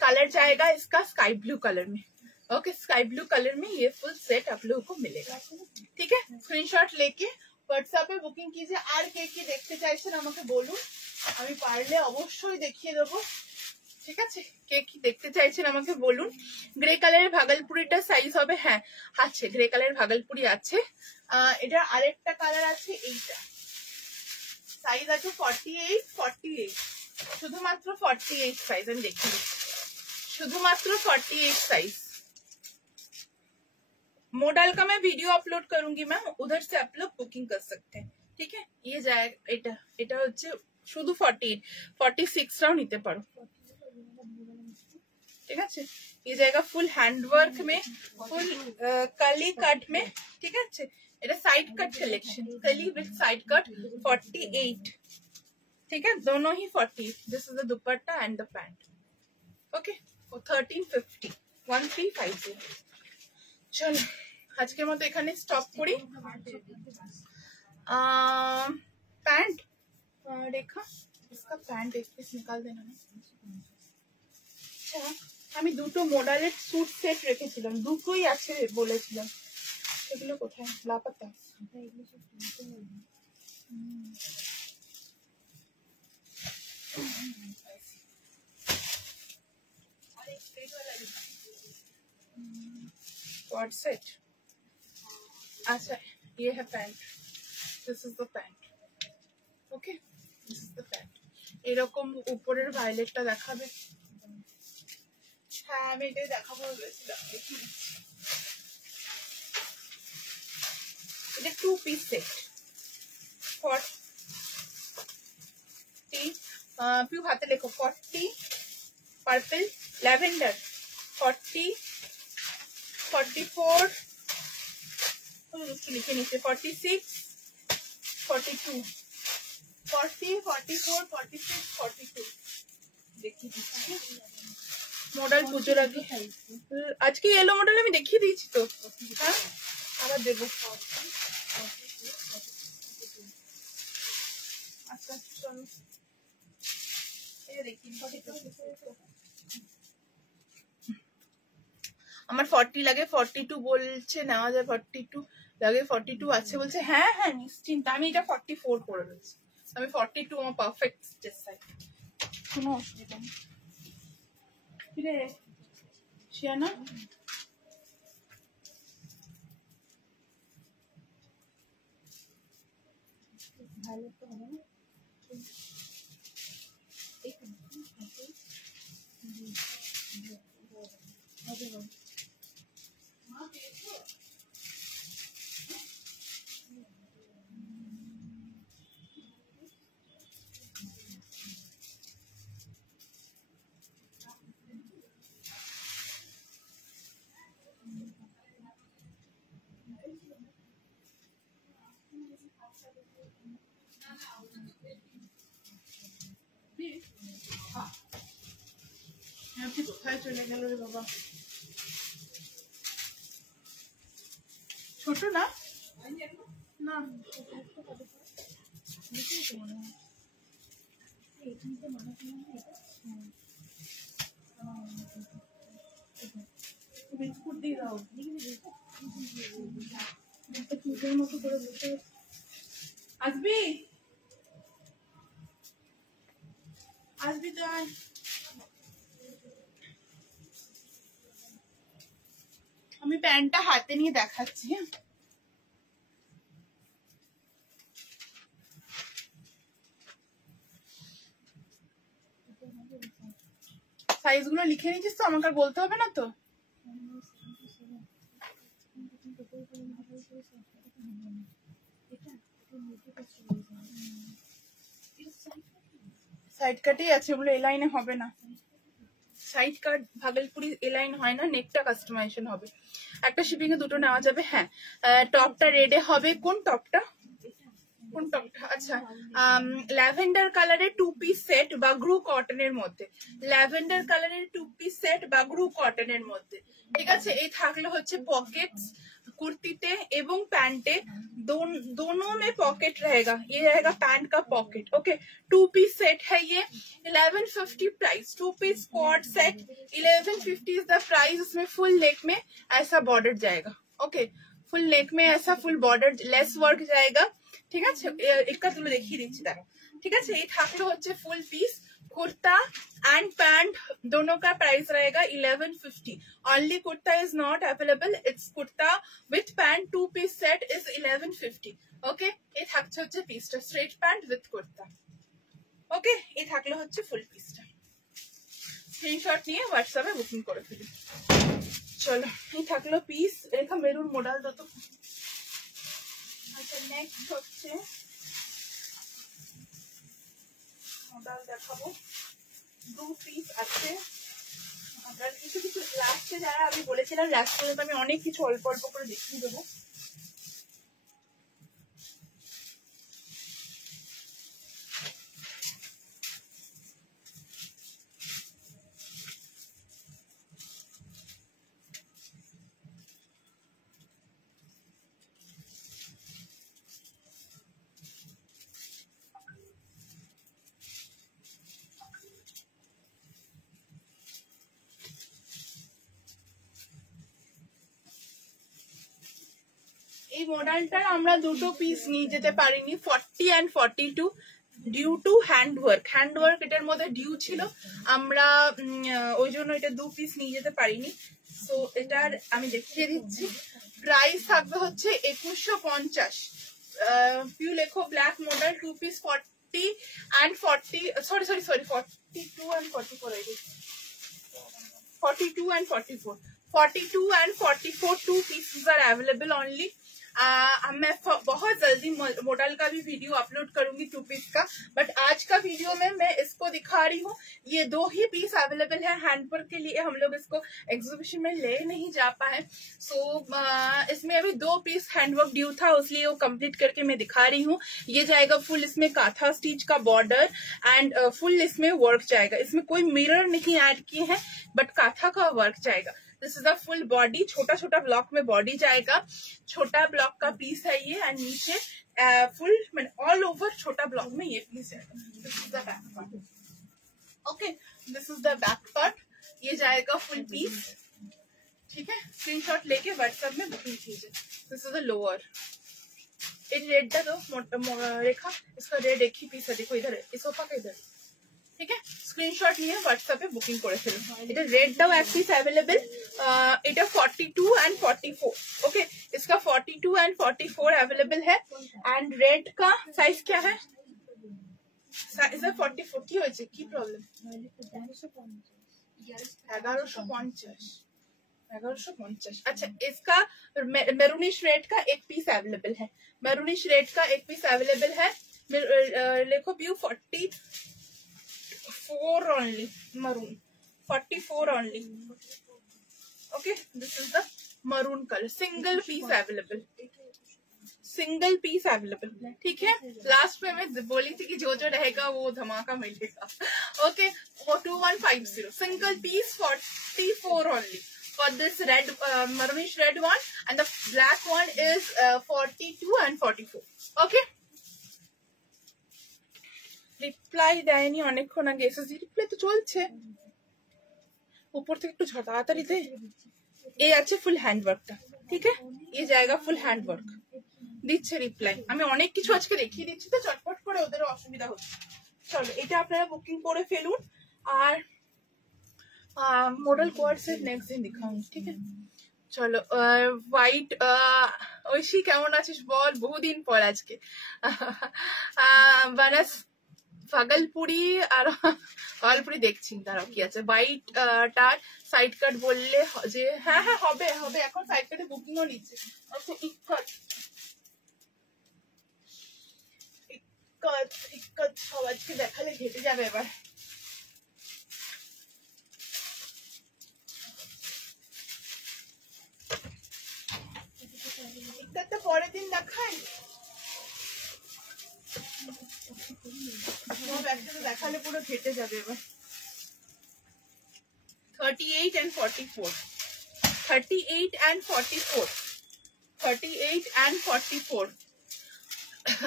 कलर जाएगा इसका स्काई ब्लू कलर में ओके स्काई ब्लू कलर में ये फुल सेट आप लोगों को मिलेगा ठीक है स्क्रीनशॉट लेके হোয়াটসঅ্যাপে বুকিং कीजिए আর কে কি দেখতে চাইছেন আমাকে বলুন আমি পারলে অবশ্যই দেখিয়ে দেবো ঠিক আছে কে কি দেখতে চাইছেন আমাকে বলুন গ্রে কালারের ভাগলপুরিটা সাইজ হবে হ্যাঁ আছে গ্রে কালারের ভাগলপুরি আছে এটা আরেকটা কালার আছে এইটা সাইজ আছে 48 শুধুমাত্র 48 সাইজ আমি দেখিয়ে দিচ্ছি শুধুমাত্র 48 সাইজ मॉडल का मैं वीडियो अपलोड करूंगी मैम उधर से आप लोग बुकिंग कर सकते हैं ठीक है ये जाएगा এটা এটা হচ্ছে শুধু 48 46 রাও নিতে পারো ঠিক আছে ये जाएगा फुल हैंडवर्क में फुल कली कट में ठीक है এটা साइड कट कलेक्शन कली विद साइड कट 48 ठीक है दोनों ही 48 this is the dupatta and the pant okay 1350 1350 चलो আজকের মতো এখানে স্টপ করি पैंट रेखा इसका पैंट एक पीस निकाल देना ना আচ্ছা আমি দুটো মডেলের স্যুট সেট রেখেছিলাম দুটোই আছে বলেছিলাম সেগুলো কোথায় লাপাতা कॉर्ड सेट अच्छा ये है pant this is the pant okay this is the pant এরকম উপরের ভায়োলেটটা দেখাবে হ্যাঁ আমি এটাই দেখাবো বলেছিলাম এটা 2-piece সেট 40 পিউ হাতে লেখো 40 পার্পল ল্যাভেন্ডার 40 44 लिखे नीचे 46 42 40 44 46 42 देखिए मॉडल পুজোর আগে আজকে येलो মডেল আমি দেখিয়ে দিয়েছি তো হ্যাঁ আবার দেব আচ্ছা চলো এই দেখি আমার 40 লাগে 42 বলছে নেওয়া যায় 42 লাগে 42 আছে বলছে হ্যাঁ হ্যাঁ নিশ্চিন্ত আমি এটা 44 করে রয়েছি আমি 42 আমার পারফেক্ট স্টেজ সাইজ কোনো অসুবিধা নেই কিরে শিয়ানা ভালো তো হবে না কোথায় চলে গেল রে বাবা ছোট না না বিস্কুট দিয়ে দাও চুপের মতো করে বসে আসবি আসবি তো আমি প্যান্টটা হাতে নিয়ে দেখাচ্ছি হ্যাঁ সাইজ গুলো লিখে নিয়েছিস তো, আমাকে আর বলতে হবে না তো। সাইড কাটেই আছে, ওগুলো এলাইনে হবে না। সাইড কাট ভাগলপুরি এলাইন হয় না, নেকটা কাস্টমাইজেশন হবে। একটা শিপিং এ দুটো নেওয়া যাবে। হ্যাঁ, টপটা রেডে হবে। কোন টপটা? কোন টপটা? আচ্ছা, ল্যাভেন্ডার কালারের 2 পিস সেট বা গ্রু কটনের মধ্যে, ল্যাভেন্ডার কালারের 2 পিস সেট বা গ্রু কটনের মধ্যে। ঠিক আছে, এই থাকলে হচ্ছে পকেটস कुर्तीते एवं पैंटे दोनों में पॉकेट रहेगा। ये रहेगा पैंट का पॉकेट। ओके, 2 पीस सेट है ये, 1150 प्राइस। 2 पीस स्क्वाड सेट 1150 इज द प्राइस। इसमें फुल नेक में ऐसा बॉर्डर जाएगा। ओके, फुल नेक में ऐसा फुल बॉर्डर लेस वर्क जाएगा। ठीक है, एक तुले देखिए दिच्छी देखो। ठीक है, ये থাকলো হচ্ছে full piece kurta and pant, दोनों का प्राइस रहेगा 1150। Only kurta is not available, it's kurta with pant 2 piece set is 1150। Okay, ये থাকছে হচ্ছে পিসটা straight pant with kurta. Okay, এই থাকলো হচ্ছে ফুল পিসটা। স্ক্রিনশট নিয়ে হোয়াটসঅ্যাপে বুকিং করে ফেলি। চলো, এই থাকলো পিস। এরকম মেরুন মডেল দো তো। আচ্ছা, নেক্সট হচ্ছে মডেল দেখাবো। 2 পিস আছে। আমরা কিছু কিছু লাস্টে যারা আমি বলেছিলাম লাস্ট পর্যন্ত আমি অনেক কিছু অল্প অল্প করে দেখিয়ে দেবো। এই মডেলটার আমরা দুটো পিস নিয়ে যেতে পারিনি, 40 and 42 due to handwork. Handwork এটার মধ্যে ডিউ ছিল, আমরা ওই জন্য এটা 2 পিস নিয়ে যেতে পারিনি। সো এটার আমি দেখিয়ে দিচ্ছি। প্রাইস থাকবে হচ্ছে 2150। পিউ লেখো black model 2 piece 40 and 40 sorry 42 and 44 42 and 44 42 and 44 2 pieces are available only। मैं बहुत जल्दी मॉडल का भी वीडियो अपलोड करूंगी 2 पीस का, बट आज का वीडियो में मैं इसको दिखा रही हूँ। ये 2 ही पीस अवेलेबल है। हैंडवर्क के लिए हम लोग इसको एग्जीबिशन में ले नहीं जा पाए। सो इसमें अभी 2 पीस हैंडवर्क ड्यू था, इसलिए वो कंप्लीट करके मैं दिखा रही हूँ। ये जाएगा फुल, इसमें काथा स्टिच का बॉर्डर एंड फुल इसमें वर्क जाएगा। इसमें कोई मिरर नहीं ऐड किए हैं, बट काथा का वर्क जाएगा। This is the full body, छोटा छोटा ब्लॉक में बॉडी जाएगा। छोटा ब्लॉक का पीस है ये, एंड नीचे फुल ऑल ओवर छोटा ब्लॉक में ये पीस जाएगा। This is the back part. Okay, this is the back part. ये जाएगा फुल पीस। ठीक है, स्क्रीनशॉट लेके व्हाट्सएप में बुकिंग कीजिए। This is the lower. एक रेड दा दो रेखा, इसका रेड एक ही पीस है। देखो इधर, इस सोफा का इधर। ठीक है, स्क्रीनशॉट নিয়ে হোয়াটসঅ্যাপে বুকিং করে ফেলুন। এটা রেডটাও এক পিস अवेलेबल, এটা 42 and 44। ओके, इसका 42 and 44 अवेलेबल है। एंड रेड का साइज क्या है? साइज है 44। কি হয়েছে, কি প্রবলেম? 1150। अच्छा, इसका मैरूनिश रेड का एक पीस अवेलेबल है। मैरूनिश रेड का एक पीस अवेलेबल है। लिखो view 44 only, maroon 44 only। okay, this is the maroon color, single piece available, single piece available. ठीक है, लास्ट में मैं बोली थी कि जो जो रहेगा वो धमाका मिलेगा। Okay, 2150 single piece 44 only for this red maroonish red one, and the black one is 42 and 44। okay, reply দেয়নি অনেকক্ষণ আগে। এসএসজি রিপ্লাই তো চলছে, উপর থেকে একটু তাড়াতাড়ি দে। এই আছে ফুল হ্যান্ডওয়ার্কটা। ঠিক আছে, ये जाएगा ফুল হ্যান্ডওয়ার্ক। দিচ্ছে রিপ্লাই। আমি অনেক কিছু আজকে দেখিয়ে দিচ্ছি তো চটপট করে, ওদেরও অসুবিধা হচ্ছে। চলো, এটা আপনারা বুকিং করে ফেলুন। আর মডেল কোয়ার্সের নেক্সট দিন দিখাউंगी। ঠিক আছে, চলো। হোয়াইট ঐশী কেমন আছিস বল, বহুদিন পর আজকে। বানাস ভাগলপুরি আর ভাগলপুরি দেখছি তারাও কি আছে হোয়াইট টার সাইড কাট বললে যে হ্যাঁ হ্যাঁ হবে হবে, এখন সাইড কাটে বুকিংও নিচ্ছে। আচ্ছা ইক্কত ইক্কত ইক্কত সব আজকে দেখালে ঘেটে যাবে এবার। ইক্কতটা পরের দিন দেখাই, সব একসাথে দেখালে পুরো ঘেটে যাবে এবার। 38 and 44, 38 and 44, 38 and 44।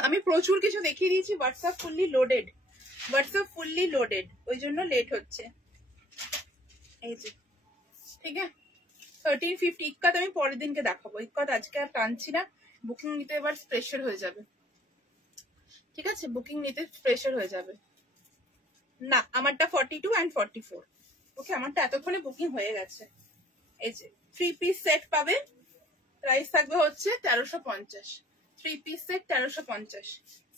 আমি প্রচুর কিছু দেখিয়ে দিয়েছি, WhatsApp fully loaded, WhatsApp fully loaded, ওই জন্য লেট হচ্ছে। এই যে ঠিক আছে 1350 ইক্কাত আমি পরের দিনকে দেখাবো, ইক্কাত আজকে আর টানছি না, বুকিং নিতে এবার প্রেশার হয়ে যাবে। ঠিক আছে বুকিং নিতে প্রেশার হয়ে যাবে। না আমারটা 42 and 44। ওকে আমারটা এতক্ষণে বুকিং হয়ে গেছে। এই যে 3 পিস সেট পাবে, প্রাইস থাকবে হচ্ছে 1350, 3 পিস সেট 1350,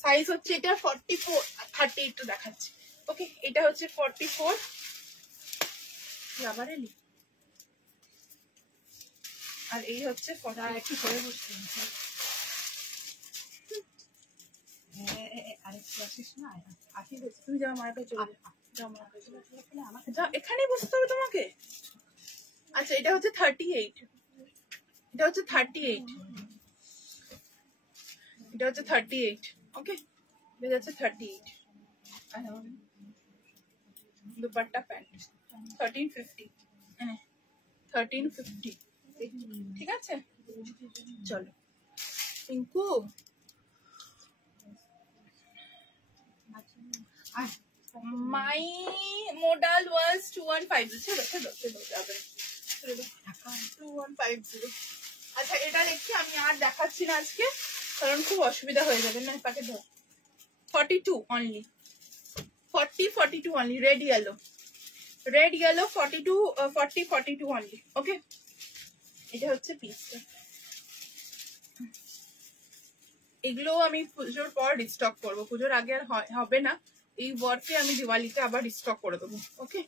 সাইজ হচ্ছে এটা 44 38 তো দেখাচ্ছি। ওকে এটা হচ্ছে 44 রাবার এলি, আর এই হচ্ছে 40 একটু করে বসতে তুমি যাও আমার কাছে চলে যাও, এখানেই বসতে হবে তোমাকে। আচ্ছা এটা হচ্ছে 38, এটা হচ্ছে 38, এটা হচ্ছে 38। ওকে এটা হচ্ছে 38, দুপাট্টা প্যান্ট 1350, 1350। ঠিক আছে চলো পিঙ্কু my modal was 2150। চলো চলো চলো যাবে 2150। আচ্ছা এটা দেখছি আমি আর দেখাচ্ছি না আজকে, কারণ খুব অসুবিধা হয়ে যাবে। না পাকে ধর 42 only, 42 only, red yellow, red yellow 42 only. Okay এটা হচ্ছে পিসটা, এগুলো আমি পুজোর পর রিস্টক করবো, পুজোর আগে আর হবে না, এই ওয়ার্কে আমি দিওয়ালিতে আবার রিস্টক করে দেবো। ওকে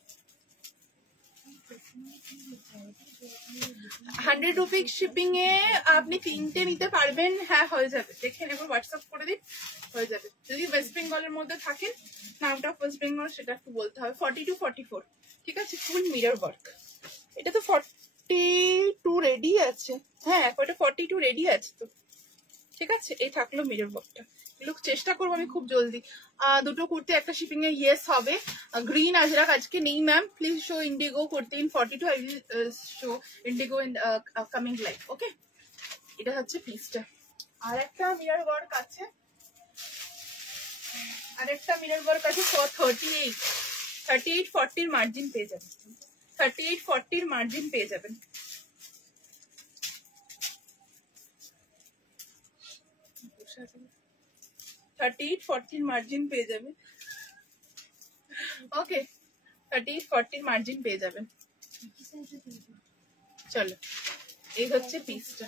100 রুপি শিপিং এ আপনি 3টে নিতে পারবেন। হ্যাঁ হয়ে যাবে, দেখে নেবো, হোয়াটসঅ্যাপ করে দিন হয়ে যাবে। যদি ওয়েস্ট বেঙ্গলের মধ্যে থাকেন, না আউট অফ ওয়েস্ট বেঙ্গল সেটা একটু বলতে হবে। 42 44 ঠিক আছে, ফুল মিরর ওয়ার্ক। এটা তো 42 রেডি আছে, হ্যাঁ এটা 42 রেডি আছে তো। ঠিক আছে এই থাকলো মিরর ওয়ার্কটা, লুক চেষ্টা করবো আমি খুব জলদি। দুটো কুর্তি একটা শিপিং এ ইয়েস হবে। গ্রিন আজরাক আজকে নেই ma'am, please show indigo kurti in 42, I will show indigo in coming live. Okay এটা হচ্ছে পিসটা। আর একটা মিরর ওয়ার্ক আছে, আরেকটা মিরর ওয়ার্ক আছে 38 40 মার্জিন পেয়ে যাবেন, 38 40 মার্জিন পেয়ে যাবেন। মার্জিন পেয়ে যাবে। ওকে 38 40 মার্জিন পেয়ে যাবেন। চলো এই হচ্ছে পিসটা,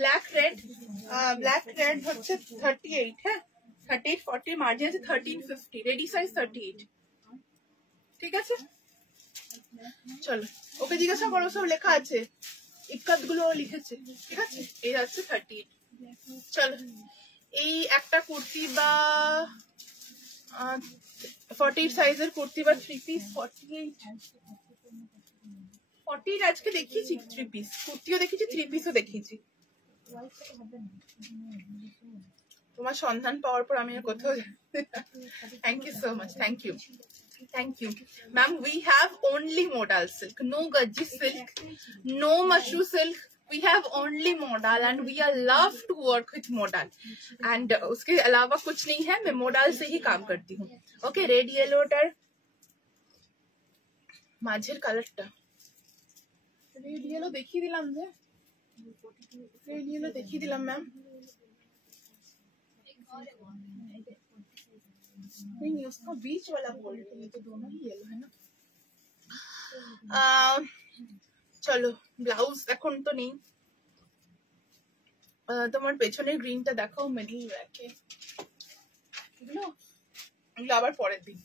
ব্ল্যাক রেড, ব্ল্যাক রেড হচ্ছে 38, হ্যাঁ 38 40 মার্জিন আছে 1350, রেডি সাইজ 38। ঠিক আছে চলো ওকে জিজ্ঞাসা করো, সব লেখা আছে, ইক্কাত গুলো লিখেছে। ঠিক আছে এই হচ্ছে 38। চলো এই একটা কুর্তি বা 48 সাইজের কুর্তি বা 3 পিস 48 আজকে দেখিয়েছি, 3 পিস কুর্তিও দেখিয়েছি, 3 পিসও দেখিয়েছি। তোমার সন্ধান পাওয়ার পর আমি আর কোথাও thank you so much, thank you thank you ma'am। we have only modal silk, no gajji silk, no mashu silk, we have only modal and we are love to work with modal and uske alawa kuch nahi hai, main modal se hi kaam karti hu। okay red yellow tar majher color ta red yellow dekhiye dilam je, red yellow dekhiye dilam ma'am। नहीं उसका बीच वाला बोल रही है, तो दोनों ही yellow है ना। चलो ब्लाउज এখন তো নেই, তোমার পেছনের গ্রিনটা দেখাও, মিডিল রাখে, এগুলো আবার পরের দিন,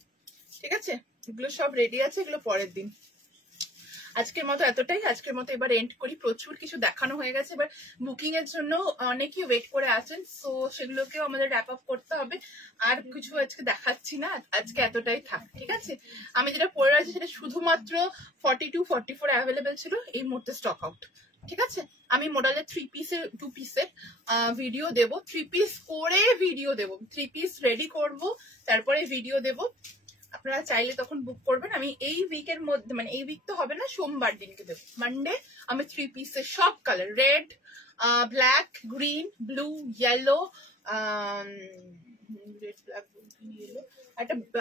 ঠিক আছে? এগুলো সব রেডি আছে, এগুলো পরের দিন। আজকের মতো এতটাই, আজকের মতো এবার এন্ড করি। প্রচুর কিছু দেখানো হয়ে গেছে, এবার বুকিং এর জন্য অনেকেই ওয়েট করে আছেন, সো সেগুলোকেও আমাদের র্যাপ আপ করতে হবে। আর কিছু আজকে দেখাচ্ছি না, আজকে এতটাই থাক, ঠিক আছে? আমি যেটা পরে আছি সেটা শুধুমাত্র 42, 44 অ্যাভেলেবেল ছিল, এই মুহূর্তে স্টক আউট, ঠিক আছে? আমি মডেলের 3 পিসের 2 পিসের ভিডিও দেবো, 3 পিস করে ভিডিও দেবো, 3 পিস রেডি করব, তারপরে ভিডিও দেবো। আপনারা চাইলে তখন বুক করবেন। আমি এই উইকের মধ্যে, মানে এই উইক তো হবে না, সোমবার দিনকে দেবো, মানডে। আমি 3 পিসের সব colour, red, black, green, blue, yellow, red, black, yellow,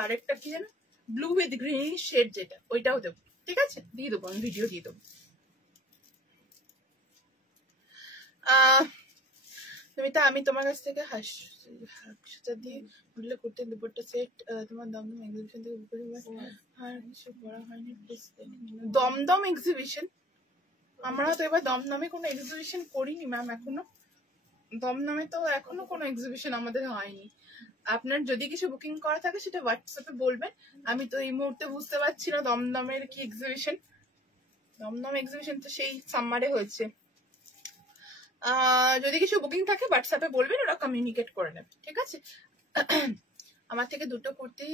আরেকটা কি জানো, ব্লু উইথ গ্রিন শেড, যেটা ওইটাও দেবো, ঠিক আছে? দিয়ে দেবো, আমি ভিডিও দিয়ে দেবো। সুমিতা, আমি তোমার কাছ থেকে হাসটা দিয়ে মডেল করতে দুপুরটা সেট তোমার দমদম এক্সিবিশন থেকে বুক করে, আর কিছু করা হয়নি প্লিজ। দমদম এক্সিবিশন? আমরা তো এবার দমদমে কোনো এক্সিবিশন করিনি ম্যাম, এখনো দমদমে তো এখনো কোনো এক্সিবিশন আমাদের হয়নি। আপনার যদি কিছু বুকিং করা থাকে সেটা হোয়াটসঅ্যাপে বলবেন। আমি তো এই মুহূর্তে বুঝতে পারছি না দমদমের কি এক্সিবিশন। দমদম এক্সিবিশন তো সেই সামারে হয়েছে। যদি কিছু বুকিং থাকে হোয়াটসঅ্যাপে বলবেন, ওরা কমিউনিকেট করে নেবে, ঠিক আছে? আমার থেকে দুটো কুর্তি,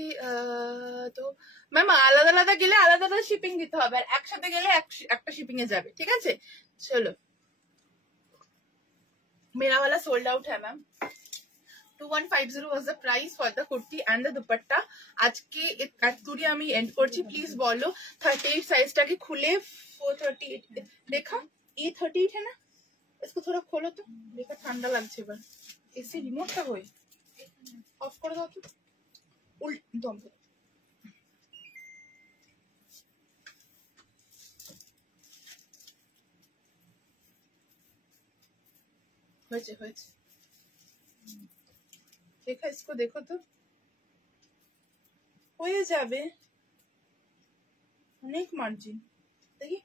তো ম্যাম আলাদা আলাদা গেলে আলাদা আলাদা শিপিং দিতে হবে, আর একসাথে গেলে একটা শিপিং এ যাবে, ঠিক আছে? চলো, मेरा वाला सोल्ड आउट है ma'am. 2150 was the price for the kurti and the dupatta। आज के एक्चुअली আমি এন্ড করছি। প্লিজ বলো 38 সাইজটাকে খুলে 438 देखा, ये 38 है ना? इसको थोड़ा खोलो तो, देखा ठंडा লাগছে এবার। এসি রিমোটটা কই? অফ করে দাও তো, উল্ট দম হয়েছে হয়েছে। देखा, इसको देखो तो, হয়ে যাবে, অনেক মার্জিন। দেখি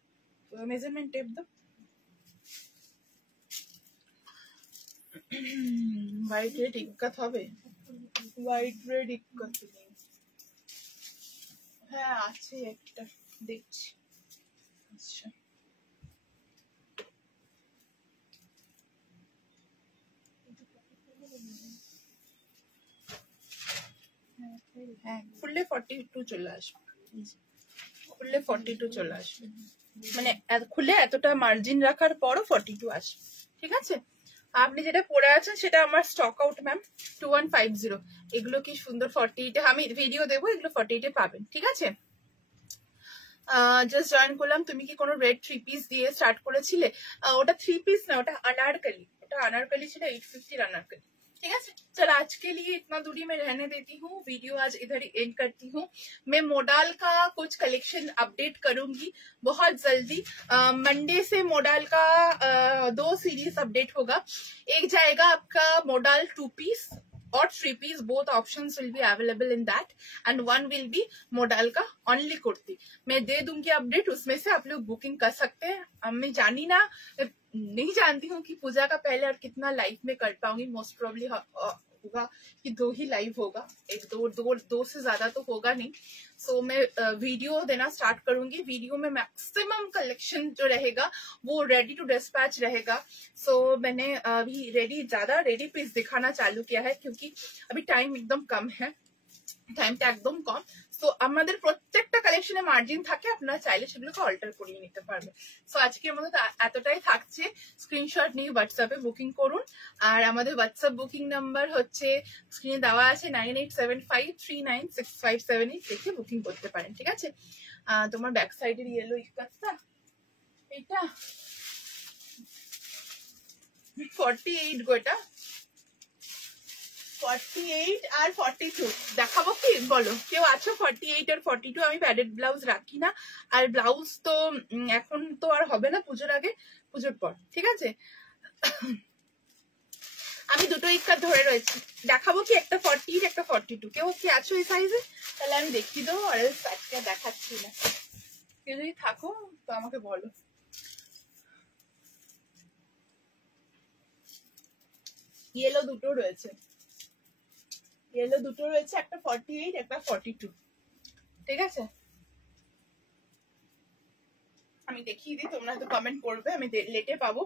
মেজারমেন্ট টেপ দাও। হোয়াইট রেড ইক্কাত হবে, হোয়াইট রেড ইক্কাত নেই। হ্যাঁ আছে একটা, দেখছি। আচ্ছা হ্যাঁ, খুললে 42 চলে আসবে, খুললে 42 চলে আসবে, মানে খুলে এতটা মার্জিন রাখার পরও 42 আসবে, ঠিক আছে? আপনি যেটা পরে আছেন সেটা আমার স্টক আউট ম্যাম, 2150। এগুলো কি সুন্দর 48, আমি ভিডিও দেবো, এগুলো 48 পাবেন, ঠিক আছে? জাস্ট জয়েন করলাম। তুমি কি কোনো রেড 3 পিস দিয়ে স্টার্ট করেছিলে? ওটা 3 পিস না, ওটা अनारकली, ওটা अनारकली ছিল 850 अनारकली, ठीक है? चल आज के लिए इतना दूरी में रहने देती हूँ, वीडियो आज इधर ही एंड करती हूँ। मैं मोडाल का कुछ कलेक्शन अपडेट करूंगी बहुत जल्दी। मंडे से मोडाल का 2 सीरीज अपडेट होगा। एक जाएगा आपका मोडाल 2 पीस और 3 piece, both options will be available in that, and one will be modal का only कुर्ती। मैं दे दूंगी अपडेट, उसमें से आप लोग बुकिंग कर सकते हैं। मैं जानी ना, नहीं जानती हूँ कि पूजा का पहले और कितना लाइव में कर पाऊंगी। मोस्ट प्रोबेबली होगा कि 2 ही लाइव होगा, एक दो से ज्यादा तो होगा नहीं। सो मैं वीडियो देना स्टार्ट करूंगी। वीडियो में मैक्सिमम कलेक्शन जो रहेगा वो रेडी टू डिस्पैच रहेगा। सो मैंने अभी ज्यादा रेडी पीस दिखाना चालू किया है, क्योंकि अभी टाइम एकदम कम है, টাইমটা একদম কম। সো আমাদের প্রত্যেকটা কালেকশনে মার্জিন থাকে, আপনারা চাইলে সেগুলোকে অল্টার করিয়ে নিতে পারবেন। সো আজকের মতো এতটাই থাকছে। স্ক্রিনশট নিয়ে হোয়াটসঅ্যাপে বুকিং করুন, আর আমাদের হোয়াটসঅ্যাপ বুকিং নাম্বার হচ্ছে স্ক্রিনে দেওয়া আছে, 9875396578, দেখে বুকিং করতে পারেন, ঠিক আছে? তোমার ব্যাক সাইডের ইয়েলো ইকাতটা, এটা 48 গো, এটা 48 আর 42 দেখাবো কি বলো? কেউ আছো 48 আর 42? আমি প্যাডেড ব্লাউজ রাখি না, আর ব্লাউজ তো এখন তো আর হবে না, পুজোর আগে, পুজোর পর, ঠিক আছে? আমি দুটো ইক্কাত ধরে রয়েছি, দেখাবো কি? একটা 48, একটা 42। কেউ কি আছো এই সাইজে? তাহলে আমি দেখিয়ে দেবো, আর আজকে দেখাচ্ছি না। কেউ যদি থাকো তো আমাকে বলো। ইয়েলো দুটো রয়েছে, ইয়েলো দুটো রয়েছে, একটা 48 একটা 42। ঠিক আছে, আমি দেখিয়ে দিই, তোমরা হয়তো কমেন্ট করবে, আমি লেটে পাবো,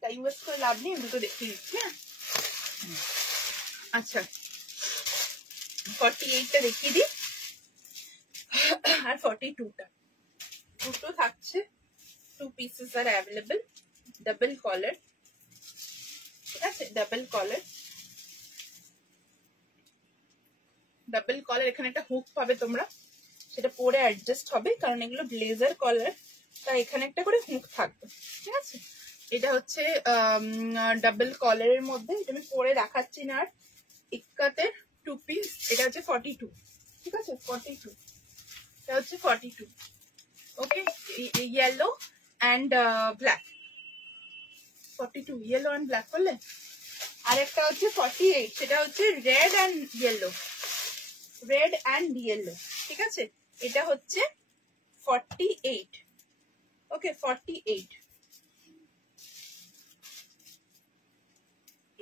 তাই ওয়েস্ট করে লাভ নেই, দুটো দেখিয়ে দিচ্ছি। হ্যাঁ আচ্ছা 48টা দেখিয়ে দিই আর 42টা, দুটো থাকছে, 2 pieces are available, ডাবল কলার। ঠিক আছে, ডাবল কলার, ডাবল কলার, এখানে একটা হুক পাবে তোমরা, সেটা পরে অ্যাডজাস্ট হবে, কারণ এগুলো ব্লেজার কলার, তাই এখানে একটা করে হুক থাকবে। ঠিক আছে, এটা হচ্ছে ডাবল কলারের মধ্যে, এটা আমি পরে দেখাচ্ছি না। আর ইক্কাতে 2 পিস, এটা হচ্ছে 42। ঠিক আছে 42, এটা হচ্ছে 42। Okay, yellow and black, 42 yellow and black করলে। আর একটা হচ্ছে 48, সেটা হচ্ছে red and yellow, red and yellow. ঠিক আছে, এটা হচ্ছে 48। ওকে 48,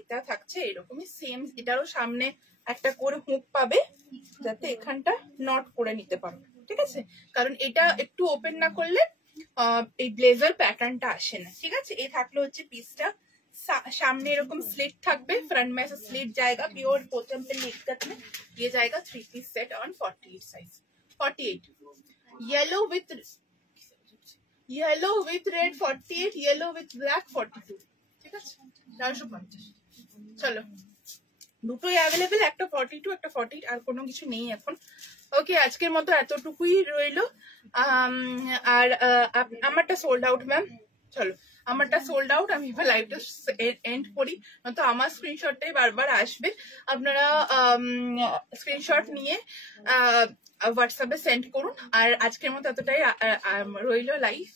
এটা থাকছে এরকমই সেম, এটারও সামনে একটা করে হুক পাবে, যাতে এখানটা নট করে নিতে পারো। ঠিক আছে, কারণ এটা একটু ওপেন না করলে এই ব্লেজার প্যাটার্নটা আসে না। ঠিক আছে, এই থাকলো হচ্ছে পিসটা, सामने এরকম स्लिट থাকবে, फ्रंट में से स्लिट जाएगा, प्योर कॉटन पे नेककट में ये जाएगा 3 piece set on 48 size. 48 yellow with red 48, yellow with black 42। ঠিক আছে 450। চলো, দুটোই অ্যাভেলেবেল, একটা 42 একটা 48, আর কোনো কিছু নেই এখন। ওকে, আজকের মতো এতটুকুই রইলো। আর আমারটা সোল্ড আউট ম্যাম, চলো আমারটা সোল্ড আউট, আমি এবার লাইভটা এন্ড করি, নয়তো আমার স্ক্রিনশটটাই বারবার আসবে। আপনারা স্ক্রিনশট নিয়ে হোয়াটসঅ্যাপে সেন্ড করুন। আর আজকের মতো এতটাই রইলো লাইভ,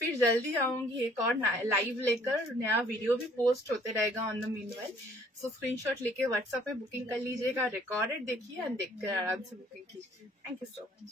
फिर जल्दी आऊंगी एक और लाइव लेकर, नया वीडियो भी पोस्ट होते रहेगा on the meanwhile. So screenshot लेके व्हाट्सएप पे बुकिंग कर लीजिएगा, रिकॉर्डेड देखिए और देखकर आराम से बुकिंग कीजिए। Thank you so much.